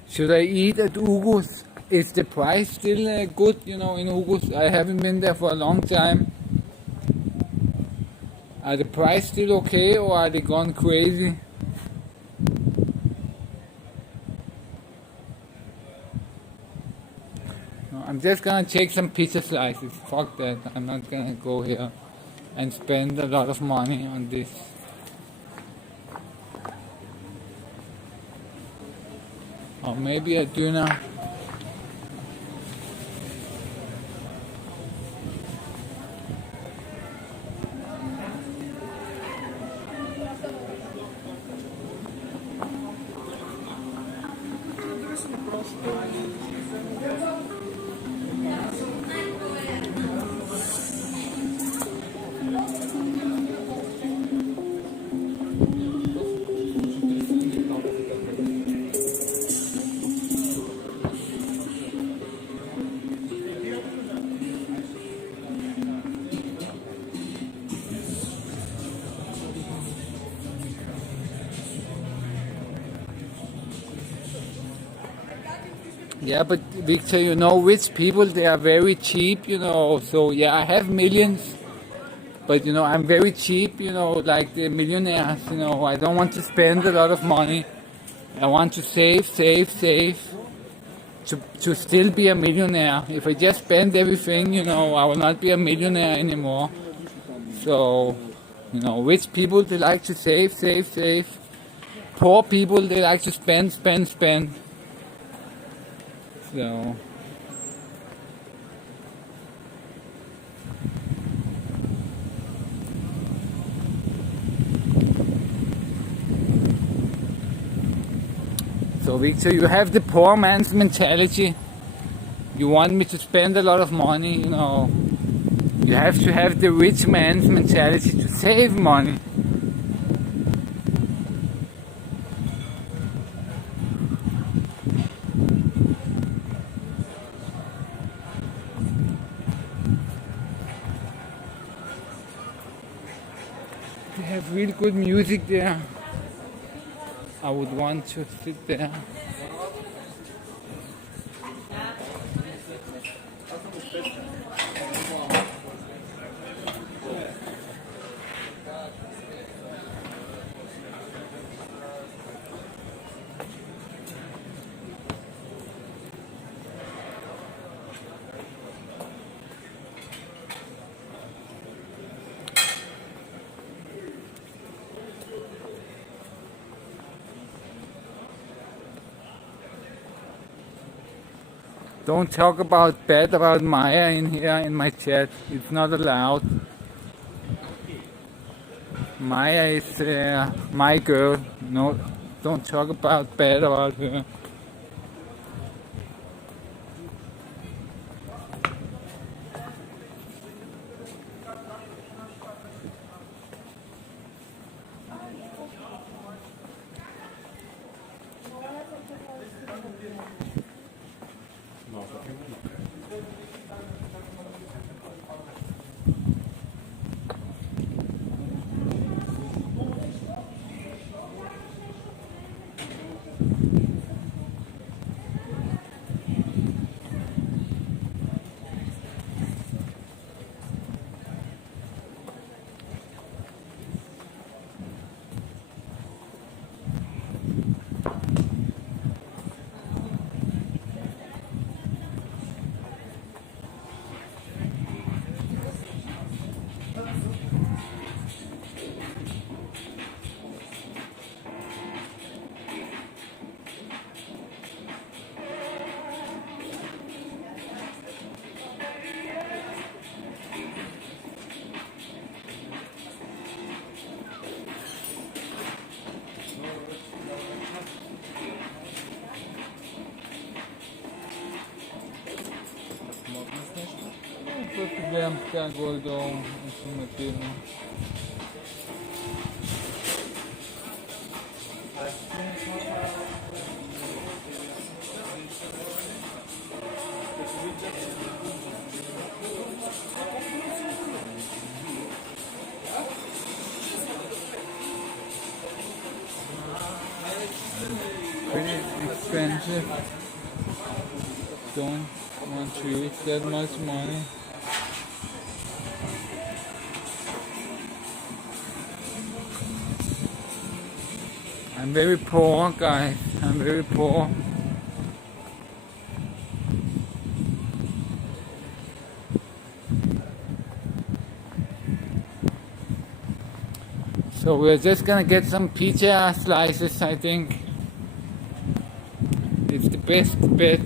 Should I eat at Ugo's? Is the price still good, in Ugo's? I haven't been there for a long time. Are the price still okay, or are they gone crazy? No, I'm just gonna take some pizza slices. Fuck that. I'm not gonna go here and spend a lot of money on this. Or maybe a dinner. Yeah, but Victor, rich people, they are very cheap, so yeah, I have millions, but I'm very cheap, like the millionaires, I don't want to spend a lot of money. I want to save to still be a millionaire. If I just spend everything, I will not be a millionaire anymore. So, rich people, they like to save. Poor people, they like to spend. So Victor, you have the poor man's mentality. You want me to spend a lot of money, You have to have the rich man's mentality to save money. They have really good music there. I would want to sit there. Don't talk bad about Maya in here in my chat. It's not allowed. Maya is my girl. No, don't talk bad about her. Просто гледам така горе-долу информативно. Pretty expensive. Don't want to use that much money. I'm very poor, guys. I'm very poor. So we're just gonna get some pizza slices, I think. It's the best bet.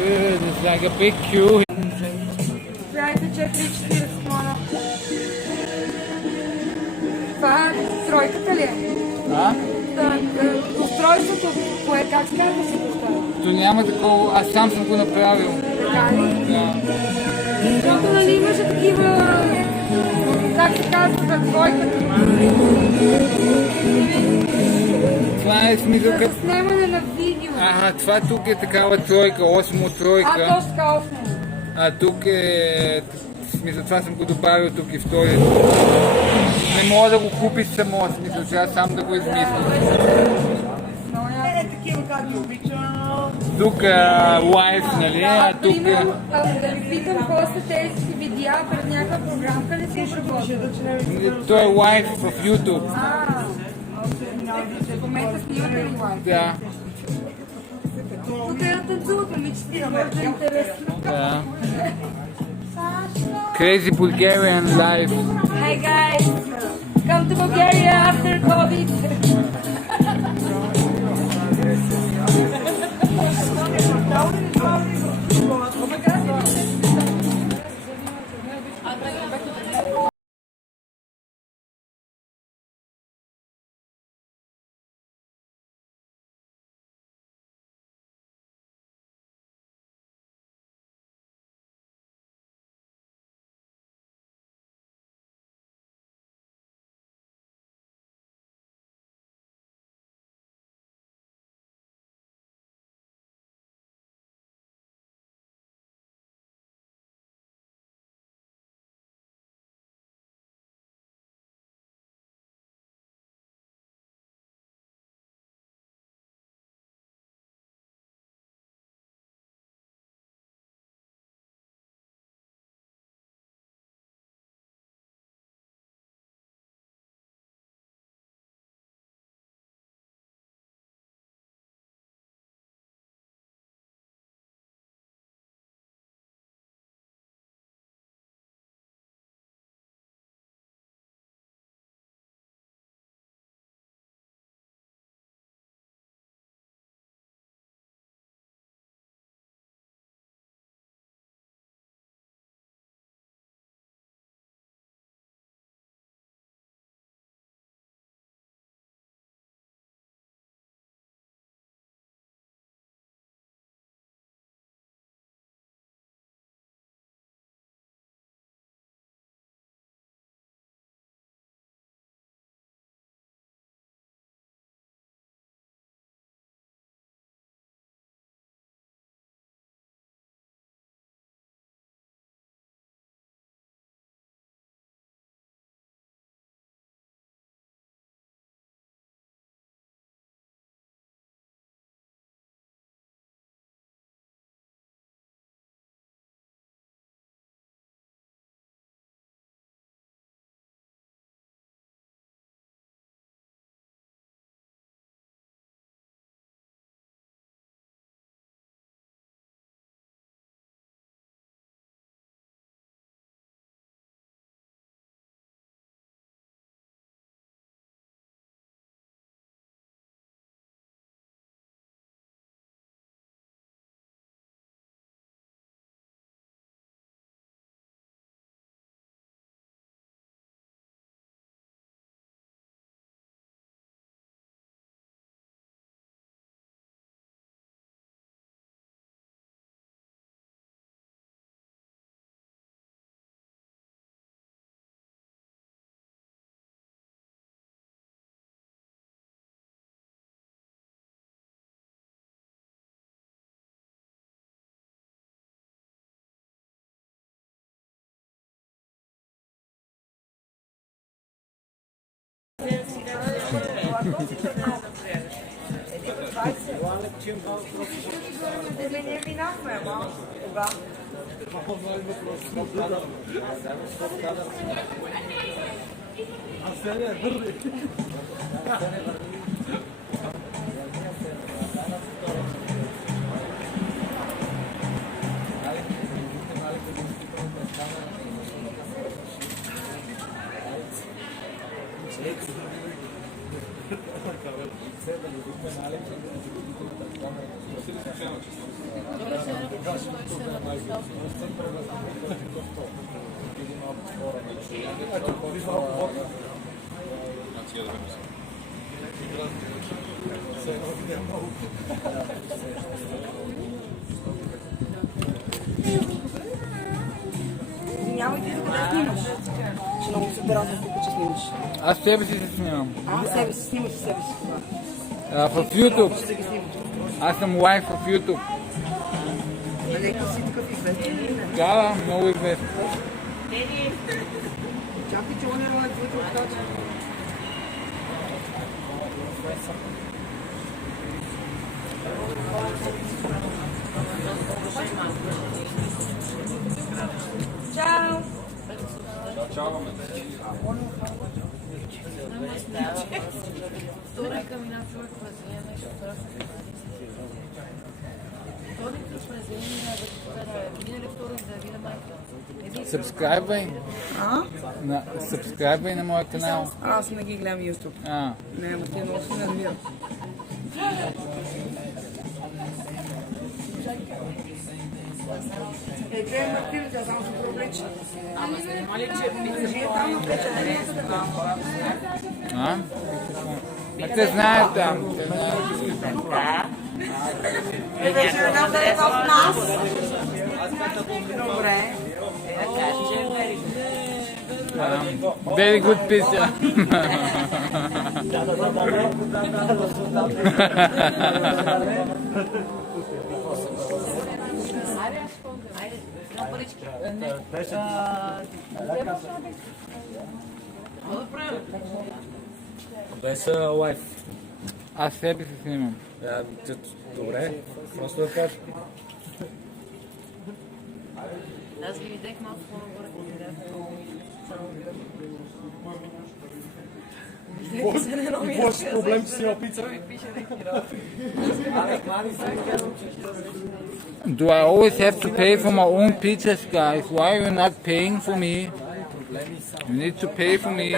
Dude, it's like a big queue. Дайте 4-4 смона. Това тройката ли е? А? Устройството, кое как се казва си поставя? То няма такова, аз сам съм го направил. Така ли? Да. Защото нали имаше такива, как се казва, тройката? Това е смисъл За като... заснемане на видео. Ага, това тук е такава тройка, 8 тройка. Точно така 8. А тук е... В смисъл, това съм го добавил тук и втори. Не мога да го купиш само, в смисъл, сега сам да го измисля. Тук е лайф, нали? А тук е... Примерно, да ви питам, после тези си видеа пред някаква програмка ли си работил? Той е лайф в YouTube. В момента снимате ли лайф? Да. Тук е да танцуват момичета, много интересно. Да. Crazy Bulgarian life. Hi guys, come to Bulgaria after COVID. Извинявай, ти докъде снимаш? Че много се берат тук, че снимаш. Аз себе си се снимам. Себе си, снимаш себе си. В YouTube. Аз съм лайв в YouTube. Нека си такъв известен. Да, много известен. Чакай, че он е лайв, който откача. Чао! Subscribe на моя канал. Аз не ги гледам YouTube. Не, но ти много се нервирам. Гледам активите, аз само се провлеча. Ама занима ли, че ми там навлече, да не е така? Те знаят там. Вече не дам да е в нас. Добре. Very good picture. Без лайф. Аз себе се снимам. Добре, просто да кажа. Аз ви видях малко по-нагоре. Какво си проблем, че си на пица? Do I always have to pay for my own pizzas, guys? Why are you not paying for me? You need to pay for me.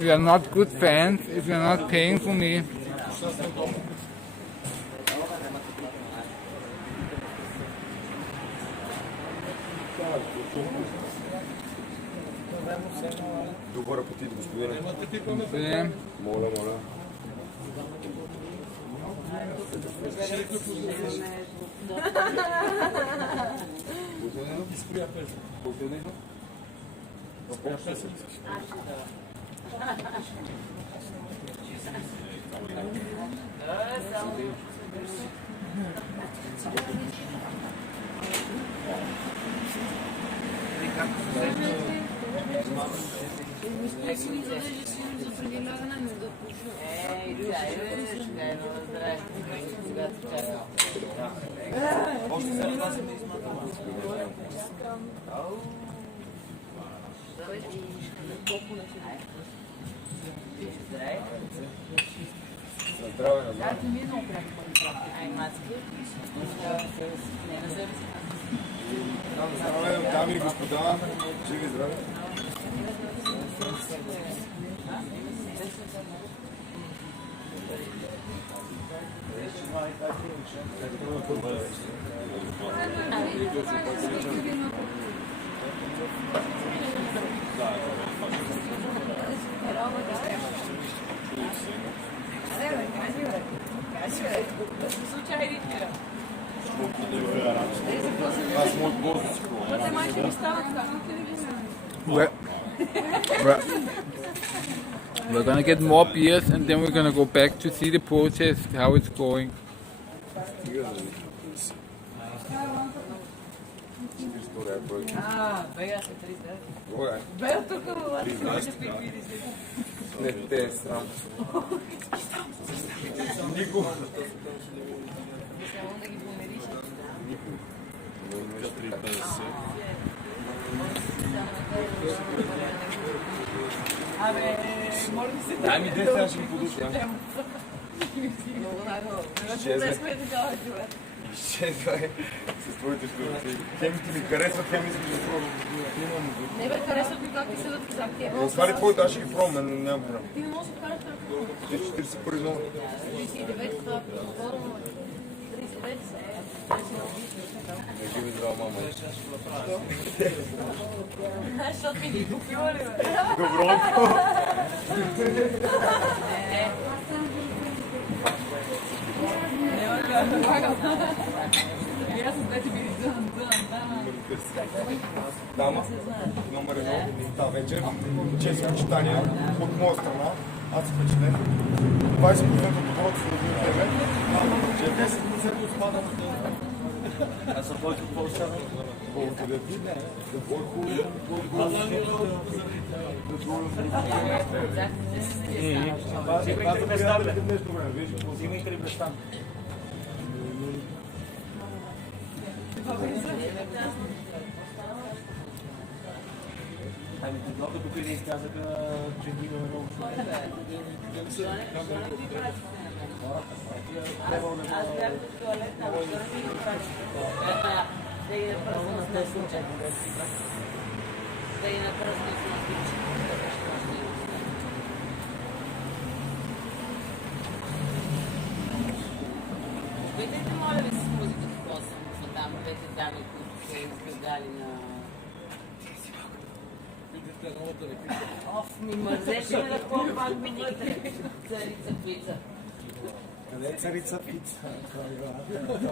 We are not good fans if you're not paying for me. Добър апетит, господине. Господин. Моля, моля. Здраве, дами и господа, живи здраве. Аз мой бос си We're gonna get more beers and then we're gonna go back to see the protest, how it's going. Бега се 30. Добре. Бега тук във Не те е срам. Никога. Само да ги помириш. Абе, може да се Дай ми 10, аз ще ги подуша. много нагло. Изчезне. Днес е такава човек. Изчезвай с твоите штуки. Хем ти ми харесват, хем искаш да пробвам. Не бе, харесват ми как ти седат казах ти. Но свали твоето, аз ще ги пробвам, но няма проблем. Ти не можеш да кажеш толкова. Ти 41 номер. 39 това второ, 39 са. Не живи здрава мама. Защото ми ги купила ли, бе? Доброто. Няма да помагам. И аз съм вече били дън. Дама, номер 1, тази вечер. Честни почитания от моя страна. Аз съм впечатлен. 20% от доброто се роди от тебе. Че 10% отпада на това. Аз съм който по-остана. Колкото да ти не. Да Взимайте ли представа? Ами много тук не изказаха, че има много Аз бях в туалетна, но не ми го кажа. Да ги напръсна с нас. Да ги напръсна с нас. Питайте, моля ви, с музиката, какво са там двете дами, които се изгледали на... Оф, ми мързеше ме да ходя пак видите. Царица пица. Къде е царица пица?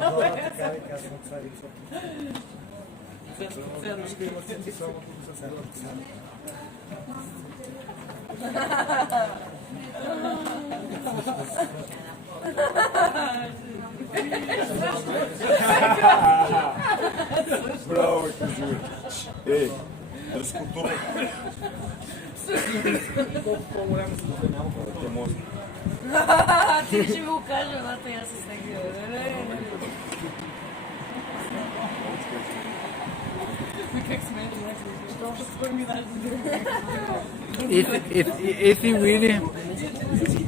Това е така ви казвам царица пица. Браво, кажи. Ей, разкултурно. Колко по-голям си да няма. Те може. Ти ще ми го кажа, едната и аз се снеги. Как сме? Is he really?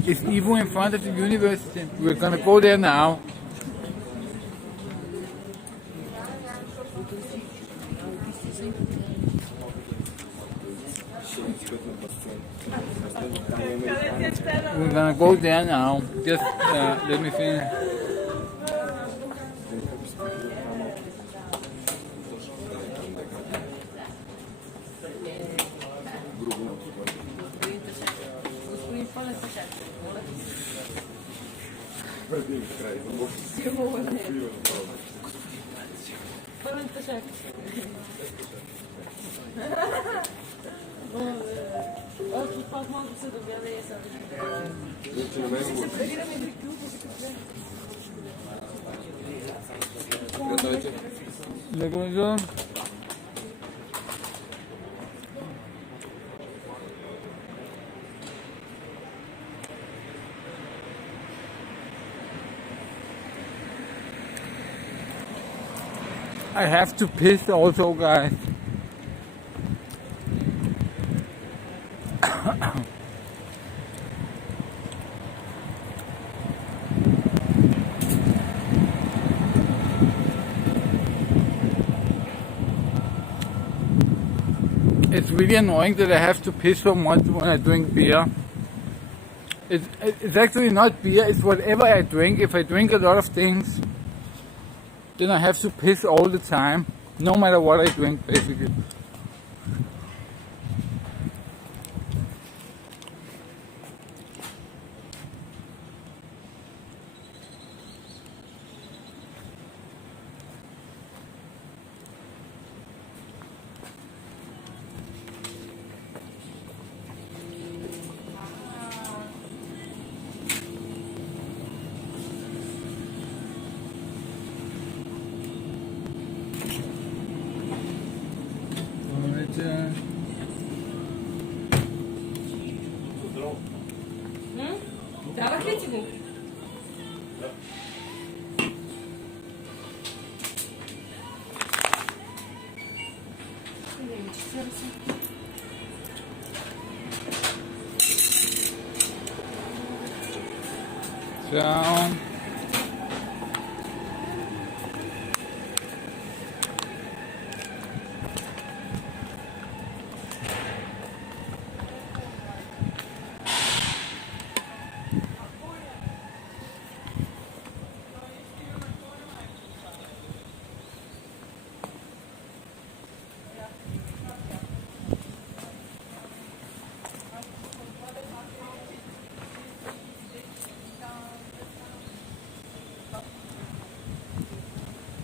Is Ivo in front of the university? We're gonna go there now. We're gonna go there now. Just let me finish. Господин Пълен Сашак. Пълен Сашак. Още пак може да се догледа и сега. I have to piss also, guys. It's really annoying that I have to piss so much when I drink beer. It's actually not beer, it's whatever I drink. If I drink a lot of things, then I have to piss all the time, no matter what I drink, basically. Facebook. So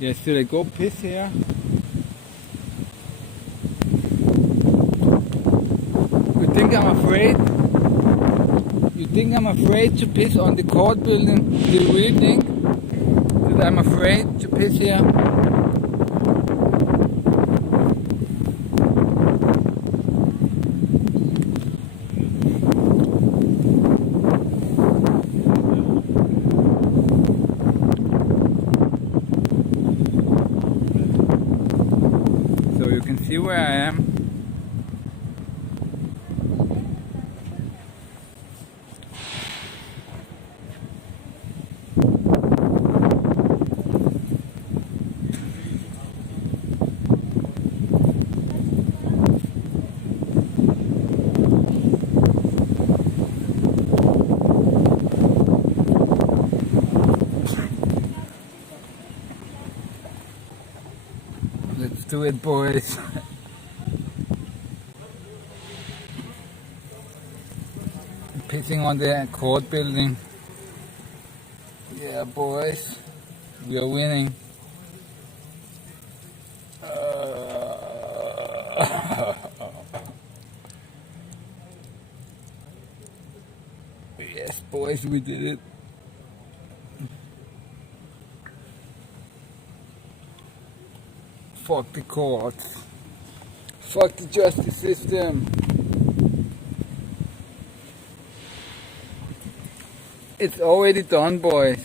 yeah, should I go piss here? You think I'm afraid? You think I'm afraid to piss on the court building? Do you really think that I'm afraid to piss here? So you can see where I am. Let's do it, boys. Pissing on the court building. Yeah, boys. We are winning. Yes, boys, we did it. Fuck the courts. Fuck the justice system. It's already done, boys.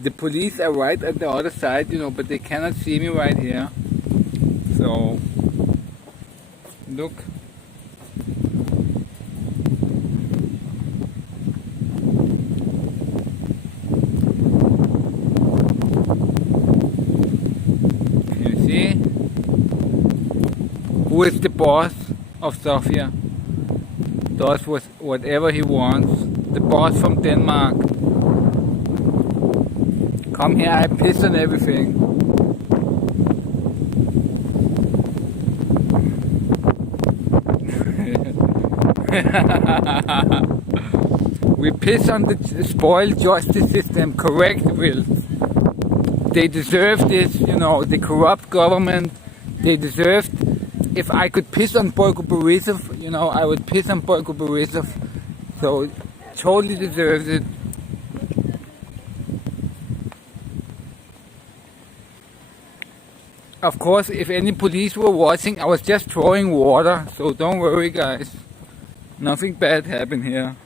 The police are right at the other side, you know, but they cannot see me right here. So, look. Who is the boss of Sofia? Does whatever he wants. The boss from Denmark. Come here, I piss on everything. We piss on the spoiled justice system, correct, Will? They deserve this, you know, the corrupt government. They deserved. If I could piss on Boyko Borisov, you know, I would piss on Boyko Borisov. So, totally deserves it. Of course, if any police were watching, I was just throwing water. So don't worry, guys. Nothing bad happened here.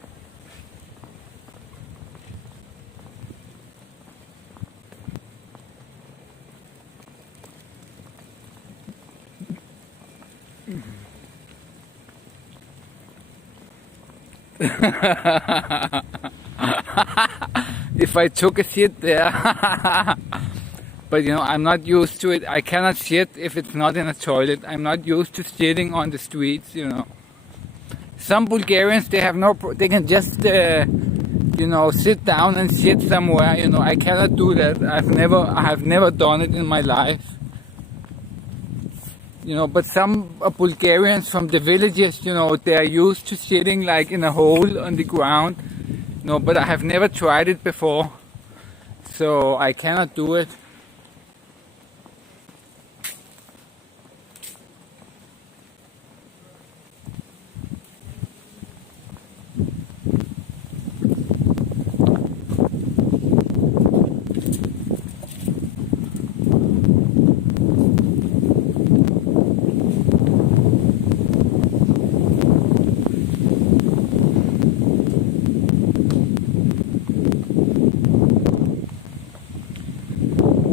If I took a shit there. But you know, I'm not used to it. I cannot shit if it's not in a toilet. I'm not used to shitting on the streets, you know. Some Bulgarians, they have no, they can just, you know, sit down and shit somewhere, you know. I cannot do that. I have never done it in my life. You know, but some Bulgarians from the villages, you know, they are used to sitting like in a hole on the ground. No, but I have never tried it before. So I cannot do it.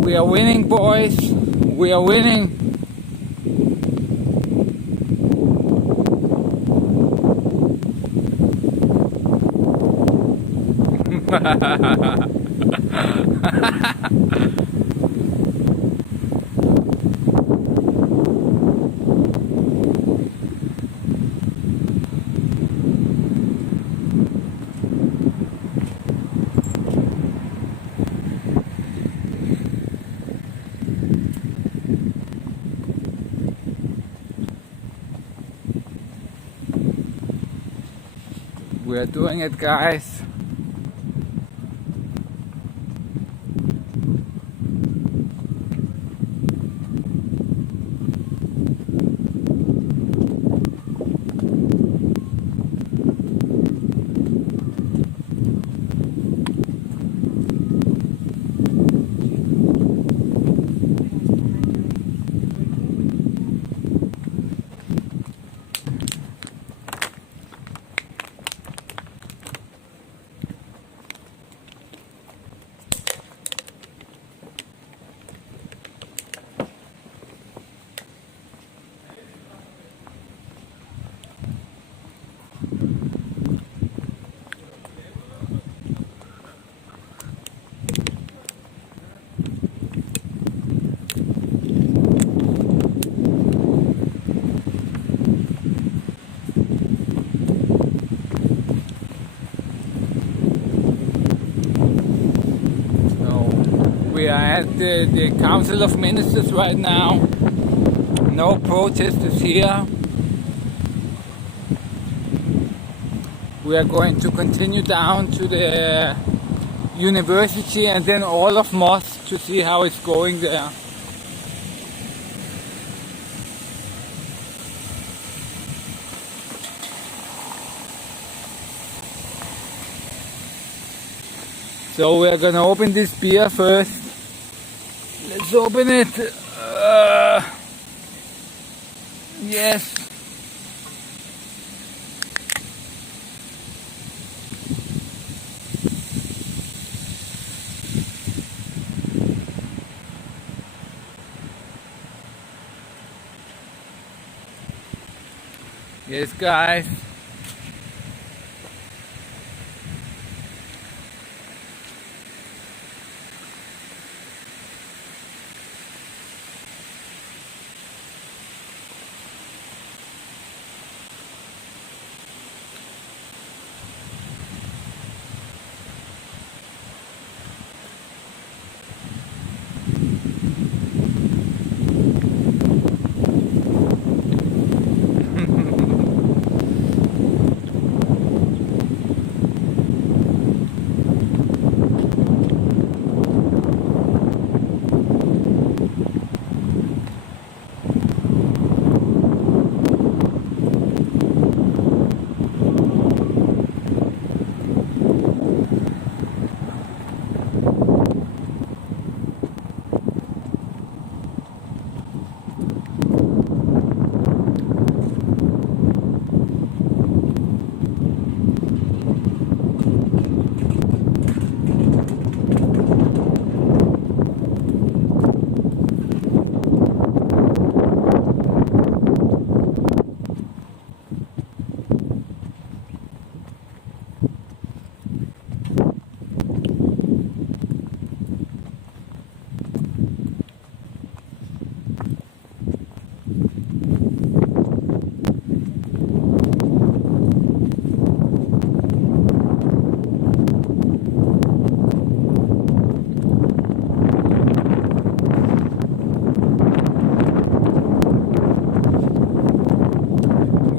We are winning, boys. We are winning. We are doing it, guys. We are at the Council of Ministers right now. No protesters here. We are going to continue down to the university and then Orlov Most to see how it's going there. So we're gonna open this beer first. Let's open it. Yes. Yes, guys.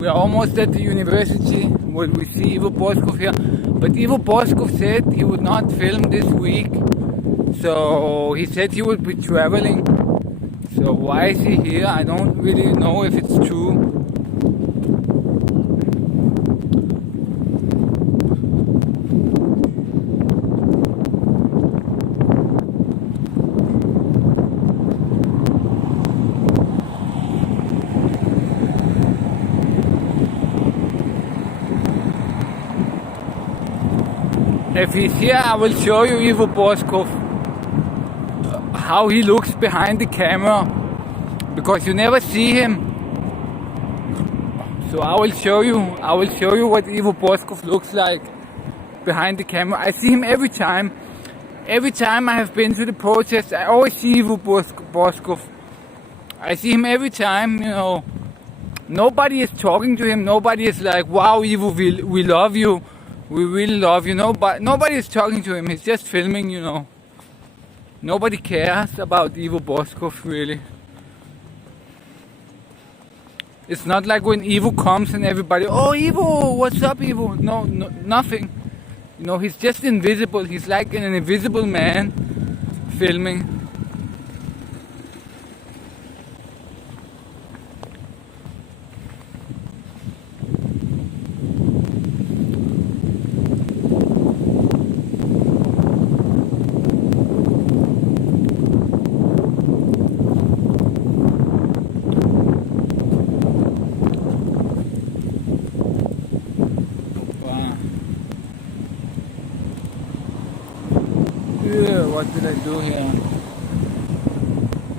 We are almost at the university where we see Ivo Boskov here. But Ivo Boskov said he would not film this week. So he said he would be traveling. So why is he here? I don't really know if it's true. If he's here, I will show you Ivo Boskov how he looks behind the camera, because you never see him. So I will show you what Ivo Boskov looks like behind the camera. I see him every time. Every time I have been to the protest, I always see Ivo Boskov. I see him every time, you know. Nobody is talking to him. Nobody is like, wow, Ivo, we love you. We really love you. Nobody is talking to him. He's just filming, you know. Nobody cares about Ivo Boskov, really. It's not like when Ivo comes and everybody, oh, Ivo, what's up, Ivo? No, nothing. You know, he's just invisible. He's like an invisible man filming. What did I do here?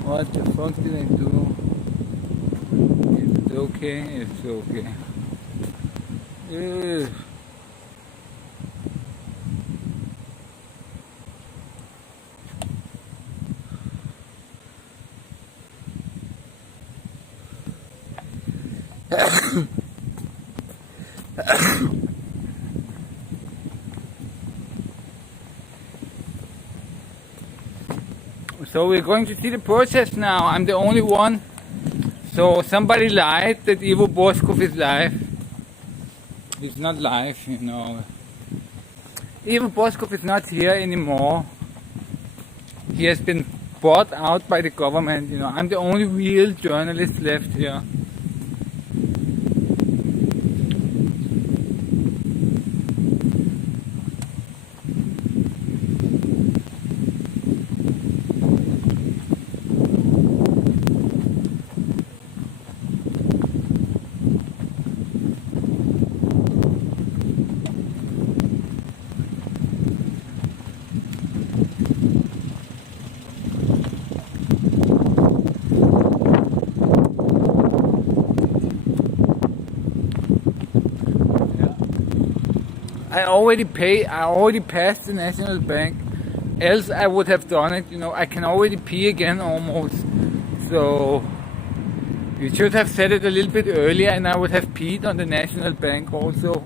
What the fuck did I do? It's okay, it's okay. Ugh. So we're going to see the protest now. I'm the only one. So somebody lied that Ivo Boskov is live. He's not live, you know. Ivo Boskov is not here anymore. He has been bought out by the government, you know. I'm the only real journalist left here. I already passed the National Bank, else I would have done it, you know. I can already pee again almost, so you should have said it a little bit earlier and I would have peed on the National Bank also.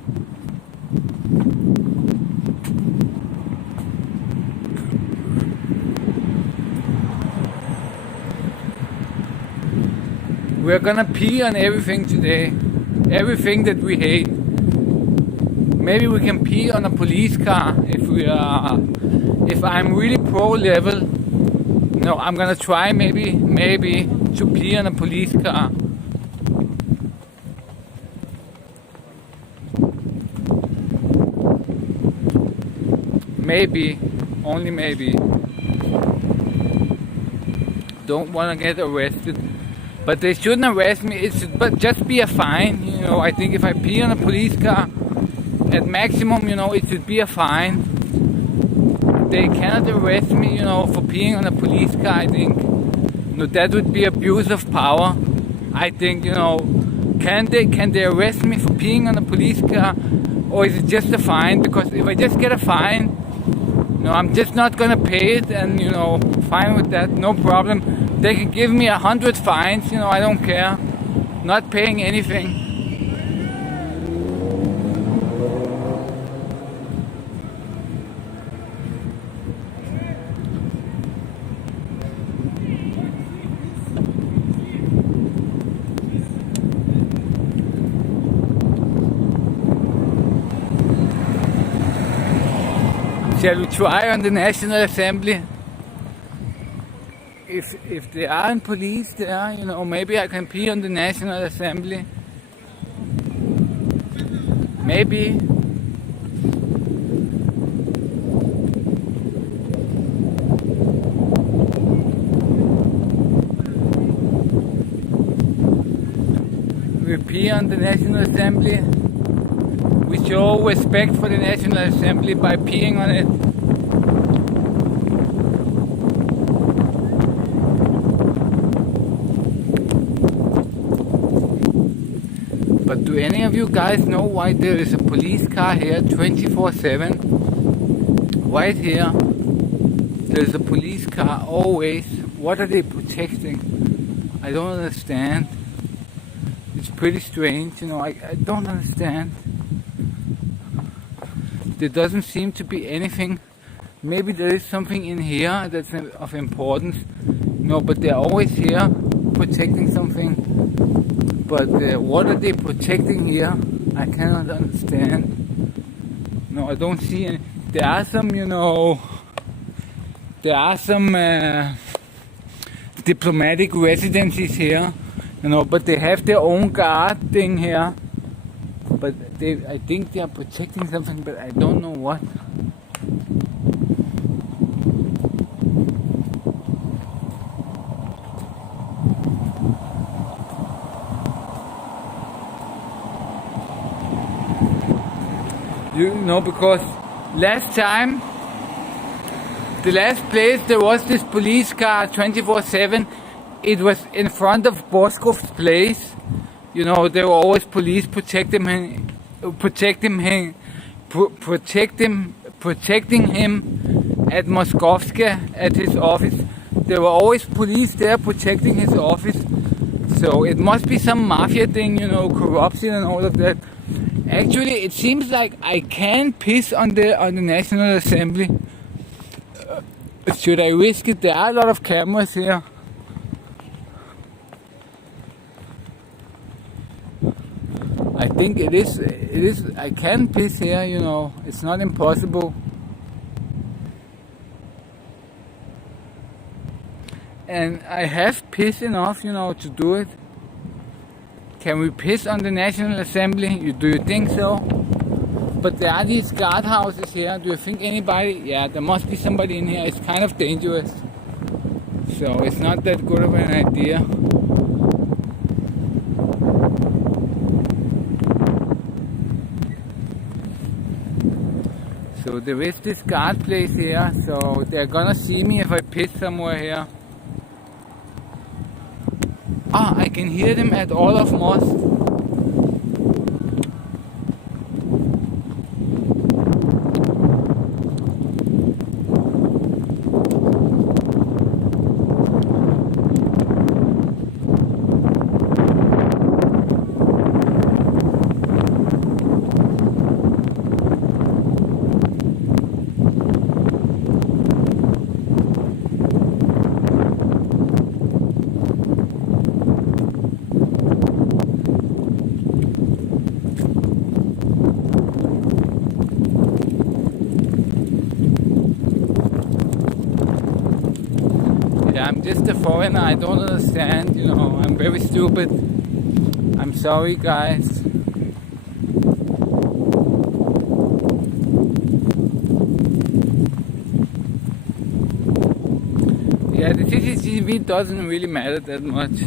We're gonna pee on everything today, everything that we hate. Maybe we can pee on a police car if I'm really pro level. No, I'm gonna try maybe to pee on a police car. Maybe, only maybe. Don't wanna get arrested. But they shouldn't arrest me, it should just be a fine, you know. I think if I pee on a police car, at maximum, you know, it should be a fine. They cannot arrest me, you know, for peeing on a police car, I think. You know, that would be abuse of power. I think, you know, can they arrest me for peeing on a police car? Or is it just a fine? Because if I just get a fine, you know, I'm just not gonna pay it, and, you know, fine with that, no problem. They can give me 100 fines, you know, I don't care. Not paying anything. Shall we try on the National Assembly? If there aren't police there, you know, maybe I can pee on the National Assembly. Maybe. We pee on the National Assembly. We show respect for the National Assembly by peeing on it. But do any of you guys know why there is a police car here 24/7? Right here, there's a police car always. What are they protecting? I don't understand. It's pretty strange, you know, I don't understand. There doesn't seem to be anything. Maybe there is something in here that's of importance. No, but they're always here protecting something. But what are they protecting here? I cannot understand. No, I don't see any. There are some, you know, there are some diplomatic residencies here, you know, but they have their own guard thing here. But I think they are protecting something, but I don't know what. You know, because last time, the last place there was this police car 24/7, it was in front of Boskov's place. You know, there were always police protecting him at Moskovska, at his office. There were always police there protecting his office. So it must be some mafia thing, you know, corruption and all of that. Actually, it seems like I can piss on the National Assembly. Should I risk it? There are a lot of cameras here. I think it is. I can piss here, you know. It's not impossible. And I have piss enough, you know, to do it. Can we piss on the National Assembly? Do you think so? But there are these guardhouses here. Do you think anybody? Yeah, there must be somebody in here. It's kind of dangerous. So it's not that good of an idea. So there is this guard place here. So they're gonna see me if I piss somewhere here. Ah, I can hear them at Orlov Most. I'm just a foreigner, I don't understand, you know, I'm very stupid. I'm sorry, guys. Yeah, the CCTV doesn't really matter that much.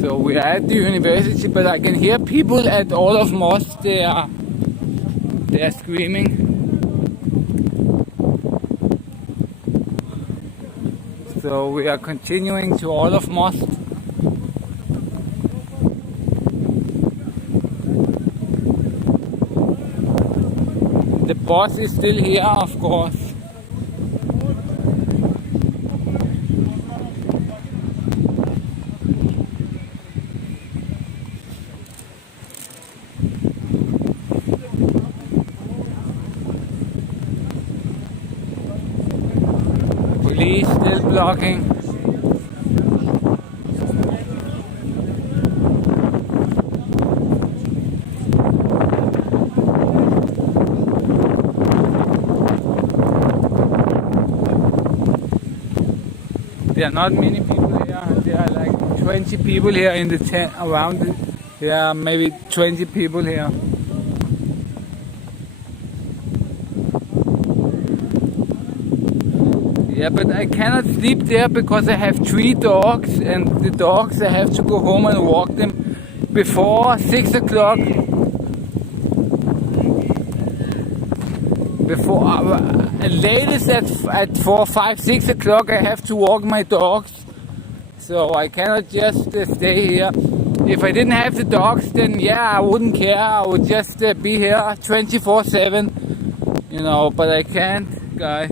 So we are at the university, but I can hear people at Orlov Most. They are screaming. So we are continuing to Orlov Most. The boss is still here, of course. Police still blocking. There are not many people here. There are like 20 people here in the tent around it. There are maybe 20 people here. Yeah, but I cannot sleep there because I have 3 dogs, and the dogs I have to go home and walk them before 6 o'clock. Before latest at 4, 5, 6 o'clock I have to walk my dogs. So I cannot just stay here. If I didn't have the dogs, then yeah, I wouldn't care. I would just be here 24/7, you know, but I can't, guys.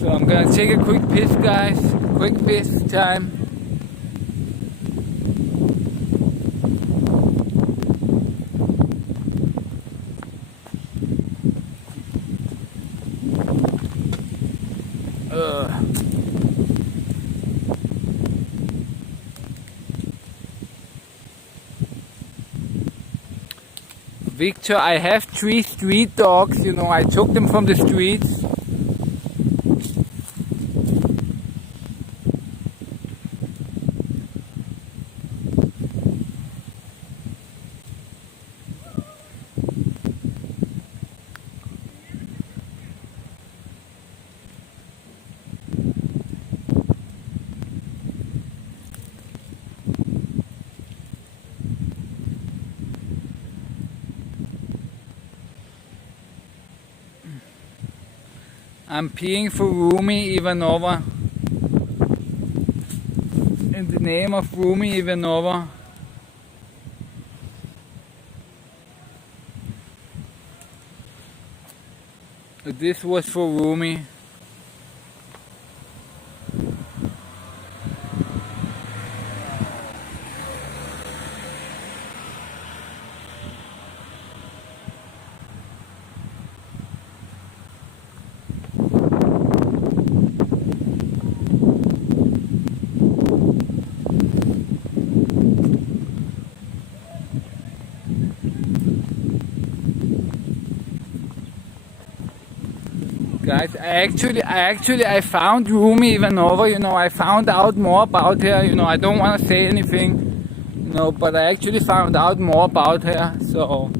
So I'm gonna take a quick piss, guys. Quick piss time. Victor, I have 3 street dogs, you know, I took them from the streets. I'm peeing for Rumi Ivanova. In the name of Rumi Ivanova. This was for Rumi. Guys, I found Rumi Ivanova, you know, I found out more about her, you know, I don't want to say anything, you know, but I actually found out more about her, so...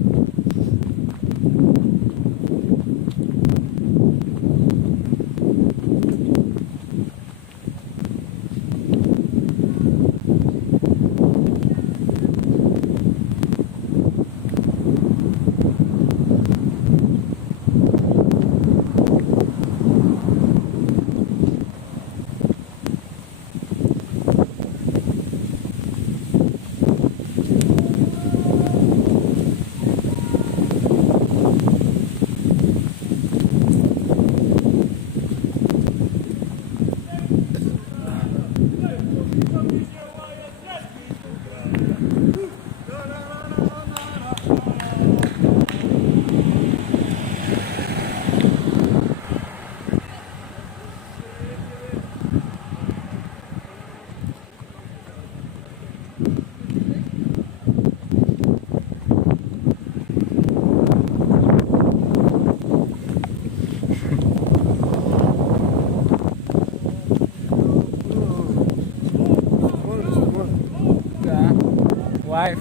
Wife.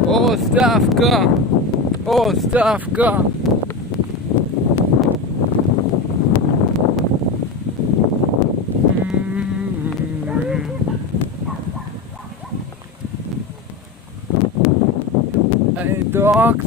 Oh, Stavka! Oh, Stavka! Hey, dogs!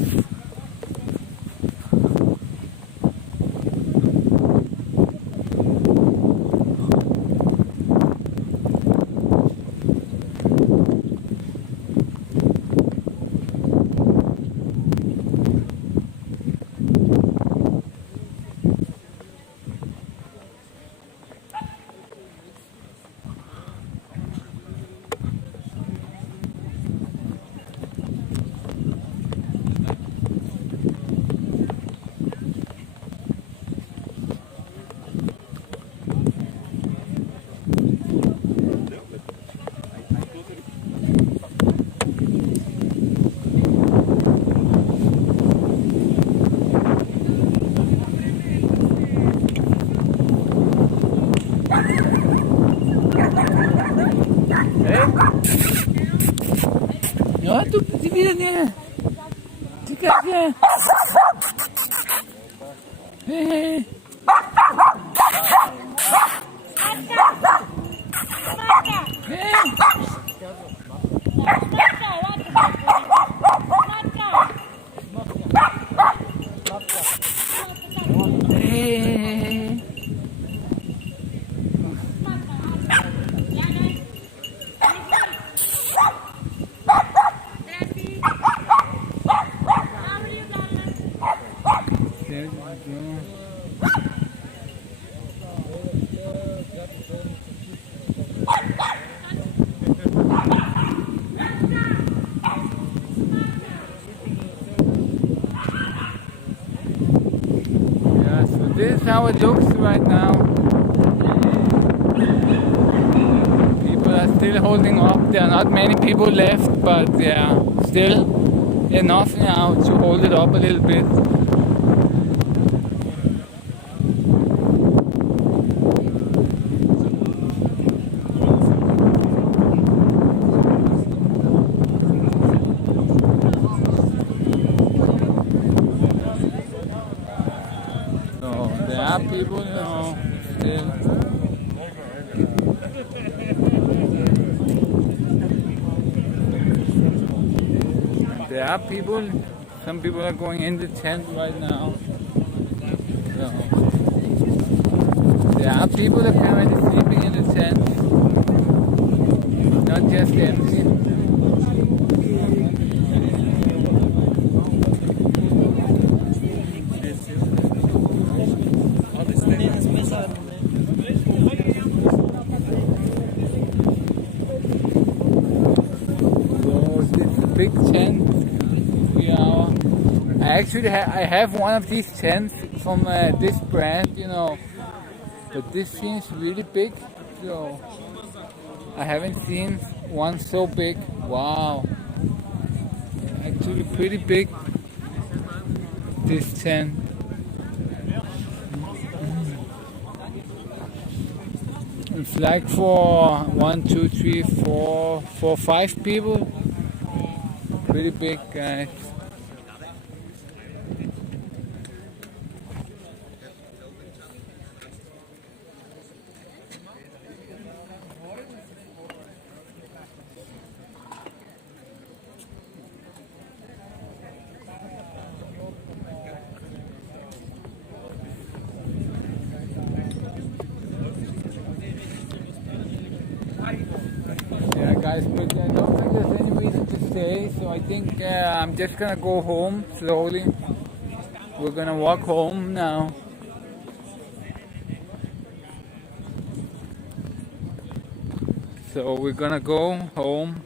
No, tú, mira. Chica, Hey. Yeah, so this is how it looks right now. People are still holding up. There are not many people left, but yeah, still enough now to hold it up a little bit. So there are people, still. There are people, some people are going in the tent right now. So, there are people apparently sleeping in the tent, not just empty. So it's a big tent. Yeah, I have one of these tents from this brand, but this seems really big. So I haven't seen one so big. Wow, actually pretty big. This tent. It's like for 1, 2, 3, 4, 5 people. Pretty big, guys. Yeah, guys, but I don't think there's any reason to stay, so I think I'm just gonna go home slowly. We're gonna walk home now. So we're gonna go home.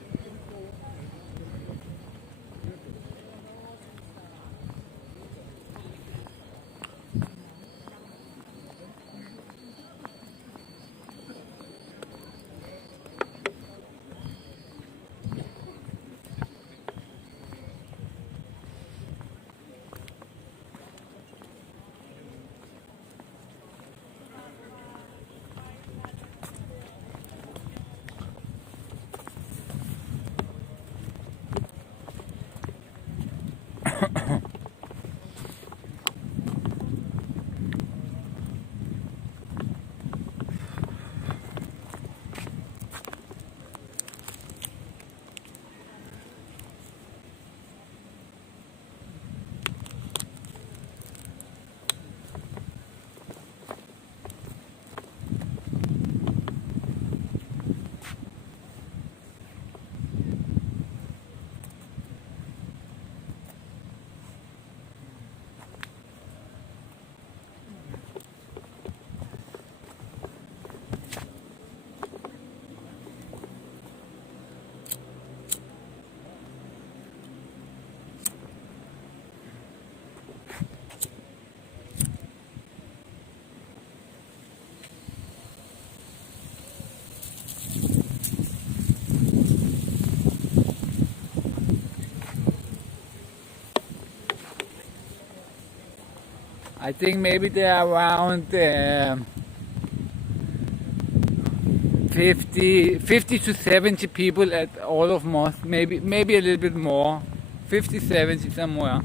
I think maybe they're around 50 to 70 people at Orlov Most, maybe a little bit more, 50, 70 somewhere.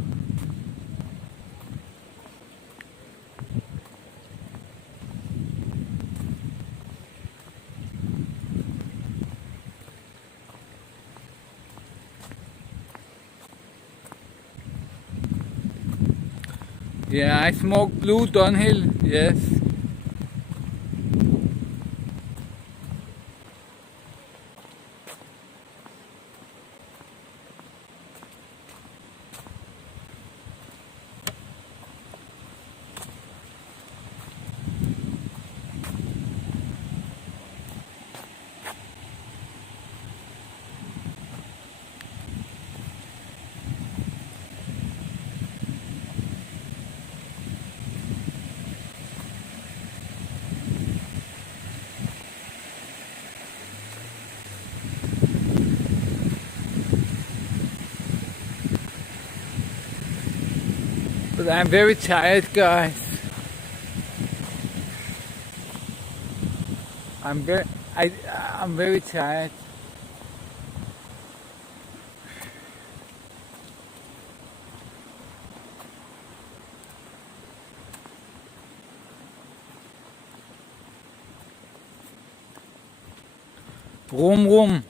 Yeah, I smoke blue Dunhill, yes. But I'm very tired, guys. I'm very tired. Rum.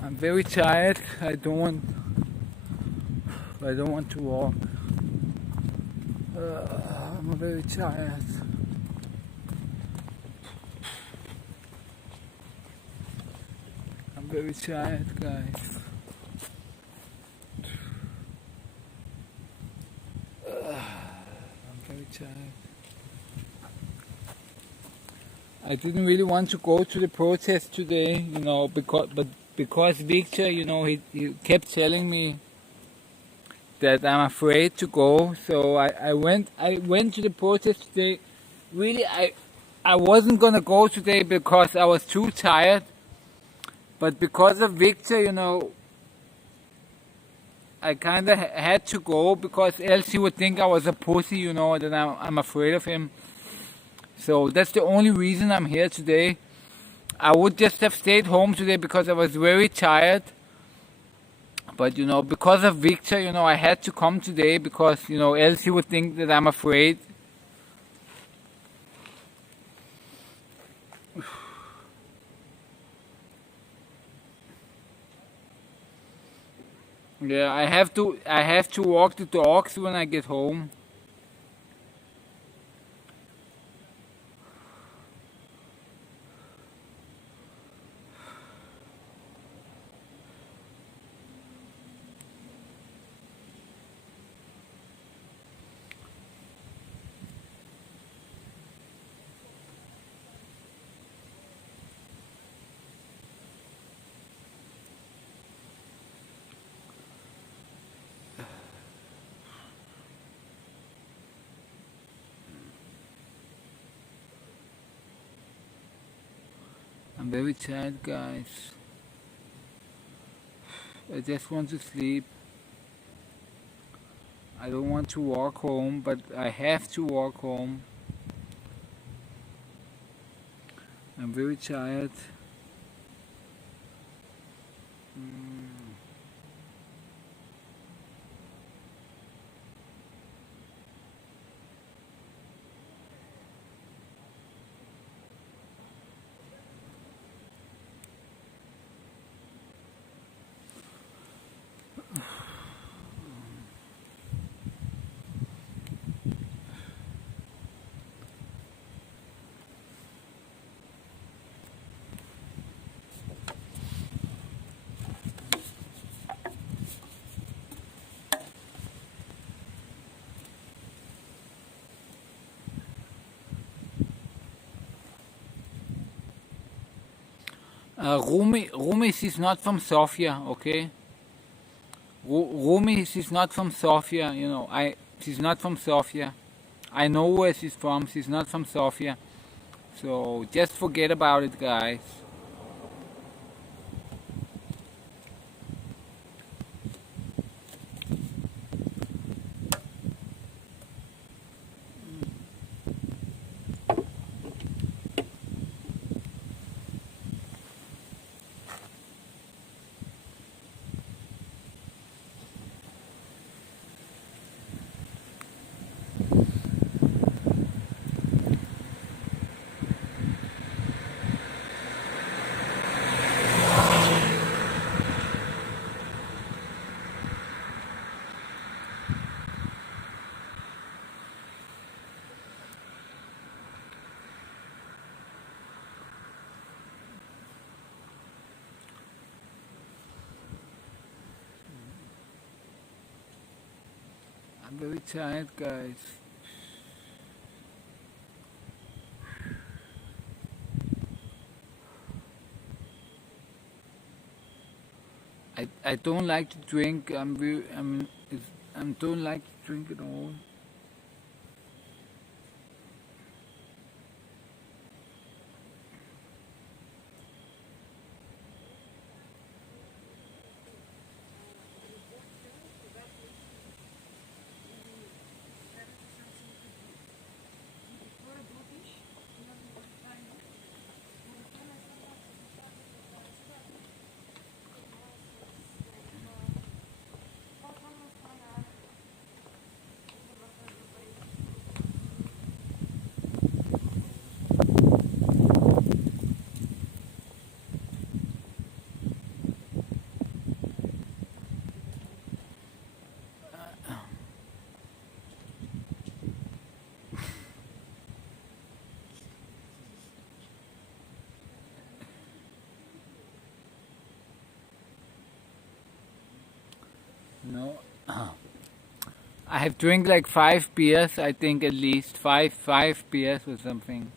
I'm very tired. I don't want to walk. I'm very tired. I'm very tired, guys. I'm very tired. I didn't really want to go to the protest today, because Victor, he kept telling me that I'm afraid to go. So I went to the protest today. Really, I wasn't gonna go today because I was too tired. But because of Victor, I kinda had to go, because else he would think I was a pussy, that I'm afraid of him. So that's the only reason I'm here today. I would just have stayed home today because I was very tired. But, because of Victor, I had to come today because, else he would think that I'm afraid. Yeah, I have to walk the dogs when I get home. I'm very tired, guys. I just want to sleep. I don't want to walk home, but I have to walk home. I'm very tired. Rumis is not from Sofia, okay? Rumis is not from Sofia, you know. She's not from Sofia. I know where she's from. She's not from Sofia. So just forget about it, guys. I'm very tired, guys. I don't like to drink. I don't like to drink at all. No. I have drank like 5 beers, I think at least five beers or something.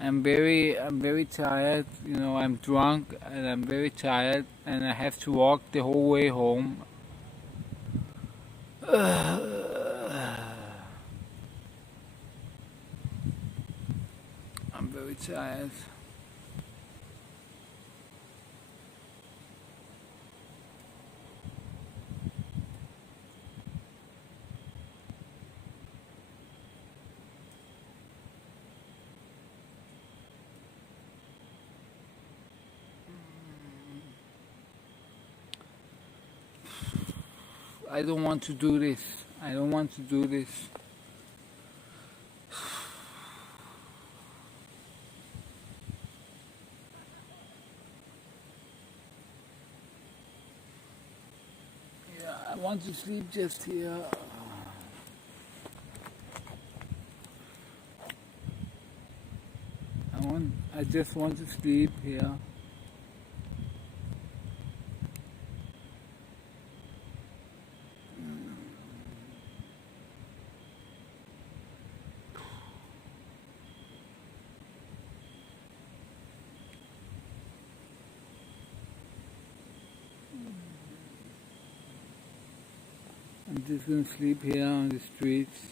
I'm very tired, you know, I'm drunk and I'm very tired and I have to walk the whole way home. I'm very tired. I don't want to do this. I don't want to do this. Yeah, I want to sleep just here. I just want to sleep here. I'm just gonna sleep here on the streets.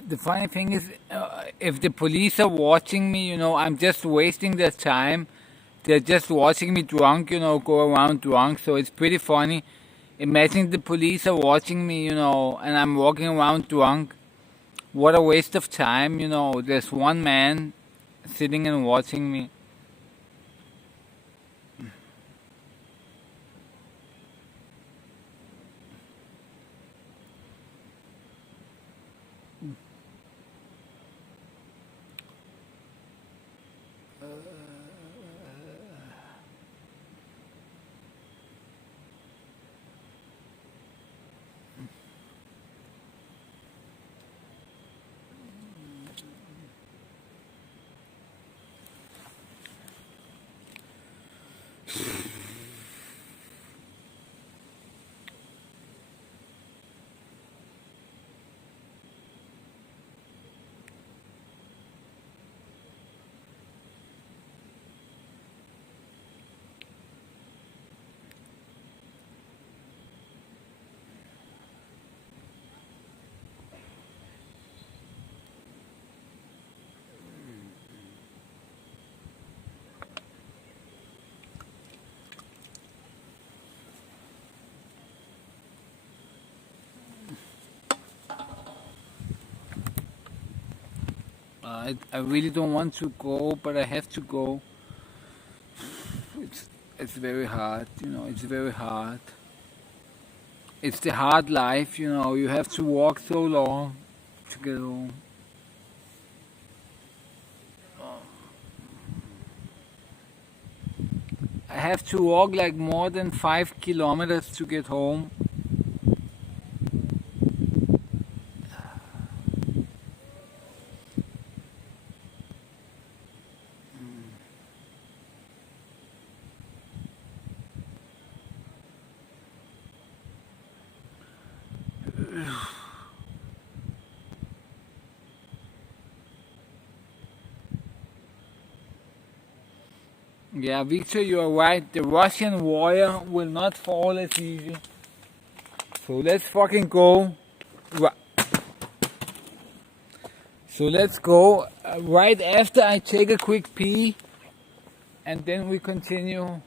The funny thing is, if the police are watching me, you know, I'm just wasting their time. They're just watching me drunk, you know, go around drunk. So it's pretty funny. Imagine the police are watching me, you know, and I'm walking around drunk. What a waste of time, you know. There's one man sitting and watching me. I really don't want to go, but I have to go. It's very hard, you know, it's very hard. It's the hard life, you know, you have to walk so long to get home. I have to walk like more than 5 kilometers to get home. Yeah, Victor, you are right. The Russian warrior will not fall as easy. So let's fucking go. So let's go right after I take a quick pee, and then we continue.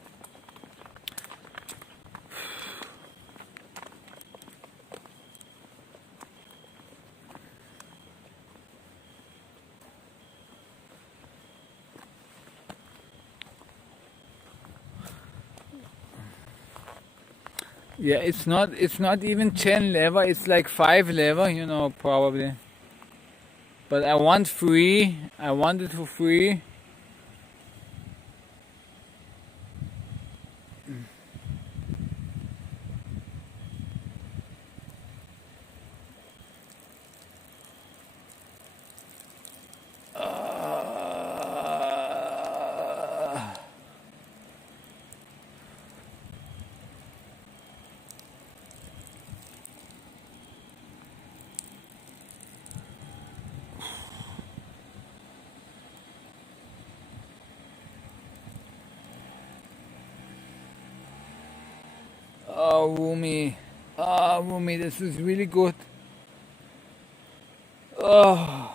Yeah, it's not even 10 lever, it's like 5 lever, you know, probably. But I want free. I want it for free. Oh, Rumi. Oh, Rumi, this is really good. Oh.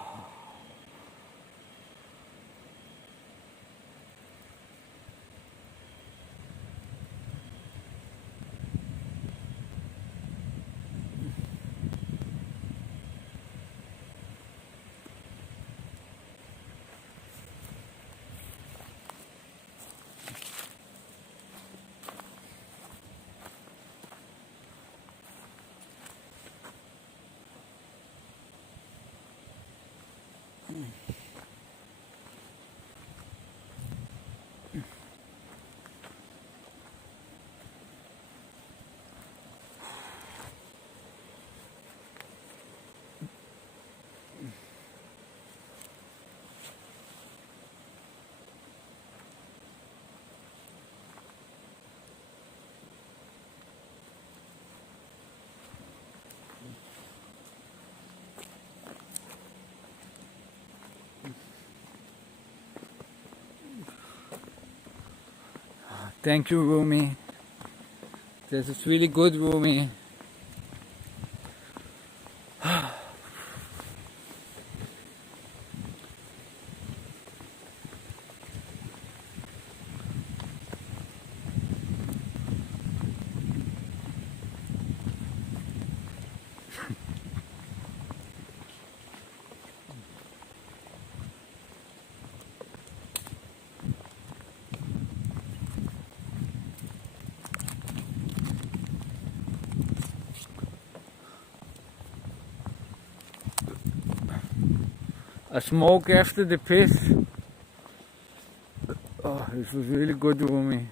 Thank you, Rumi. This is really good, Rumi. A smoke after the piss. Oh, this was really good, Rumi.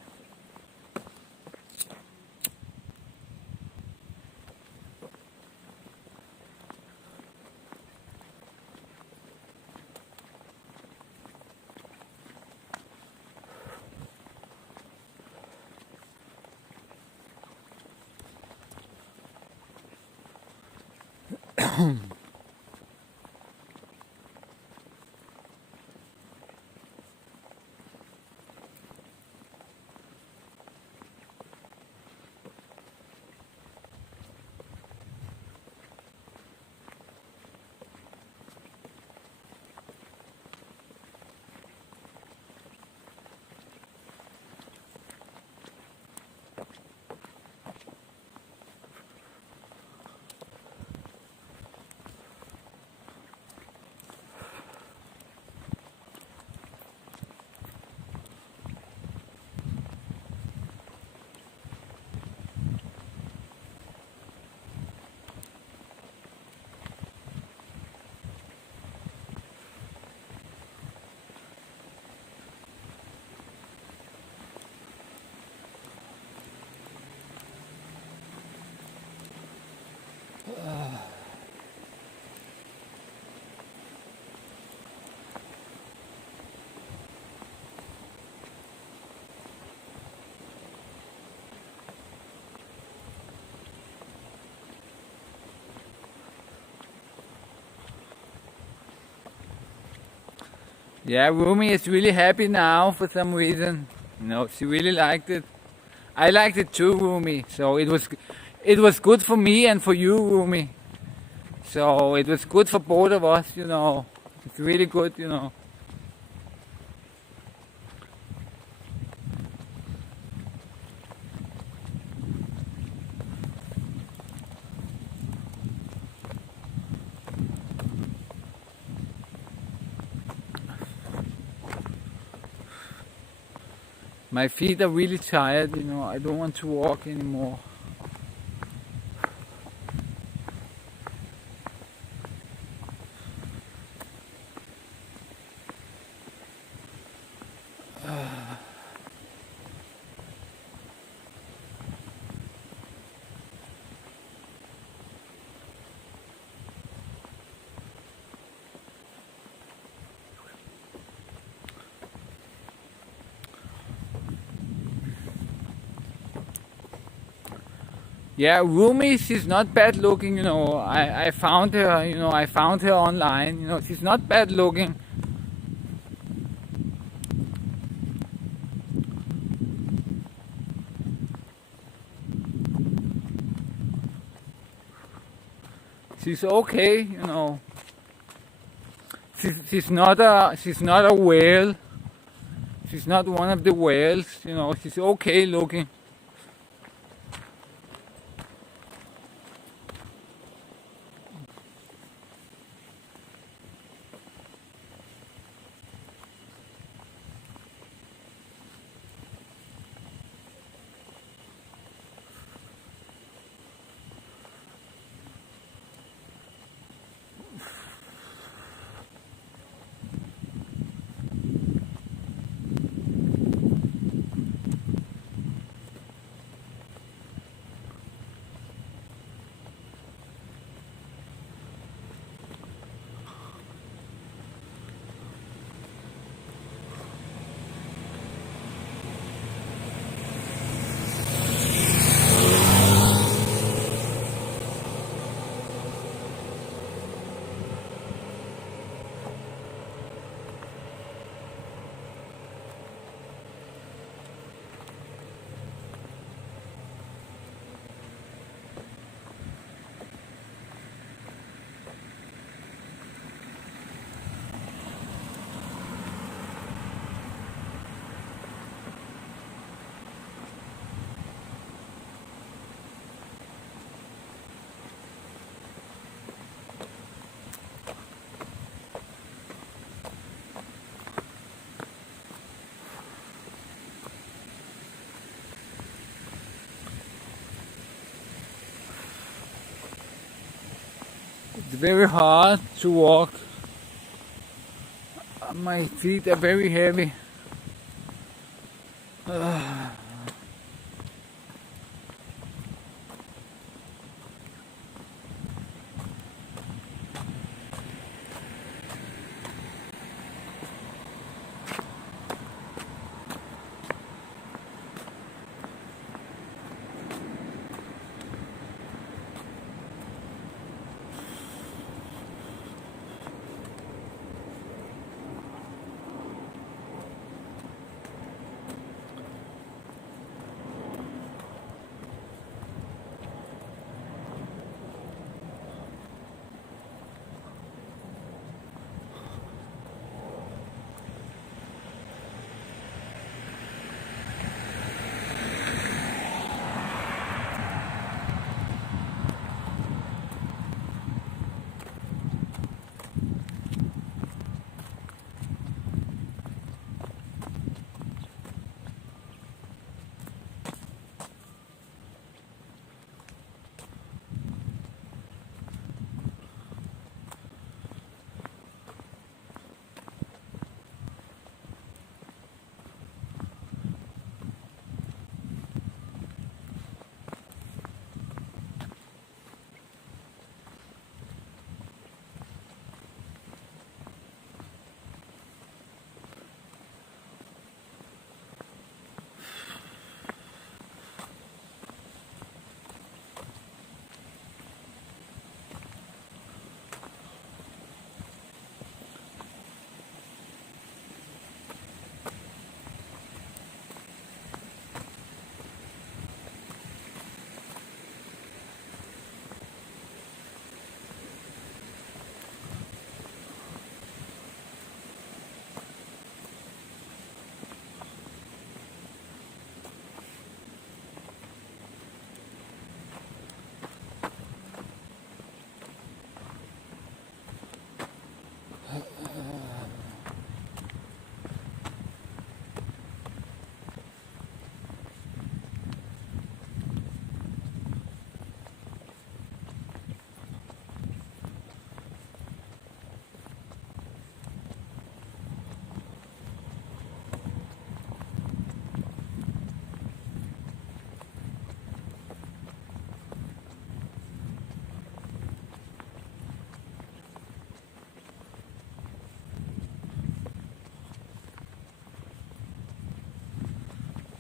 Yeah, Rumi is really happy now for some reason. She really liked it. I liked it too, Rumi. So it was good for me and for you, Rumi. So it was good for both of us, It's really good. My feet are really tired, I don't want to walk anymore. Yeah, Rumi, she's not bad looking, I found her, I found her online, she's not bad looking. She's okay, She's not a whale. She's not one of the whales, she's okay looking. It's very hard to walk My feet are very heavy.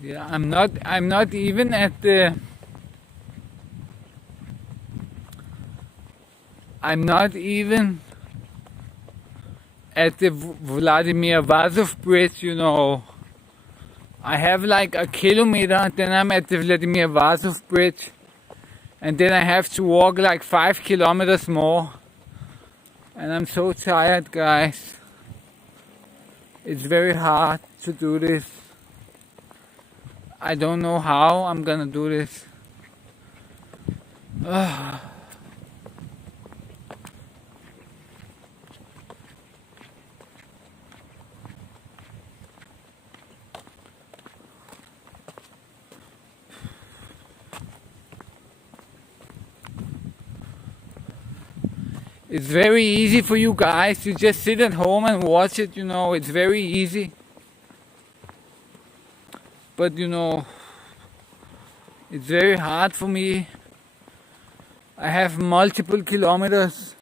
Yeah, I'm not even at the I'm not even at the Vladimir Vazov bridge, you know. I have like a kilometer, then I'm at the Vladimir Vazov bridge, and then I have to walk like 5 kilometers more. And I'm so tired, guys. It's very hard to do this. I don't know how I'm gonna do this. It's very easy for you guys. You just sit at home and watch it, you know. It's very easy. But, you know, it's very hard for me. I have multiple kilometers,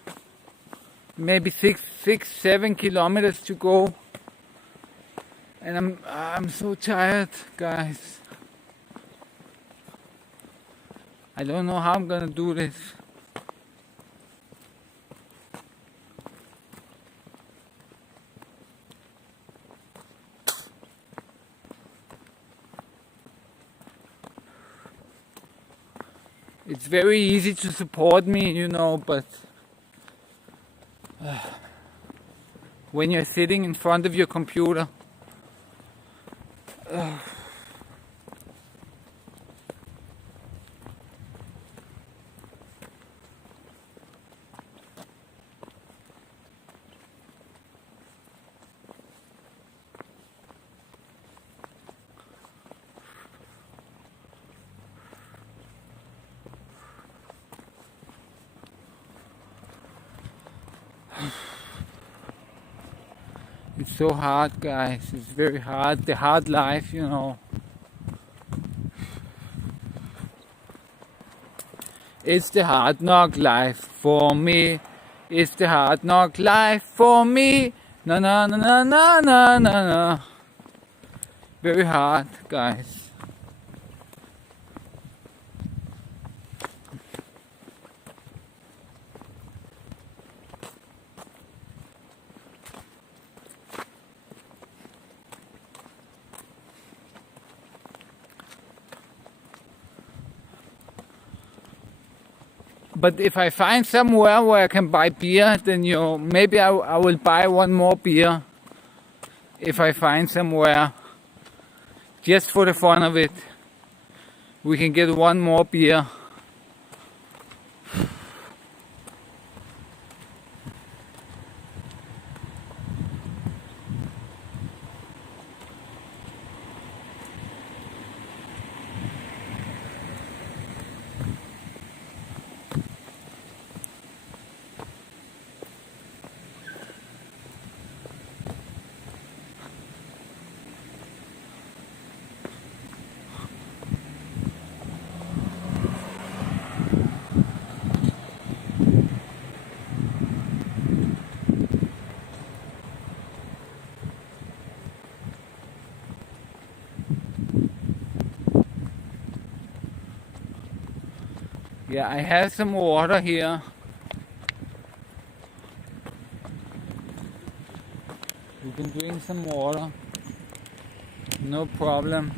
maybe 7 kilometers to go. And I'm so tired, guys. I don't know how I'm gonna do this. It's very easy to support me, you know, but when you're sitting in front of your computer, It's so hard, guys. It's very hard. The hard life, you know. It's the hard knock life for me. It's the hard knock life for me. Na na na na na na na na. Very hard, guys. But if I find somewhere where I can buy beer, then maybe I will buy one more beer. If I find somewhere, just for the fun of it, we can get one more beer. Yeah, I have some water here. You can drink some water. No problem.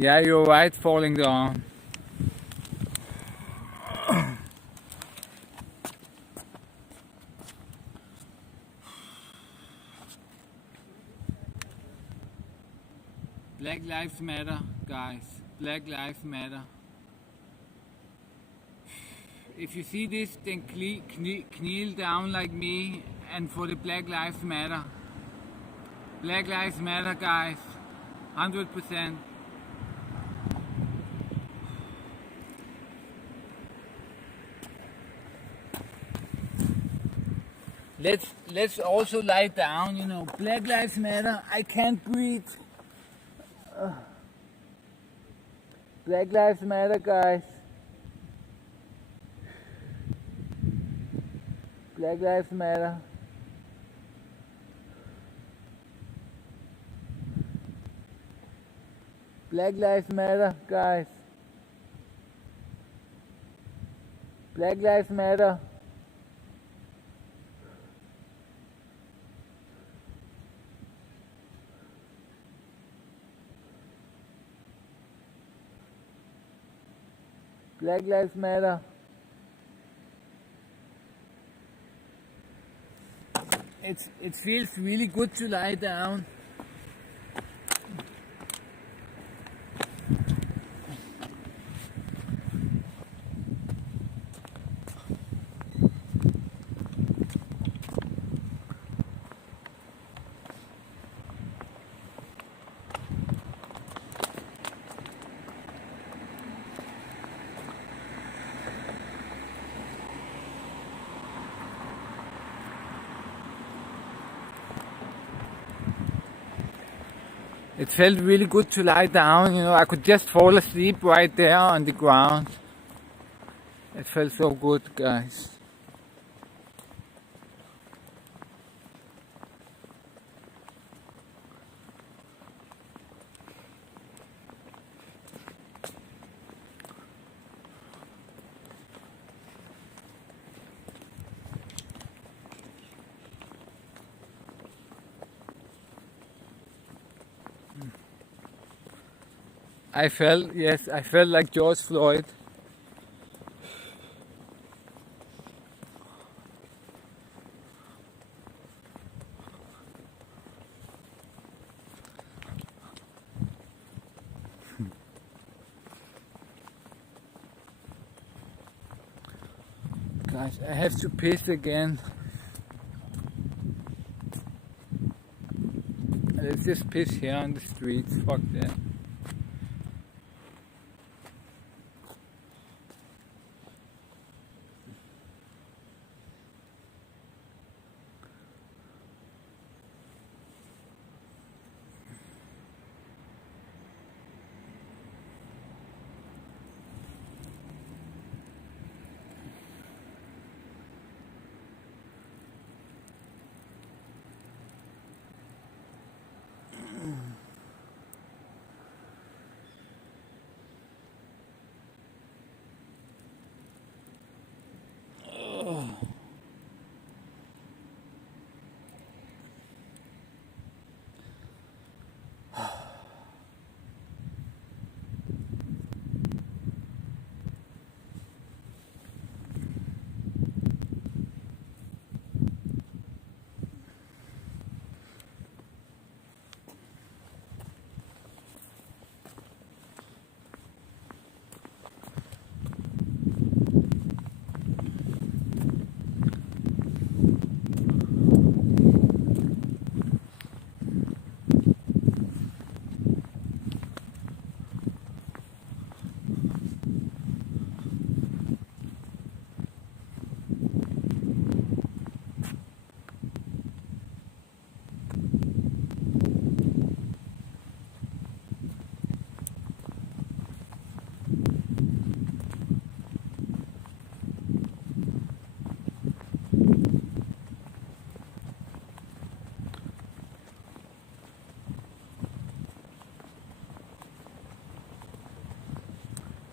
Yeah, you're right, falling down. Black Lives Matter, guys. Black Lives Matter. If you see this, then kneel down like me and for the Black Lives Matter. Black Lives Matter, guys. 100%. Let's also lie down, you know. Black Lives Matter. I can't breathe. Black Lives Matter, guys. Black Lives Matter. Black Lives Matter, guys. Black Lives Matter. Black Lives Matter. It feels really good to lie down. It felt really good to lie down, you know. I could just fall asleep right there on the ground. It felt so good, guys. I felt like George Floyd. Guys, I have to piss again. Let's just piss here on the streets. Fuck that.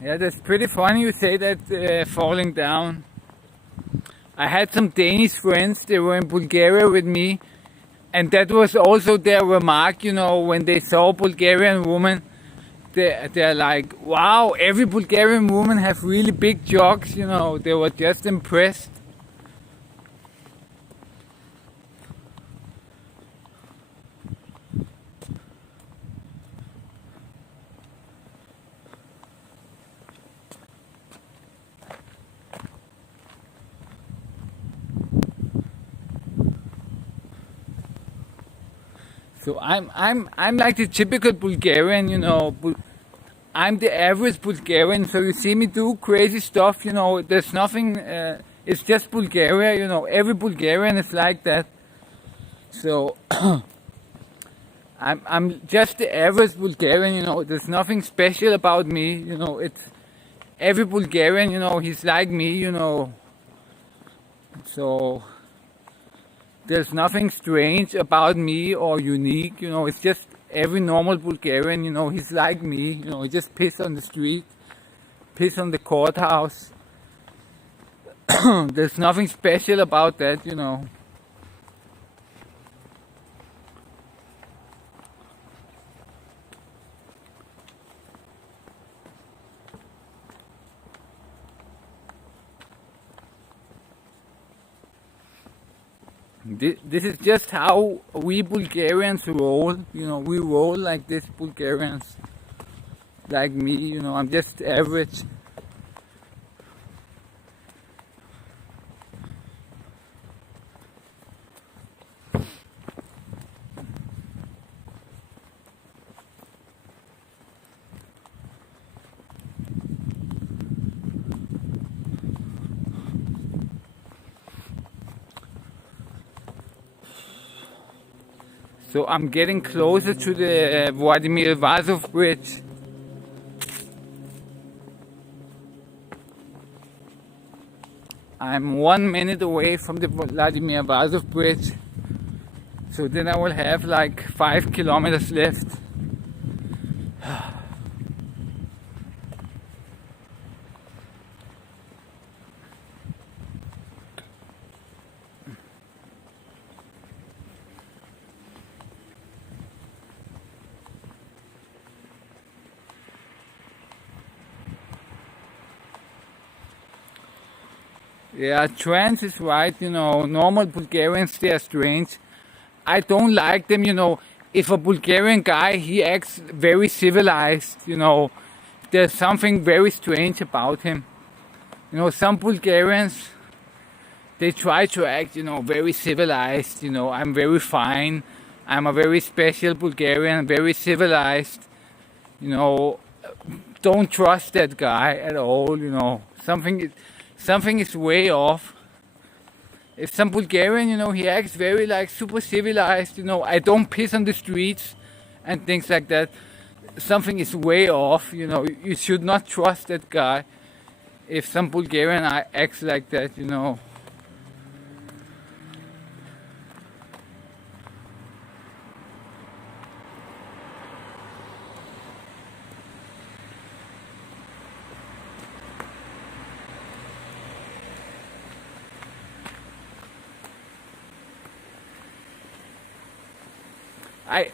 Yeah, that's pretty funny you say that, falling down. I had some Danish friends, they were in Bulgaria with me, and that was also their remark, you know, when they saw a Bulgarian woman, they're like, wow, every Bulgarian woman have really big jugs, you know, they were just impressed. So I'm like the typical Bulgarian, you know. I'm the average Bulgarian. So you see me do crazy stuff, you know. There's nothing. It's just Bulgaria, you know. Every Bulgarian is like that. So I'm just the average Bulgarian, you know. There's nothing special about me, you know. It's every Bulgarian, you know. He's like me, you know. So there's nothing strange about me or unique, you know, it's just every normal Bulgarian, you know, he's like me, you know, he just piss on the street, piss on the courthouse. There's nothing special about that, you know. This is just how we Bulgarians roll, you know, we roll like this, Bulgarians, like me, you know, I'm just average. So I'm getting closer to the Vladimir Vazov bridge. I'm 1 minute away from the Vladimir Vazov bridge. So then I will have like 5 kilometers left. Yeah, trans is right, you know, normal Bulgarians, they are strange. I don't like them, you know. If a Bulgarian guy, he acts very civilized, you know, there's something very strange about him. You know, some Bulgarians, they try to act, very civilized. I'm very fine. I'm a very special Bulgarian, very civilized. Don't trust that guy at all. Something is way off. If some Bulgarian, he acts very like super civilized. I don't piss on the streets and things like that. Something is way off. You should not trust that guy. If some Bulgarian acts like that.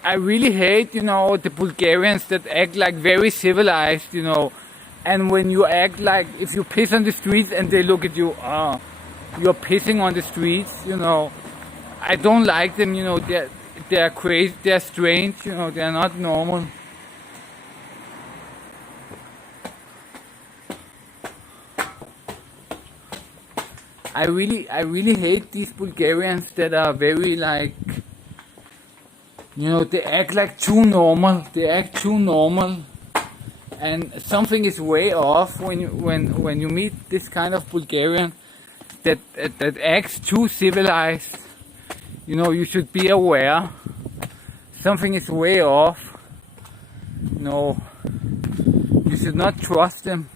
I really hate, the Bulgarians that act like very civilized, and when you act like, if you piss on the streets and they look at you, you're pissing on the streets, I don't like them, they're crazy, they're strange, they're not normal. I really hate these Bulgarians that are very like, they act like too normal. They act too normal, and something is way off when you meet this kind of Bulgarian that acts too civilized. You should be aware. Something is way off. You should not trust them.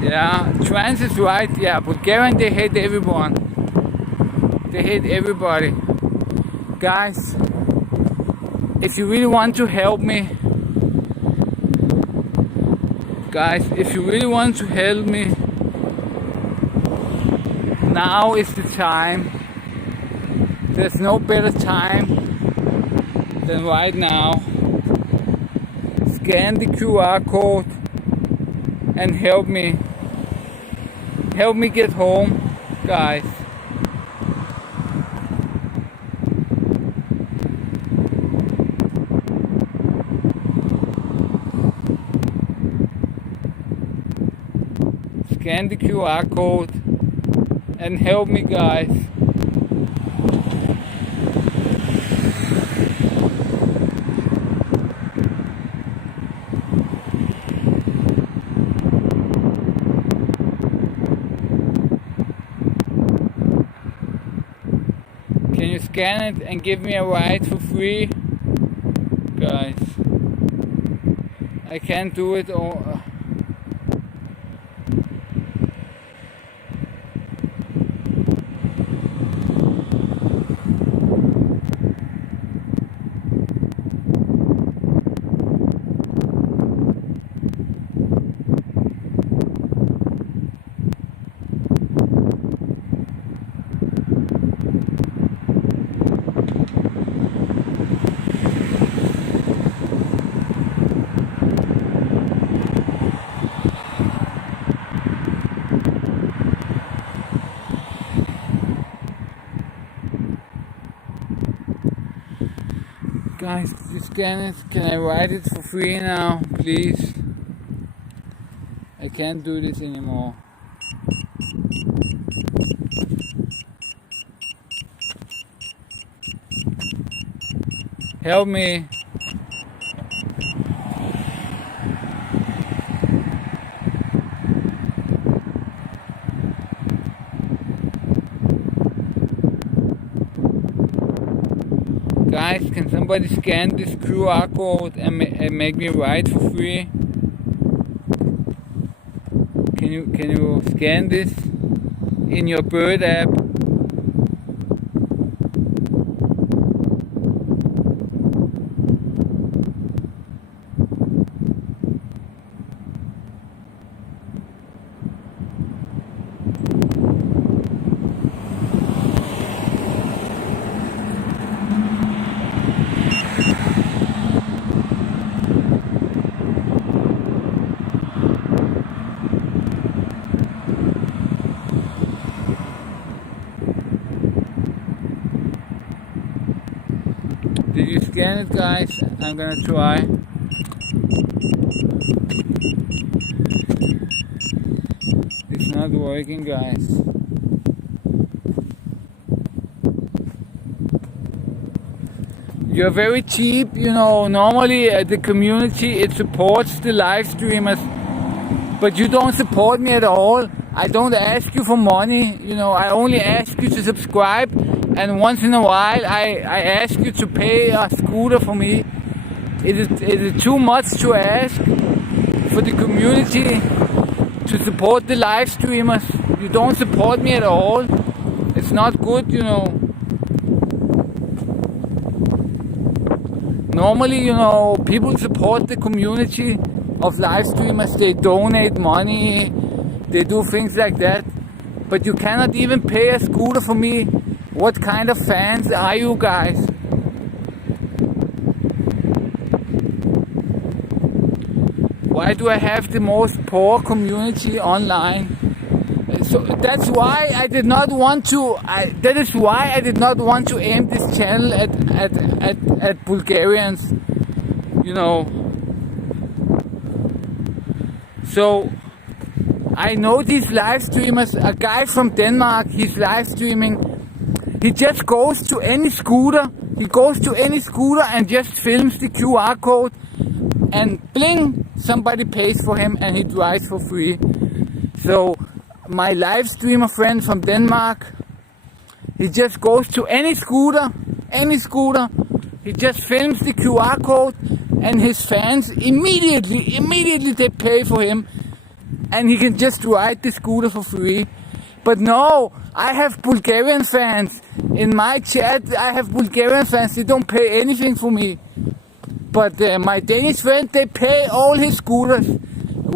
Yeah, trans is right. Yeah, Bulgarian, they hate everyone. They hate everybody. Guys, if you really want to help me, now is the time. There's no better time than right now. Scan the QR code and help me. Help me get home, guys. Scan the QR code and help me, guys. Can you scan it and give me a ride for free? Guys, I can't do it all. Guys, did you scan it? Can I ride it for free now, please? I can't do this anymore. Help me. Guys, can somebody scan this QR code and make me ride for free? Can you scan this in your Bird app? minute, guys. I'm gonna try. It's not working, guys. You're very cheap, you know. Normally the community, it supports the live streamers, but you don't support me at all. I don't ask you for money, you know. I only ask you to subscribe, and once in a while I ask you to pay a scooter for me. It is too much to ask for the community to support the live streamers. You don't support me at all. It's not good, you know. Normally, you know, people support the community of live streamers. They donate money, they do things like that. But you cannot even pay a scooter for me. What kind of fans are you guys? Why do I have the most poor community online? So that's why I did not want to. That is why I did not want to aim this channel at Bulgarians, you know. So I know these live streamers. A guy from Denmark, he's live streaming. He just goes to any scooter. He goes to any scooter and just films the QR code, and bling, somebody pays for him and he drives for free. So my live streamer friend from Denmark, he just goes to any scooter, he just films the QR code, and his fans immediately they pay for him, and he can just ride the scooter for free. But no, I have Bulgarian fans. In my chat, I have Bulgarian fans, they don't pay anything for me. But my Danish friend, they pay all his scooters.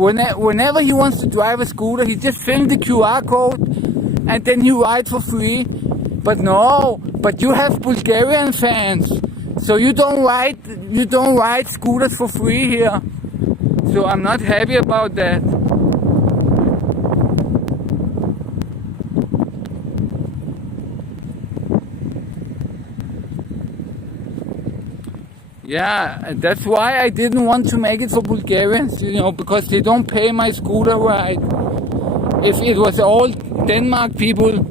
Whenever he wants to drive a scooter, he just films the QR code and then he rides for free. But no, but you have Bulgarian fans, so you don't ride scooters for free here. So I'm not happy about that. Yeah, that's why I didn't want to make it for Bulgarians, you know, because they don't pay my scooter ride. If it was all Denmark people,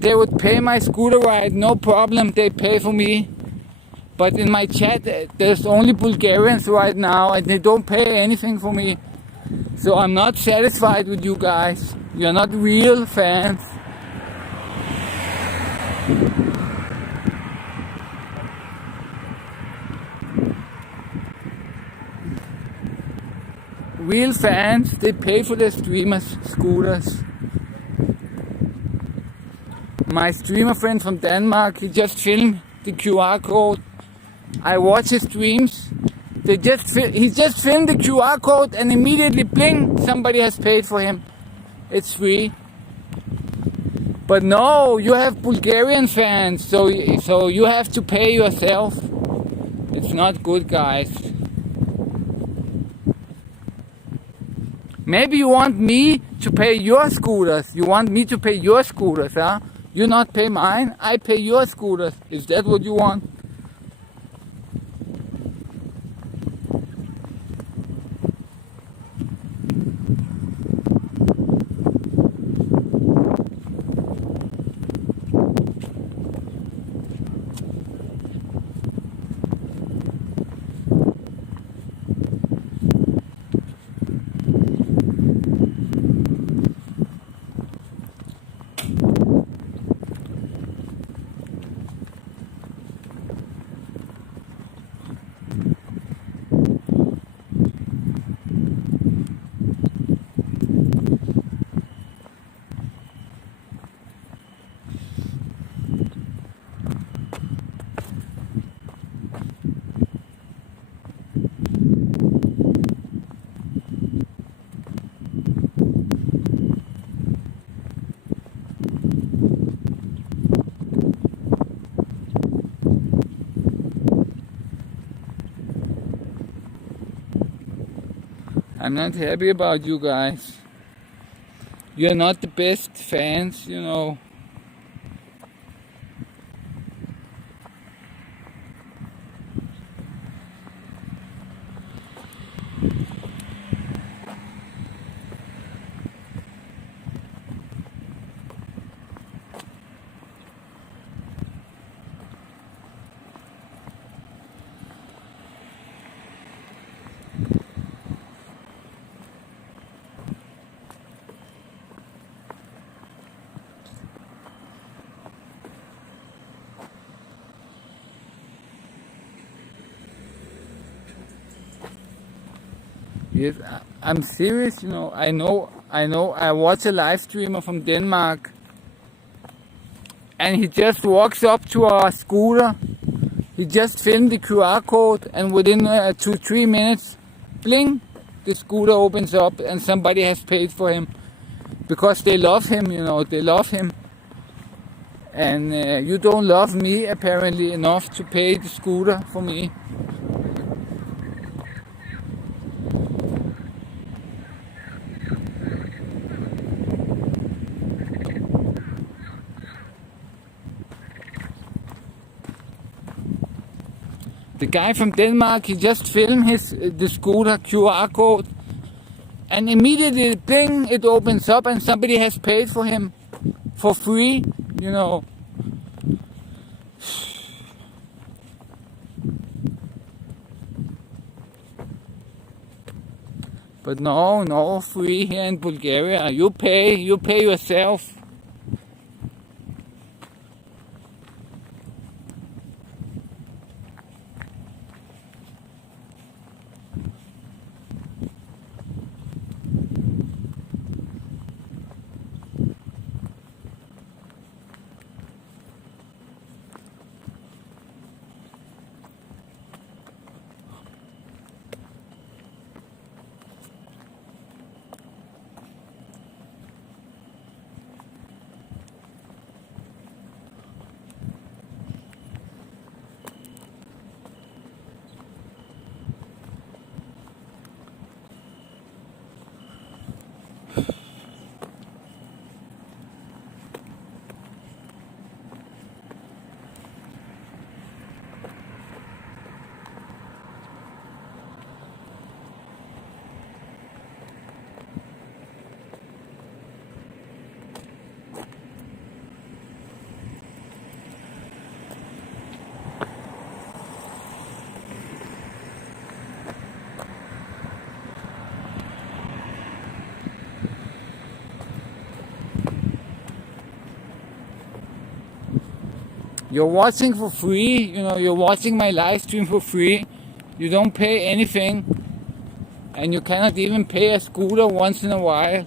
they would pay my scooter ride, no problem, they pay for me. But in my chat, there's only Bulgarians right now, and they don't pay anything for me. So I'm not satisfied with you guys. You're not real fans. Real fans, they pay for their streamers' scooters. My streamer friend from Denmark, he just filmed the QR code. I watch his streams. He just filmed the QR code and immediately bling, somebody has paid for him. It's free. But no, you have Bulgarian fans, so you have to pay yourself. It's not good, guys. Maybe you want me to pay your scooters. You want me to pay your scooters, huh? You not pay mine, I pay your scooters. Is that what you want? I'm not happy about you guys. You're not the best fans, you know. Yes, I'm serious, you know. I know. I watch a live streamer from Denmark, and he just walks up to our scooter. He just filmed the QR code, and within 2-3 minutes, bling, the scooter opens up, and somebody has paid for him because they love him, you know. They love him, and you don't love me apparently enough to pay the scooter for me. The guy from Denmark, he just filmed the scooter QR code, and immediately, bling, it opens up, and somebody has paid for him for free, you know. But no free here in Bulgaria. You pay yourself. You're watching for free, you know, you're watching my live stream for free. You don't pay anything, and you cannot even pay a scooter once in a while.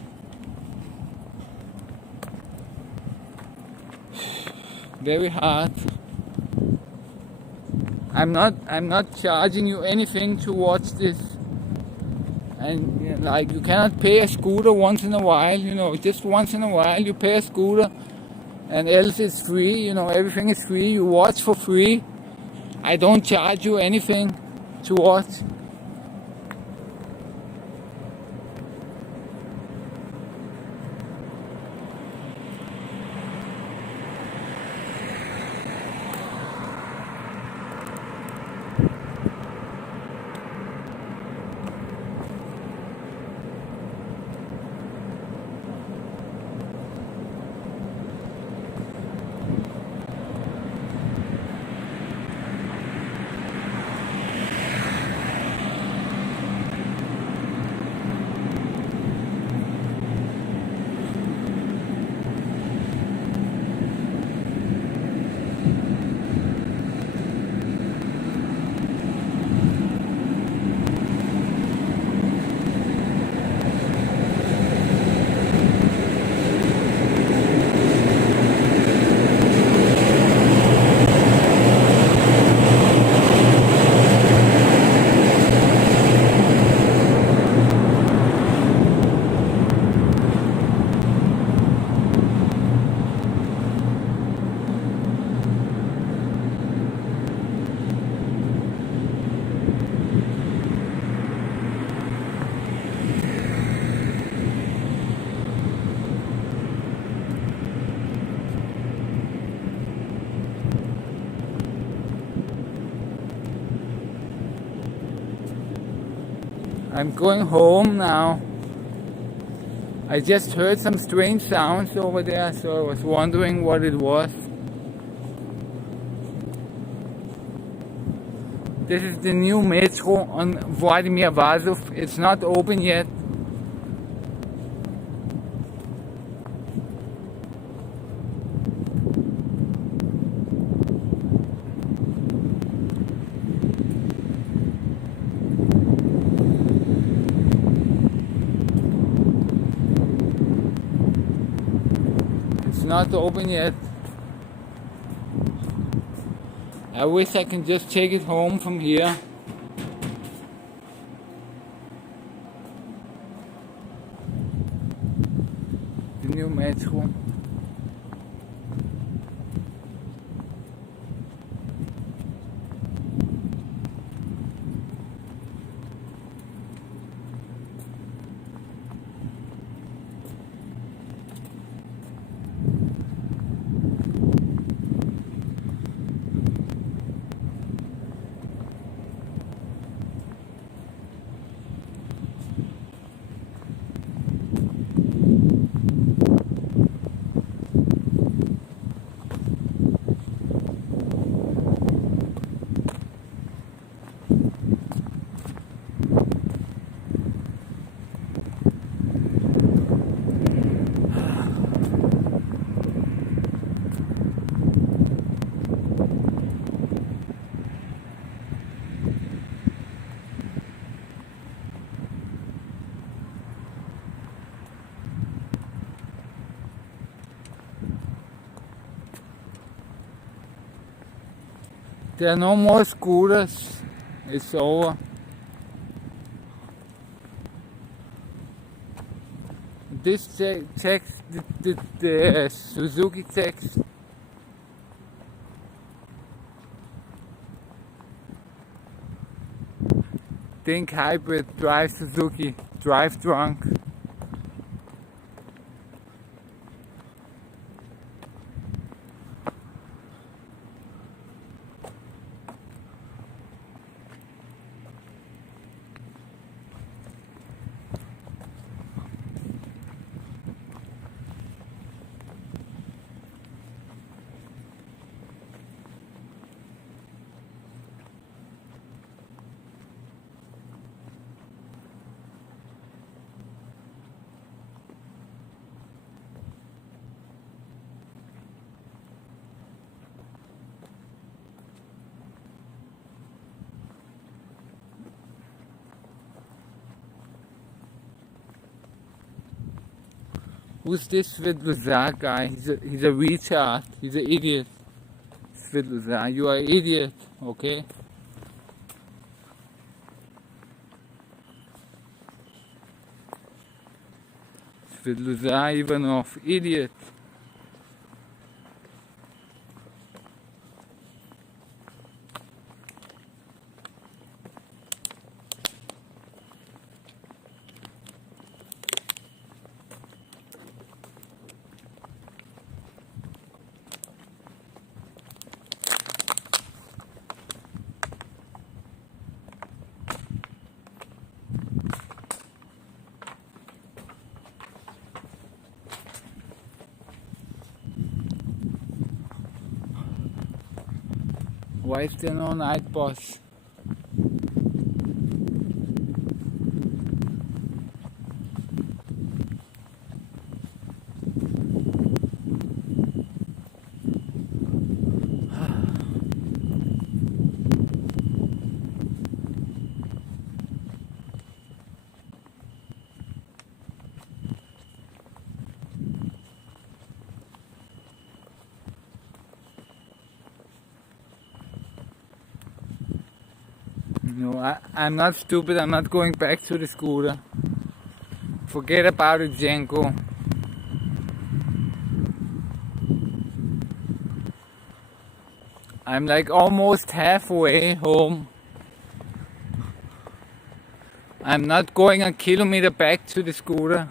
Very hard. I'm not charging you anything to watch this. And you know, like, you cannot pay a scooter once in a while, you know, just once in a while you pay a scooter, and else it's free, you know, everything is free. You watch for free. I don't charge you anything to watch. I'm going home now. I just heard some strange sounds over there, so I was wondering what it was. This is the new metro on Vladimir Vazov. It's not open yet. It's not open yet. I wish I can just take it home from here. The new metro. There are no more scooters. It's over. This checks the Suzuki checks. Think hybrid, drive Suzuki, drive drunk. Who's this Svidluzar guy? He's a retard. He's an idiot. Svidluzar, you are an idiot, okay? Svidluzar Ivanov, idiot. Why is there no night bus? No, I'm not stupid. I'm not going back to the scooter. Forget about it, Jenko. I'm like almost halfway home. I'm not going a kilometer back to the scooter.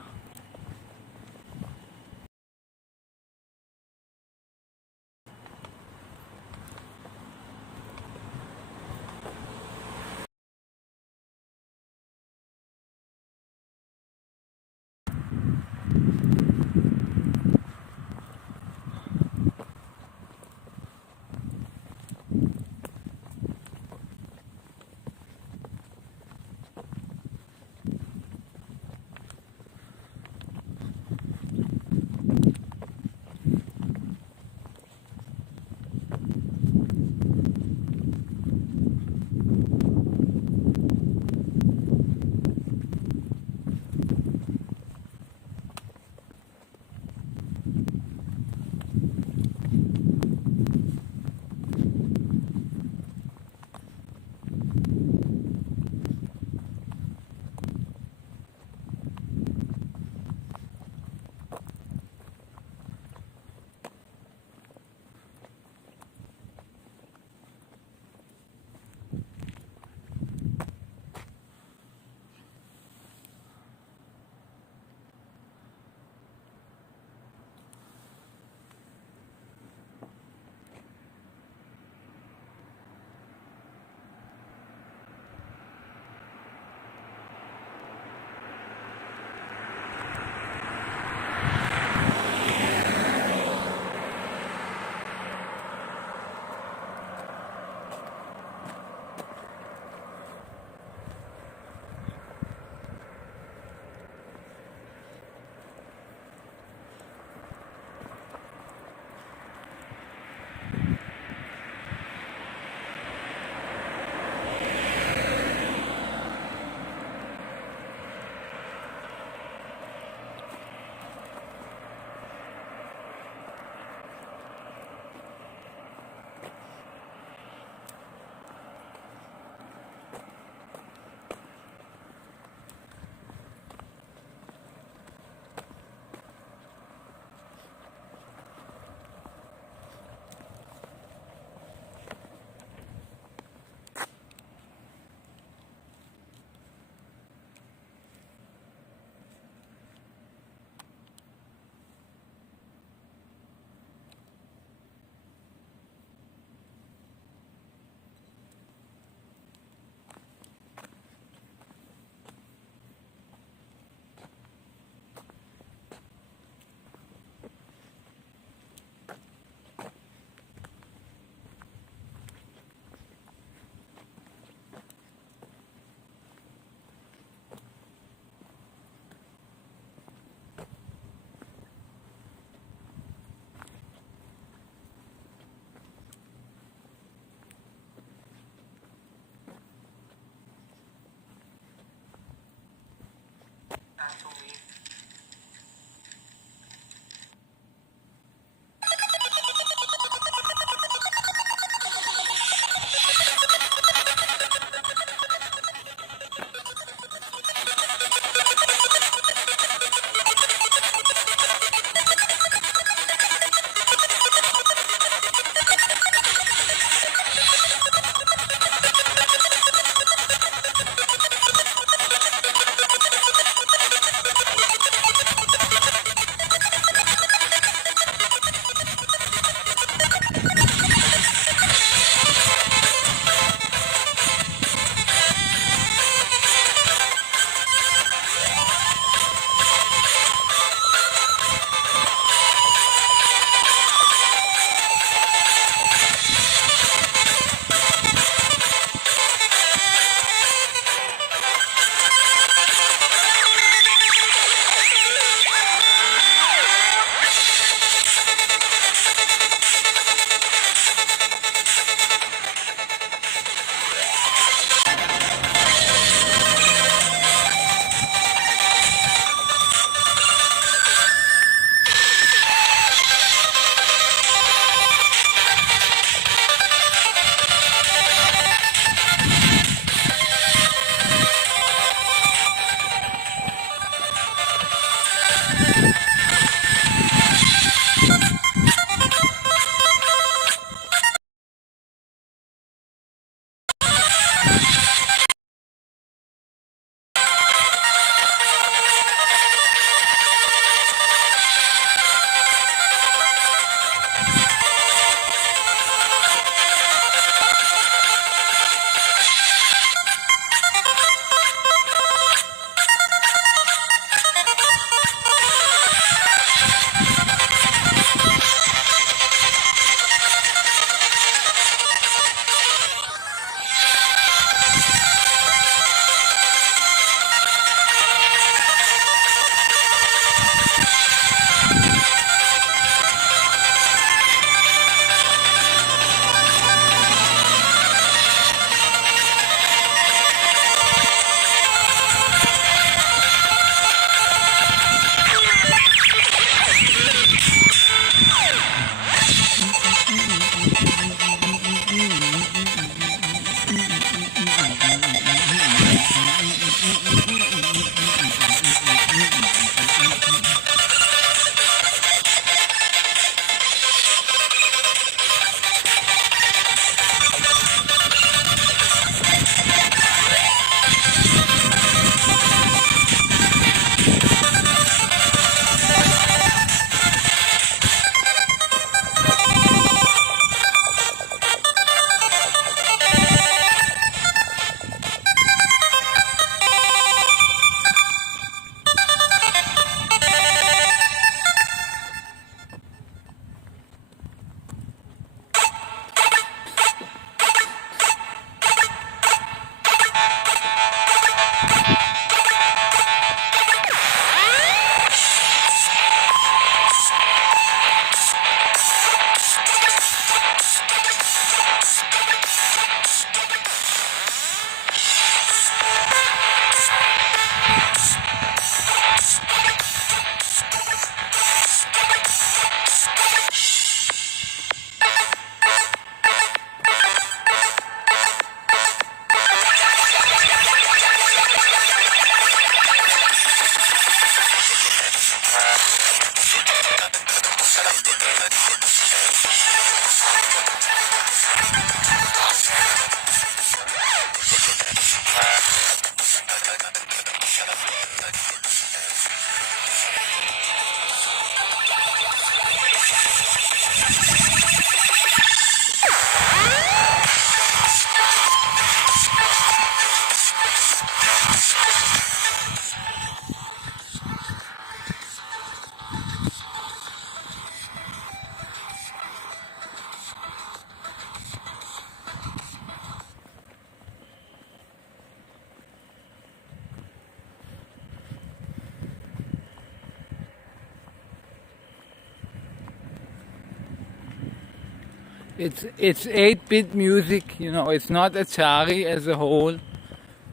It's 8-bit music, you know. It's not Atari as a whole,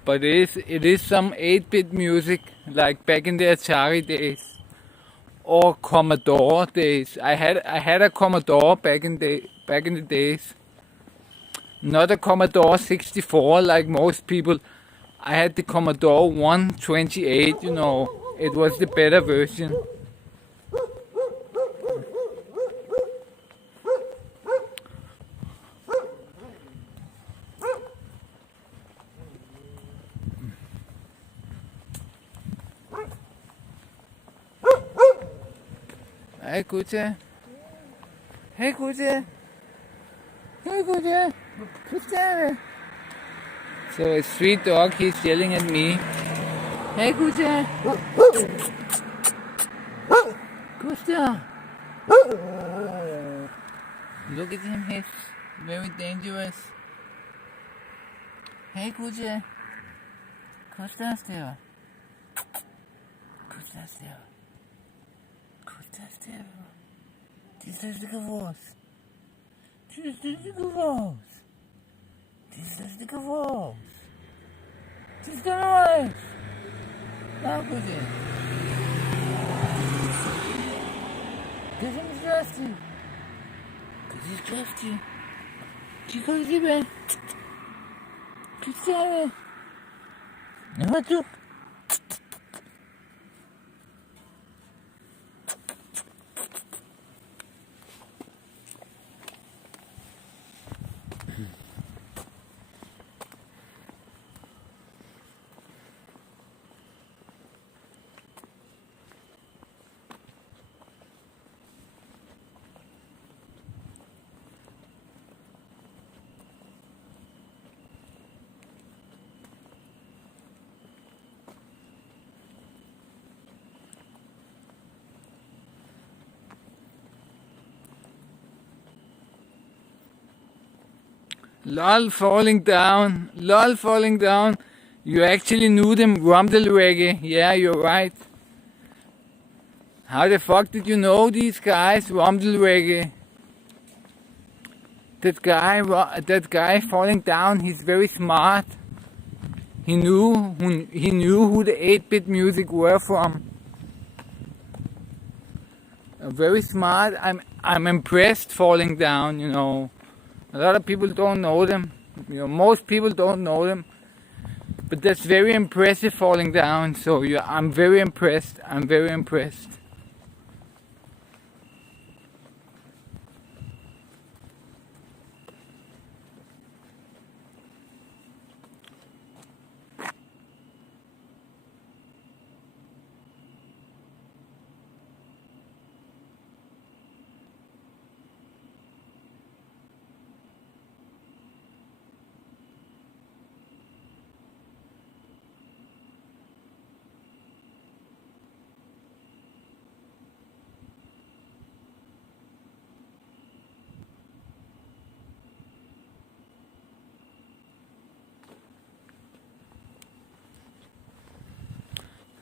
but it is some 8-bit music like back in the Atari days or Commodore days. I had a Commodore back in the days. Not a Commodore 64 like most people. I had the Commodore 128, you know. It was the better version. Hey, Kucha. Hey, Kucha. Hey, Kucha. Kucha. So a sweet dog, he's yelling at me. Hey, Kucha. Kucha. Look at him, he's very dangerous. Hey, Kucha. Kucha's there. Kucha's there. This is the Gavos. This is the Gavos. This is the Gavos. This is the noise. Now, good. Because he's drafty. Because he's drafty. Because he's drafty. Because he's drafty. Lol falling down. Lol falling down. You actually knew them, Rumdelreggae. Yeah, you're right. How the fuck did you know these guys, Rumdelreggae? That guy falling down, he's very smart. He knew who the 8-bit music were from. Very smart. I'm impressed falling down, you know. A lot of people don't know them. You know, most people don't know them. But that's very impressive falling down. So yeah, I'm very impressed. I'm very impressed.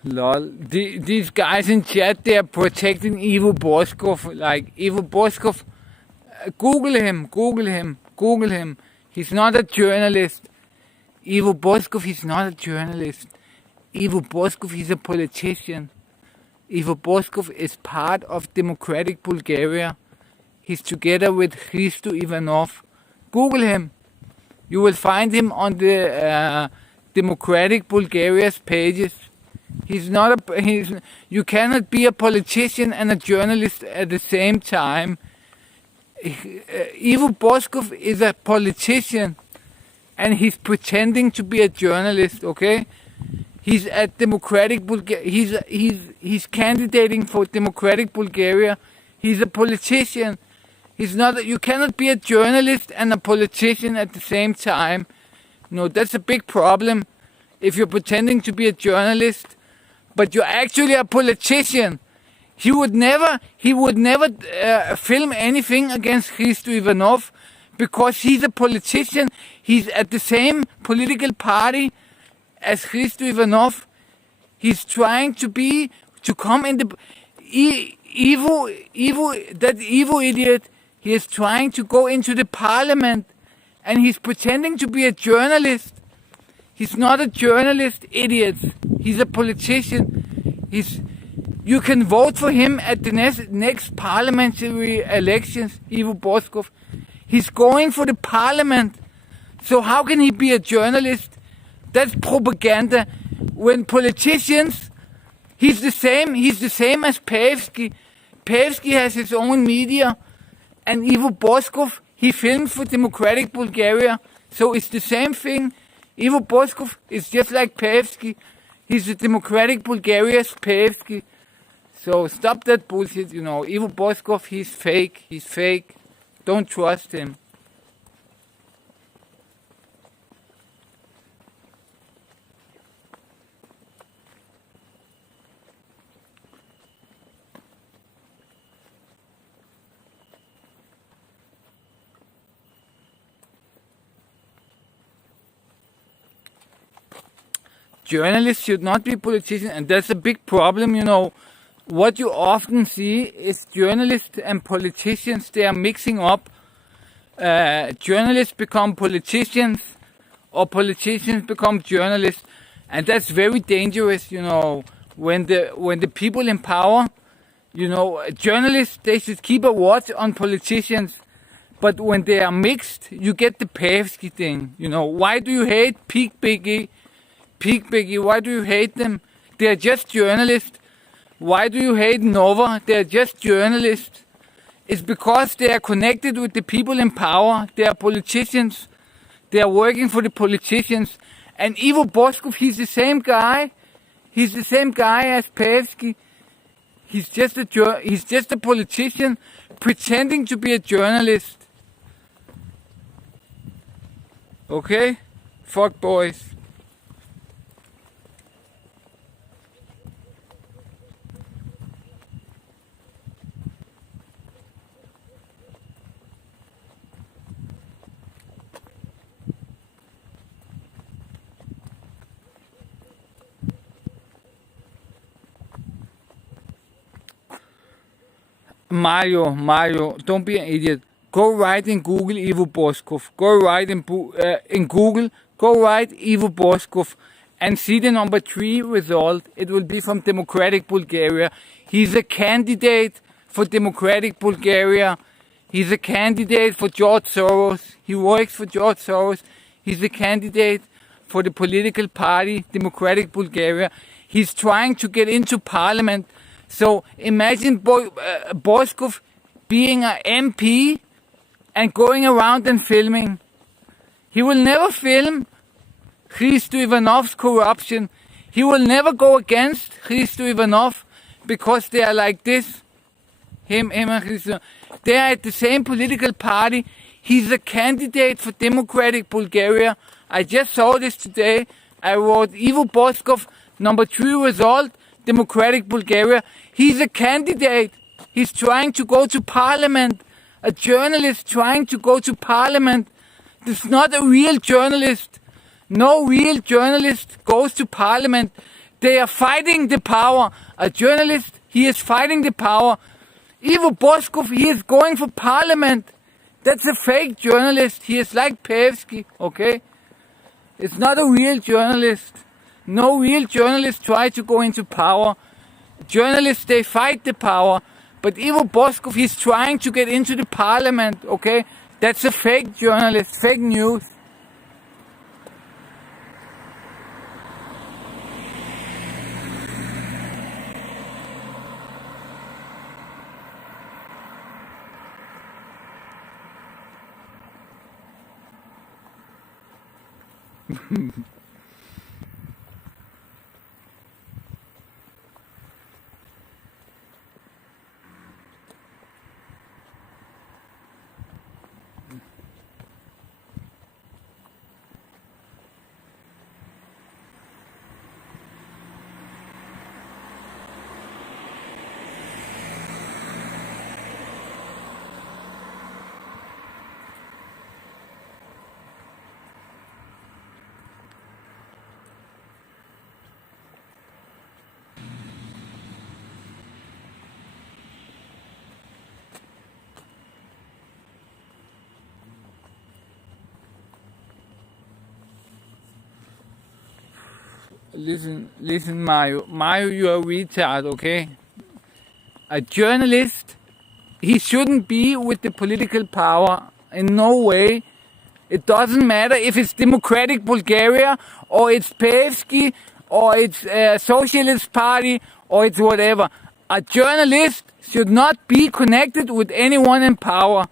Lol. These guys in chat, they are protecting Ivo Boskov. Like, Ivo Boskov, Google him, Google him, Google him. He's not a journalist. Ivo Boskov, he's not a journalist. Ivo Boskov, he's a politician. Ivo Boskov is part of democratic Bulgaria. He's together with Hristo Ivanov. Google him. You will find him on the democratic Bulgaria's pages. He's not a. You cannot be a politician and a journalist at the same time. Ivo Boskov is a politician, and he's pretending to be a journalist. Okay, he's at democratic Bulgaria. He's candidating for democratic Bulgaria. He's a politician. He's not. You cannot be a journalist and a politician at the same time. No, that's a big problem. If you're pretending to be a journalist, but you're actually a politician. He would never film anything against Hristo Ivanov because he's a politician. He's at the same political party as Hristo Ivanov. He's trying to come in the that Ivo idiot. He is trying to go into the parliament, and he's pretending to be a journalist. He's not a journalist, idiots. He's a politician. You can vote for him at the next parliamentary elections, Ivo Boskov. He's going for the parliament. So how can he be a journalist? That's propaganda. When politicians, he's the same as Pevsky. Pevsky has his own media. And Ivo Boskov, he films for Democratic Bulgaria. So it's the same thing. Ivo Boskov is just like Pevsky. He's the Democratic Bulgaria's Pevsky. So stop that bullshit, Ivo Boskov, he's fake. He's fake. Don't trust him. Journalists should not be politicians, and that's a big problem, What you often see is journalists and politicians, they are mixing up. Journalists become politicians, or politicians become journalists, and that's very dangerous, when the people in power, journalists, they should keep a watch on politicians, but when they are mixed, you get the Pevsky thing, Why do you hate Peak Biggie? Why do you hate them? They are just journalists. Why do you hate Nova? They are just journalists. It's because they are connected with the people in power. They are politicians. They are working for the politicians. And Ivo Boskov, he's the same guy. He's the same guy as Pevsky. He's just a politician pretending to be a journalist. Okay? Fuck boys. Mario, don't be an idiot. Go write in Google Ivo Boskov. Go write in Google. Go write Ivo Boskov and see the number 3 result. It will be from Democratic Bulgaria. He's a candidate for Democratic Bulgaria. He's a candidate for George Soros. He works for George Soros. He's a candidate for the political party, Democratic Bulgaria. He's trying to get into parliament. So imagine Boskov being an MP and going around and filming. He will never film Hristo Ivanov's corruption. He will never go against Hristo Ivanov because they are like this. Him and Hristo. They are at the same political party. He's a candidate for Democratic Bulgaria. I just saw this today. I wrote Ivo Boskov, number 3 result, Democratic Bulgaria. He's a candidate. He's trying to go to parliament. A journalist trying to go to parliament. This is not a real journalist. No real journalist goes to parliament. They are fighting the power. A journalist, he is fighting the power. Ivo Boskov, he is going for parliament. That's a fake journalist. He is like Pevsky, okay? It's not a real journalist. No real journalist try to go into power. Journalists, they fight the power. But Ivo Boskov, he's trying to get into the parliament, okay? That's a fake journalist, fake news. Listen, Mario. Mario, you are a retard, okay? A journalist, he shouldn't be with the political power in no way. It doesn't matter if it's Democratic Bulgaria, or it's Pevsky, or it's a Socialist Party, or it's whatever. A journalist should not be connected with anyone in power.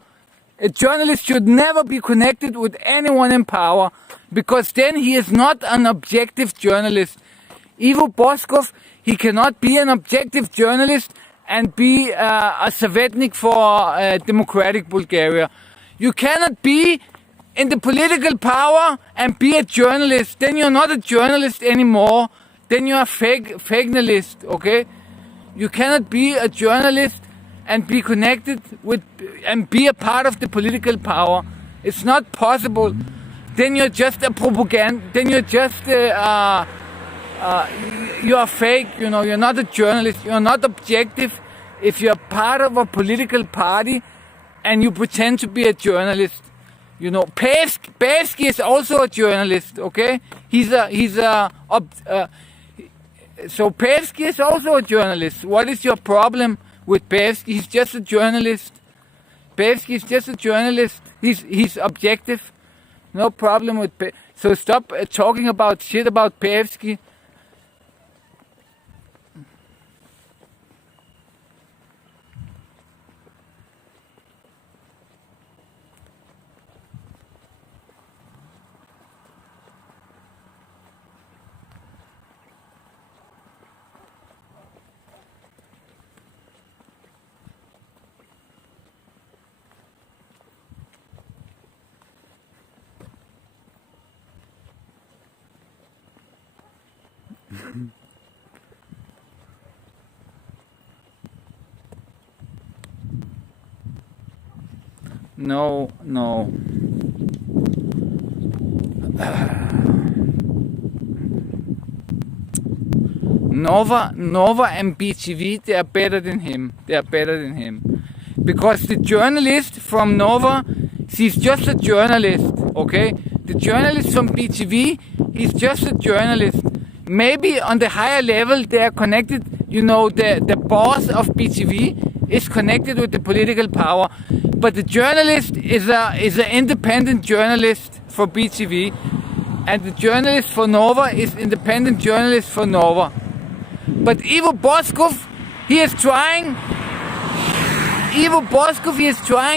A journalist should never be connected with anyone in power, because then he is not an objective journalist. Ivo Boskov, he cannot be an objective journalist and be a Savetnik for Democratic Bulgaria. You cannot be in the political power and be a journalist. Then you're not a journalist anymore. Then you're a fake-nalist, okay? You cannot be a journalist and be connected with and be a part of the political power. It's not possible. Then you're just a propaganda. Then you're just you are fake. You know, you're not a journalist. You're not objective. If you're part of a political party and you pretend to be a journalist, you know, Pevsky is also a journalist. Okay, so Pevsky is also a journalist. What is your problem with Pevsky? He's just a journalist. Pevsky is just a journalist. He's objective. No problem with Pevsky. So stop talking about shit about Pevsky. No. Nova and BTV, they are better than him. Because the journalist from Nova, he's just a journalist, okay? The journalist from BTV, he's just a journalist. Maybe on the higher level they are connected, you know, the boss of BTV is connected with the political power. But the journalist is an independent journalist for BTV. and the journalist for Nova is independent journalist for Nova. But Ivo Boskov, he is trying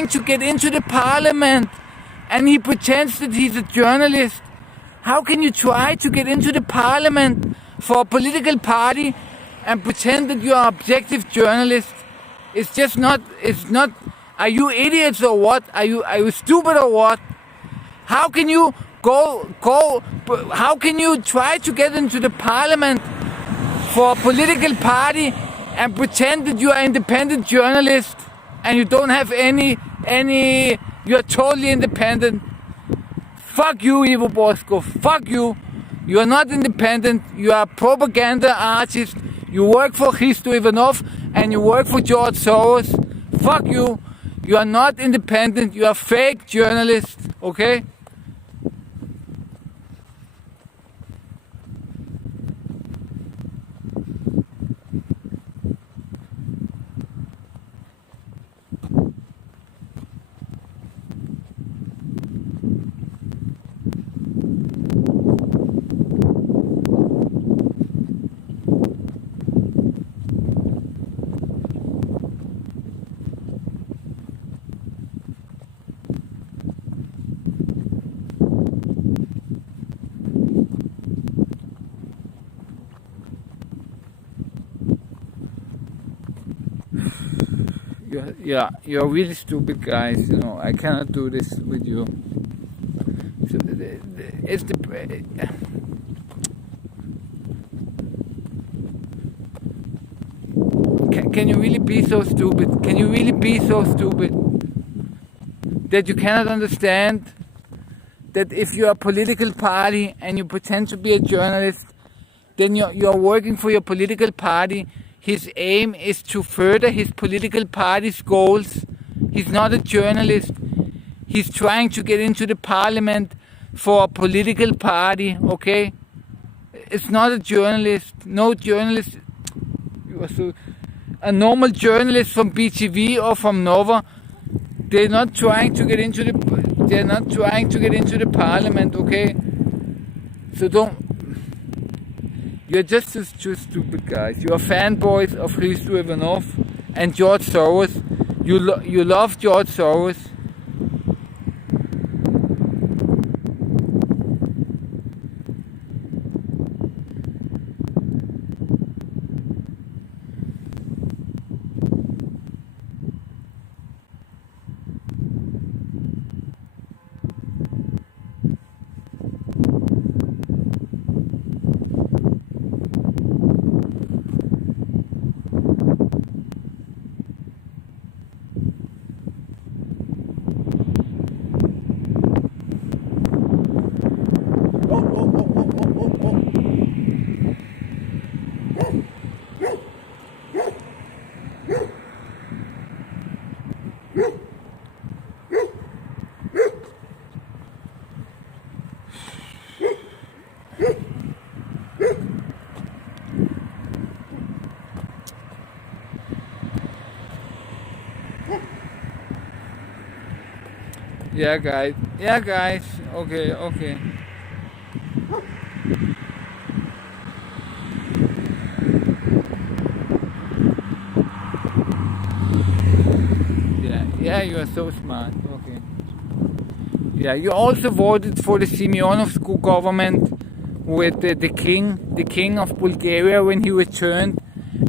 to get into the parliament, and he pretends that he's a journalist. How can you try to get into the parliament for a political party and pretend that you are an objective journalist? It's just not, are you idiots or what? Are you stupid or what? How can you how can you try to get into the parliament for a political party and pretend that you are an independent journalist and you don't have any, you're totally independent? Fuck you, Ivo Boskov. Fuck you. You are not independent. You are a propaganda artist. You work for Hristo Ivanov and you work for George Soros. Fuck you. You are not independent. You are fake journalist. Okay? You're really stupid guys, you know. I cannot do this with you. So it's the can you really be so stupid? Can you really be so stupid that you cannot understand that if you're a political party and you pretend to be a journalist, then you're working for your political party? His aim is to further his political party's goals. He's not a journalist. He's trying to get into the parliament for a political party, okay? It's not a journalist. No journalist. A normal journalist from BTV or from Nova, they're not trying to get into the parliament, okay? So don't. You're just too stupid, guys. You're fanboys of Hristo Ivanov and George Soros. You love George Soros. Yeah, guys. Okay. Yeah, you are so smart. Okay. Yeah, you also voted for the Simeonov's government with the king of Bulgaria when he returned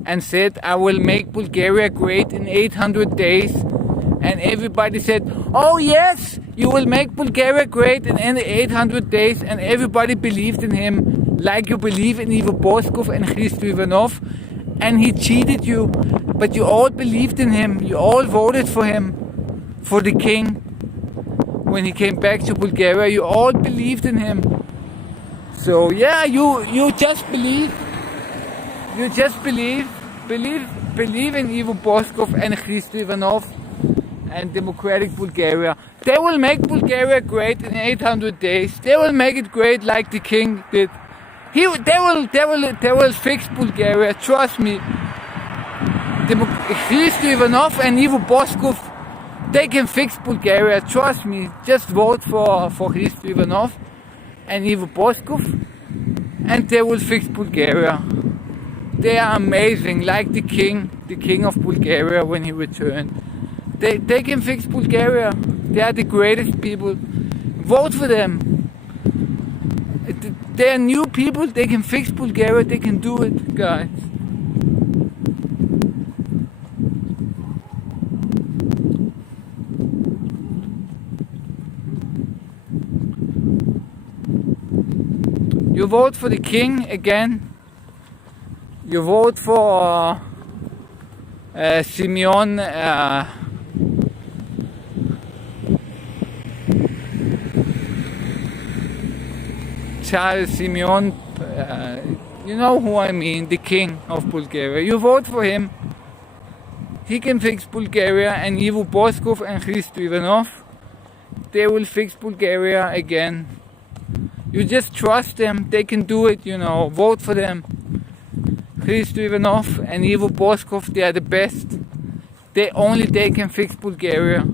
and said, "I will make Bulgaria great in 800 days." And everybody said, "Oh yes, you will make Bulgaria great in 800 days." And everybody believed in him, like you believe in Ivo Boskov and Hristo Ivanov. And he cheated you, but you all believed in him. You all voted for him, for the king. When he came back to Bulgaria, you all believed in him. So yeah, you just believe. You just believe in Ivo Boskov and Hristo Ivanov and democratic Bulgaria. They will make Bulgaria great in 800 days. They will make it great like the king did. They will fix Bulgaria. Trust me. Hristo Ivanov and Ivo Boskov, they can fix Bulgaria. Trust me. Just vote for Hristo Ivanov and Ivo Boskov, and they will fix Bulgaria. They are amazing, like the king of Bulgaria when he returned. They can fix Bulgaria. They are the greatest people. Vote for them. They are new people. They can fix Bulgaria. They can do it, guys. You vote for the king again. You vote for Simeon. Charles Simeon, you know who I mean, the king of Bulgaria. You vote for him. He can fix Bulgaria, and Ivo Boskov and Hristo Ivanov, they will fix Bulgaria again. You just trust them, they can do it, you know, vote for them. Hristo Ivanov and Ivo Boskov, they are the best. Only they can fix Bulgaria.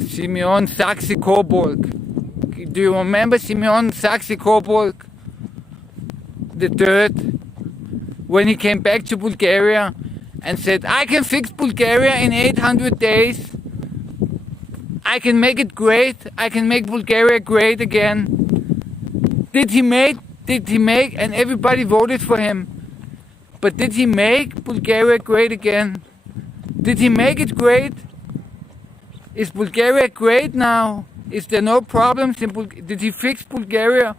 Simeon Saxe-Coburg. Do you remember Simeon Saxe-Coburg the third? When he came back to Bulgaria and said, I can fix Bulgaria in 800 days. I can make it great. I can make Bulgaria great again. Did he make, and everybody voted for him. But did he make Bulgaria great again? Did he make it great? Is Bulgaria great now? Is there no problems in Bulgaria? Did he fix Bulgaria?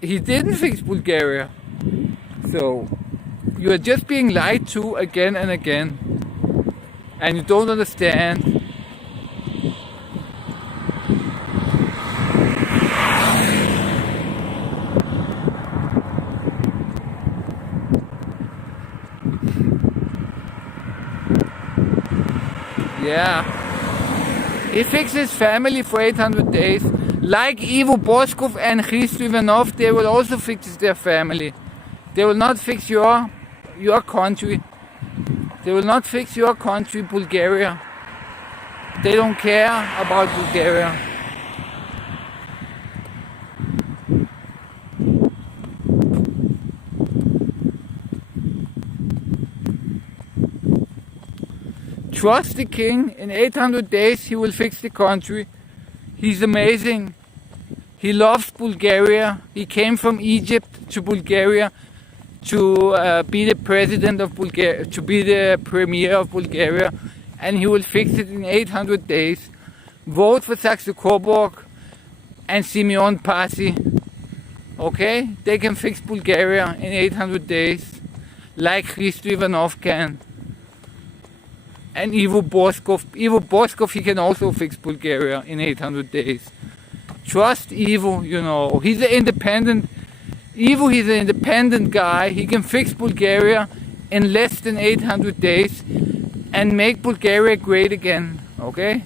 He didn't fix Bulgaria. So, you are just being lied to again and again. And you don't understand. Yeah. He fixed his family for 800 days. Like Ivo Boskov and Hristo Ivanov, they will also fix their family. They will not fix your country. They will not fix your country, Bulgaria. They don't care about Bulgaria. Trust the king. In 800 days he will fix the country. He's amazing. He loves Bulgaria. He came from Egypt to Bulgaria to be the president of Bulgaria, to be the premier of Bulgaria, and he will fix it in 800 days. Vote for Saxe-Coburg and Simeon Pasi. Okay? They can fix Bulgaria in 800 days, like Hristo Ivanov can. And Ivo Boskov. Ivo Boskov, he can also fix Bulgaria in 800 days. Trust Ivo, you know. He's an independent. Ivo, he's an independent guy. He can fix Bulgaria in less than 800 days and make Bulgaria great again. Okay?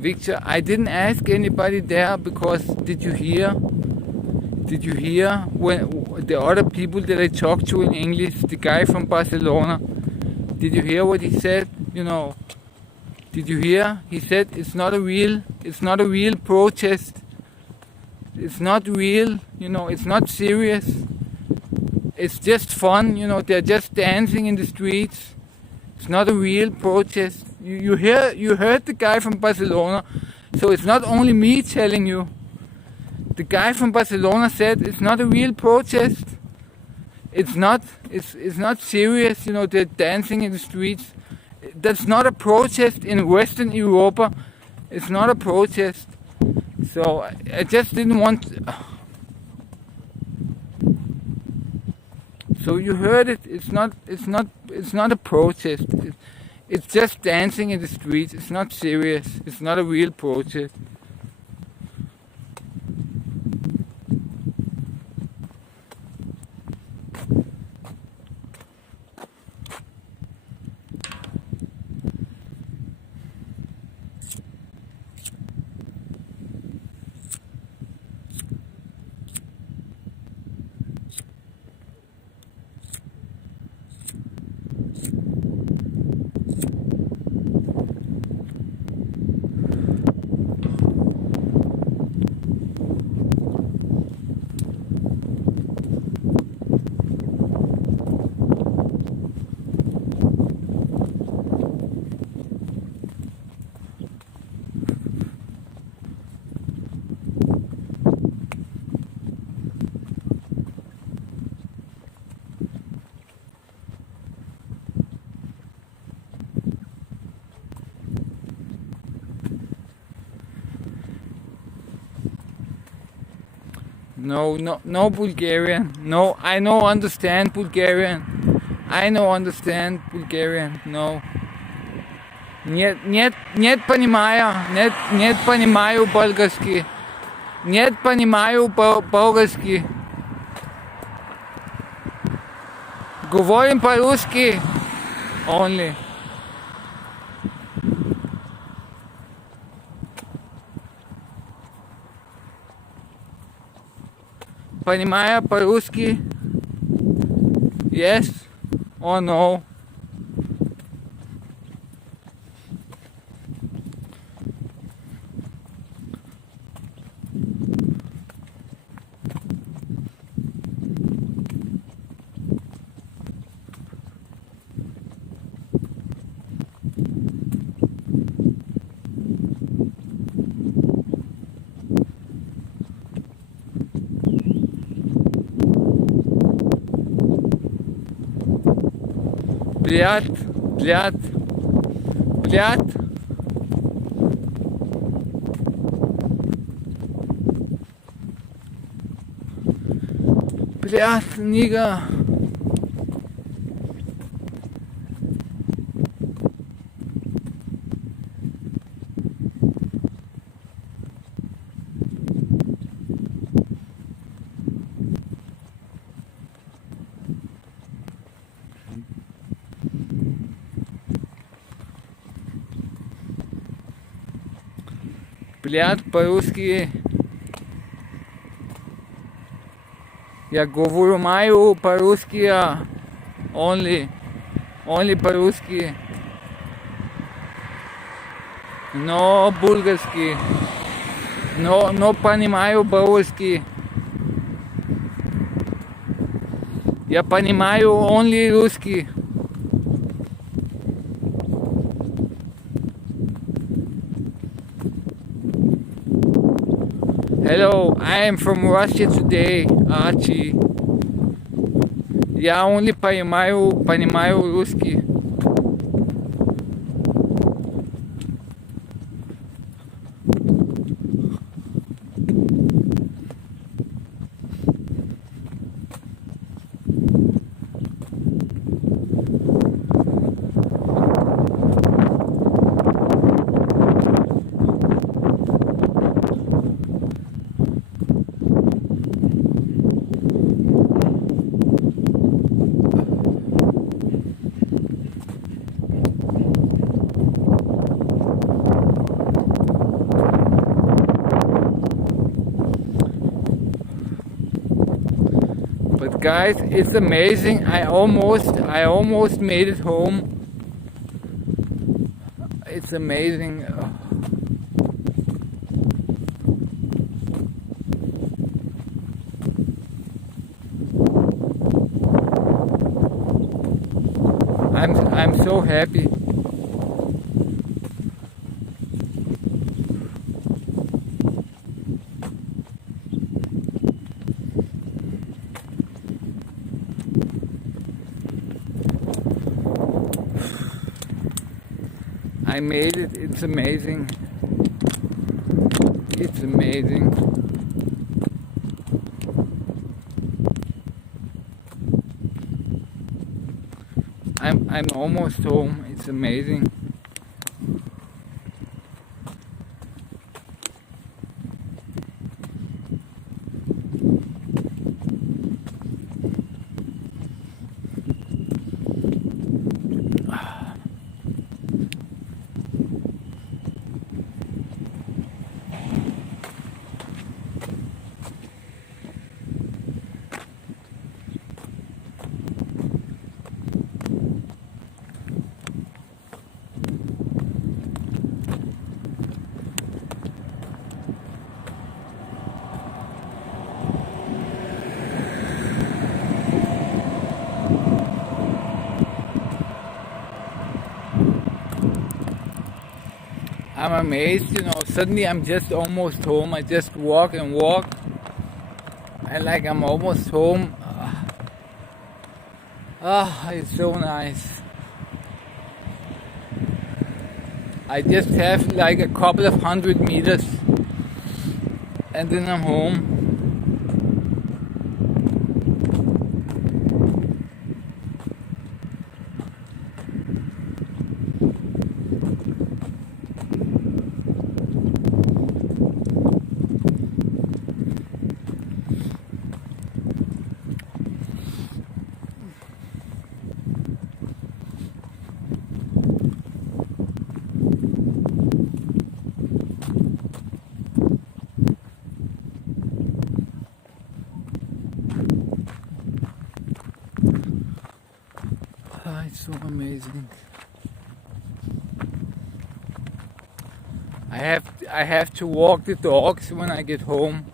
Victor, I didn't ask anybody there because did you hear when the other people that I talked to in English, the guy from Barcelona, did you hear what he said? You know, Did you hear? He said it's not a real protest. It's not real, it's not serious. It's just fun, they're just dancing in the streets. It's not a real protest. You heard the guy from Barcelona, so it's not only me telling you. The guy from Barcelona said it's not a real protest. It's not serious, they're dancing in the streets. That's not a protest in Western Europa. It's not a protest. So I just didn't want. So you heard it. It's not a protest. It's just dancing in the streets. It's not serious. It's not a real protest. No Bulgarian. No, I no understand Bulgarian. No. Нет понимаю български. Нет понимаю български. Говорим по-русски. Only. Понимаю по-русски? Yes or no? Блядь. Блядь, nigga. Блядь, по-русски. Я говорю маю по-русски. Only по-русски. Но bulgarski. Но понимаю по-русски. Я понимаю only русский. Hello, I am from Russia today, Archie. Я only понимаю русский. But guys, it's amazing. I almost made it home. It's amazing. I'm so happy. I made it. It's amazing. It's amazing. I'm almost home. It's amazing. I'm amazed, you know, suddenly I'm just almost home. I just walk and walk, and like I'm almost home. It's so nice. I just have like a couple of 100 meters, and then I'm home. It's so amazing. I have to walk the dogs when I get home.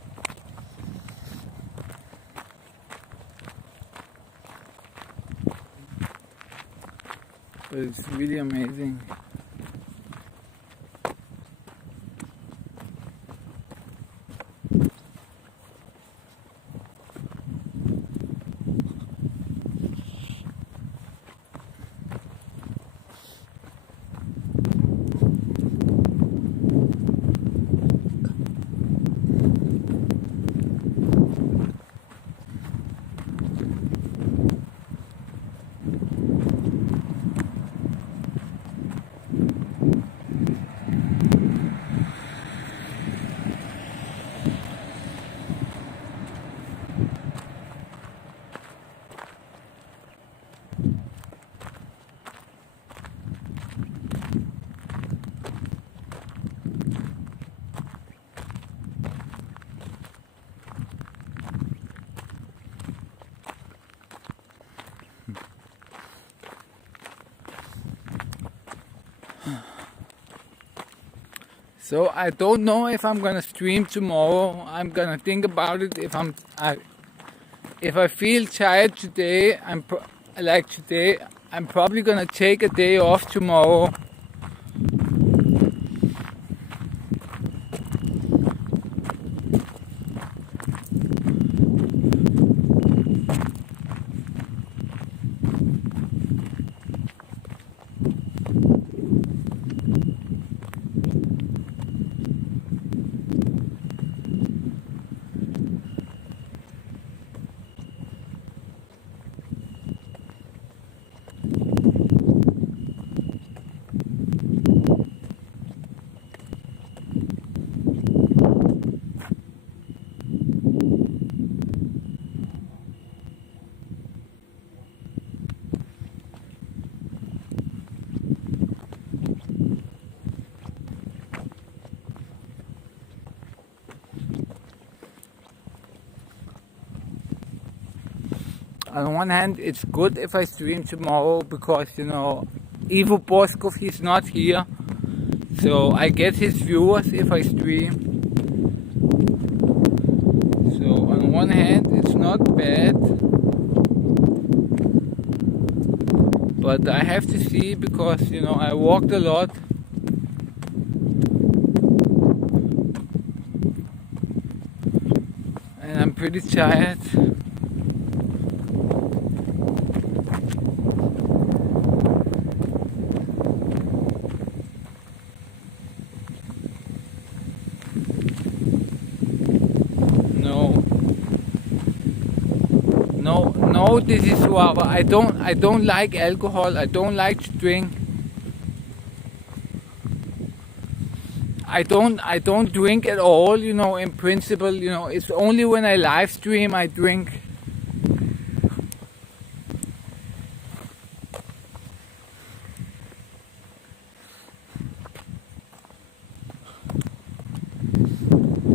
But it's really amazing. So I don't know if I'm gonna stream tomorrow. I'm gonna think about it. If I feel tired today, I'm probably gonna take a day off tomorrow. On one hand, it's good if I stream tomorrow because, you know, Ivo Boskov, he's not here. So I get his viewers if I stream. So on one hand it's not bad, but I have to see because I walked a lot. And I'm pretty tired. No, this is Sofia. I don't like alcohol. I don't like to drink. I don't drink at all, in principle, it's only when I live stream I drink.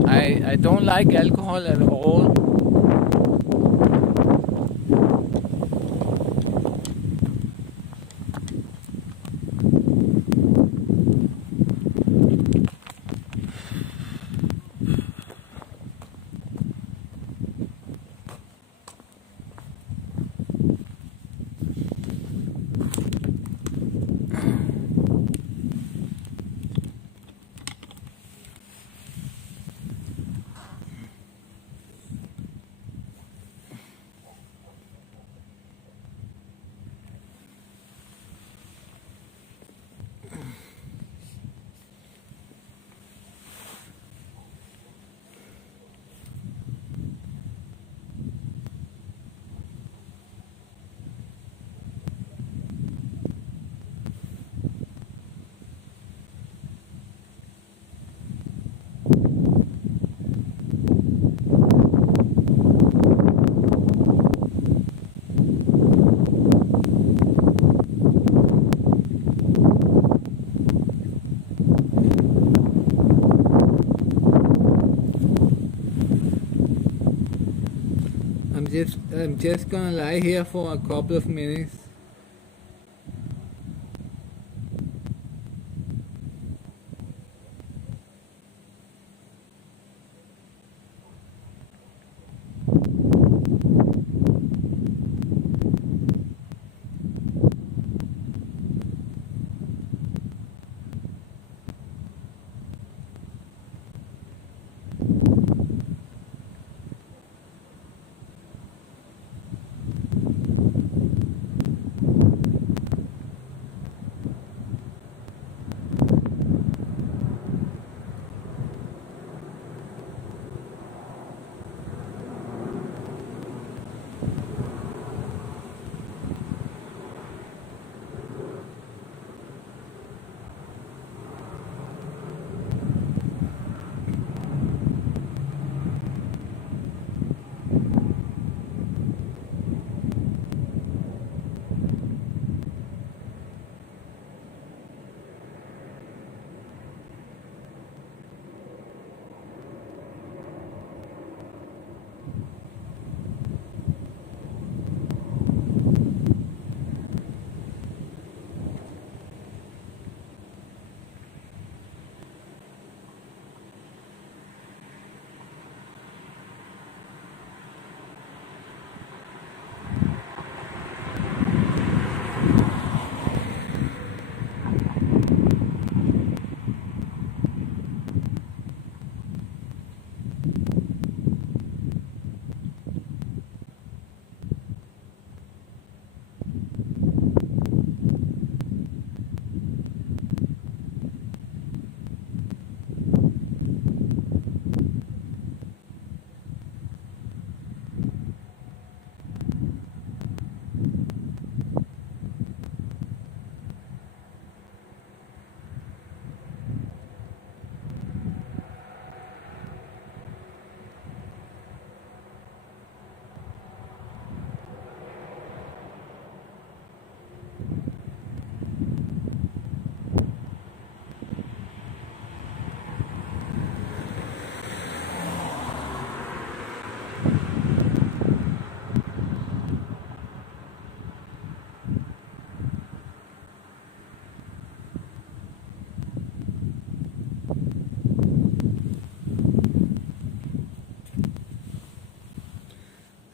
I don't like alcohol at all. I'm just gonna lie here for a couple of minutes.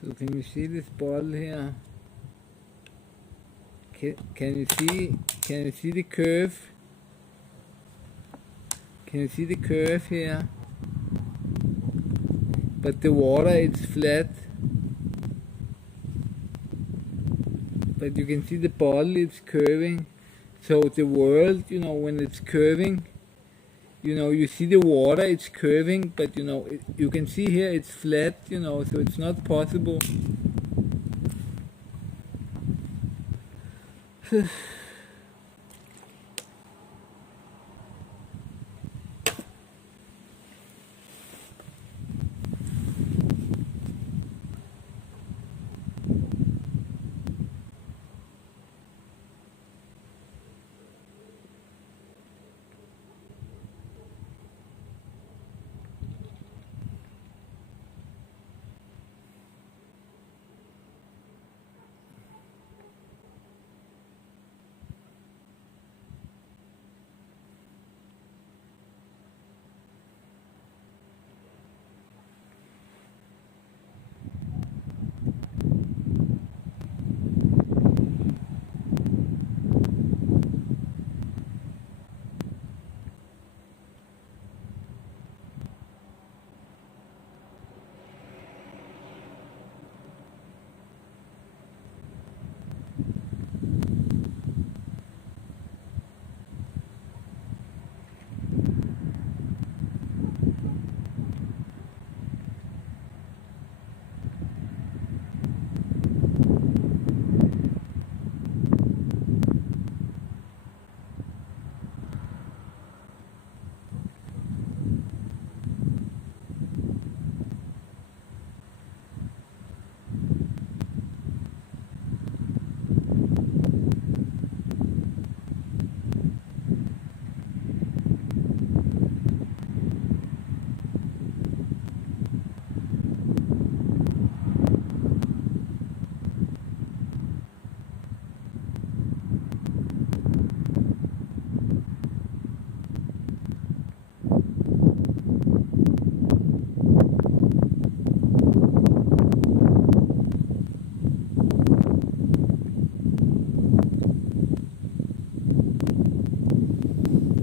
So can you see this bottle here? Can you see the curve? Can you see the curve here? But the water is flat. But you can see the bottle is curving. So the world, you know, when it's curving, you know, you see the water, it's curving, but you know, you can see here it's flat, you know, so it's not possible.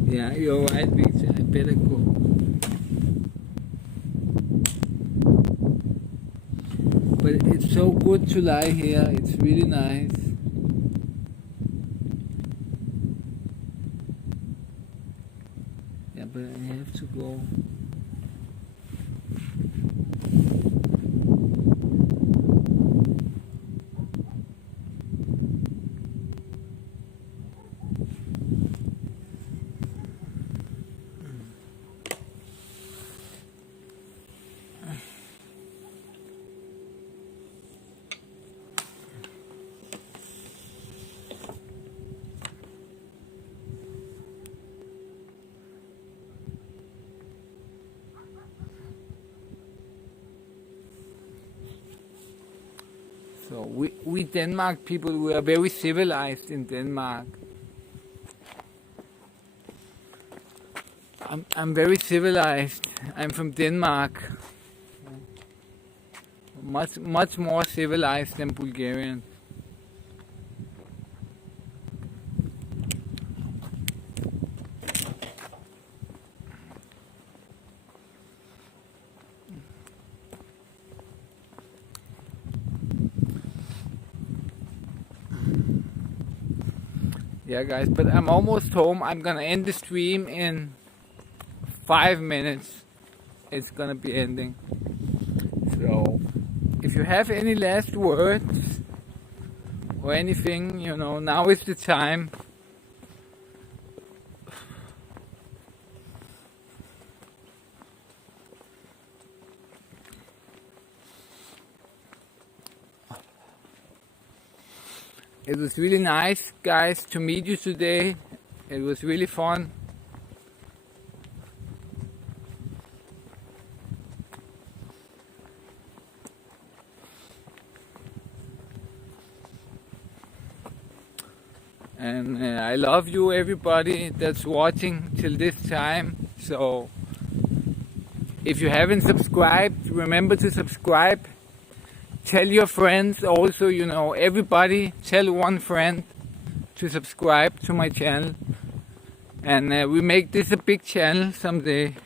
Yeah, you're right, Victor. I better go. But it's so good to lie here. It's really nice. Yeah, but I have to go. So we Denmark people, we are very civilized in Denmark. I'm very civilized. I'm from Denmark. Much more civilized than Bulgarian. Yeah guys, but I'm almost home. I'm gonna end the stream in 5 minutes. It's gonna be ending. So if you have any last words or anything, you know, now is the time. It was really nice, guys, to meet you today. It was really fun. And I love you, everybody that's watching till this time. So if you haven't subscribed, remember to subscribe. tell your friends also, you know, everybody, tell one friend to subscribe to my channel. And we make this a big channel someday.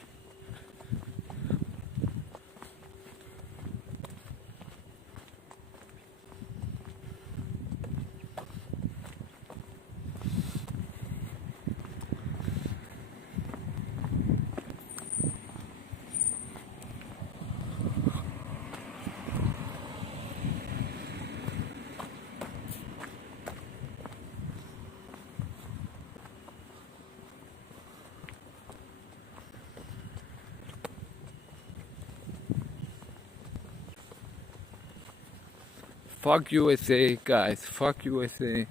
Fuck USA, guys. Fuck USA.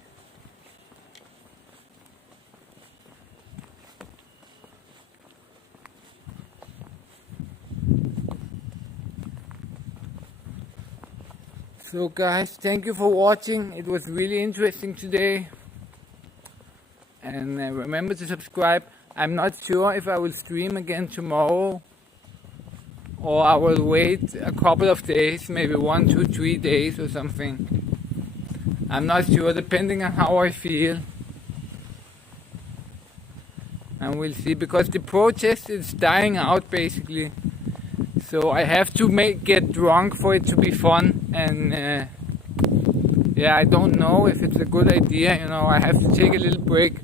So guys, thank you for watching. It was really interesting today. And remember to subscribe. I'm not sure if I will stream again tomorrow, or I will wait a couple of days, maybe 1, 2, 3 days or something. I'm not sure, depending on how I feel. And we'll see, because the protest is dying out basically. So I have to get drunk for it to be fun. And yeah, I don't know if it's a good idea, you know. I have to take a little break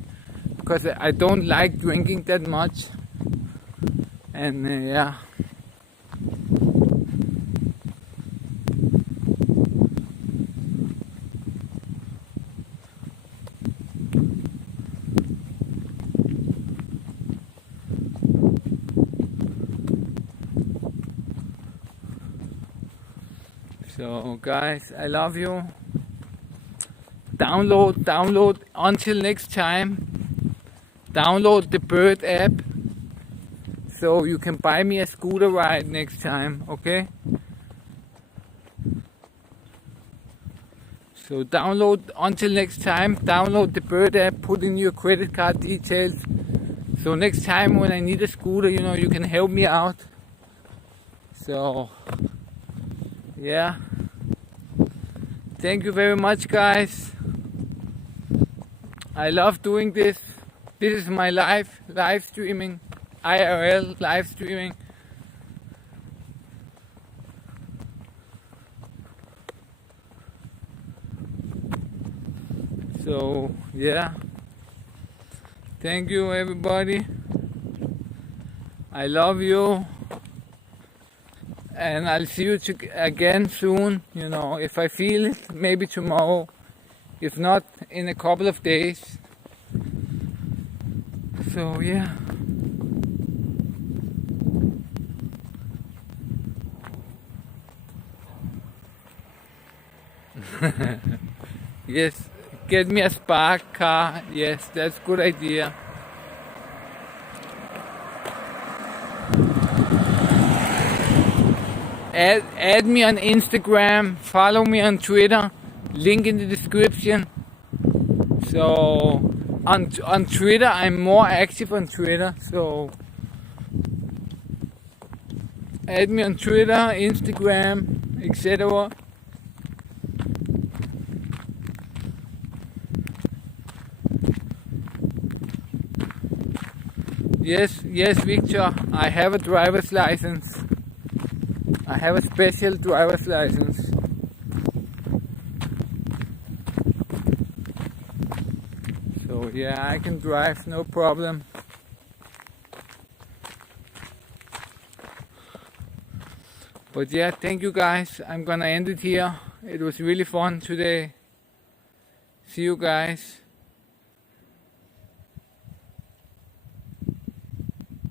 because I don't like drinking that much. And yeah. So guys, I love you. Download until next time. Download the Bird app so you can buy me a scooter ride next time, okay? So download until next time. Download the Bird app, put in your credit card details. So next time when I need a scooter, you know, you can help me out. So yeah, thank you very much, guys. I love doing this. This is my live streaming, IRL live streaming. So yeah, thank you everybody. I love you. And I'll see you again soon, you know, if I feel it, maybe tomorrow. If not, in a couple of days. So, yeah. Yes, get me a spark car. Yes, that's a good idea. Add me on Instagram, follow me on Twitter, link in the description. So on Twitter, I'm more active on Twitter, so add me on Twitter, Instagram, etc. Yes, Victor, I have a driver's license. I have a special driver's license. So yeah, I can drive, no problem. But yeah, thank you guys. I'm gonna end it here. It was really fun today. See you guys.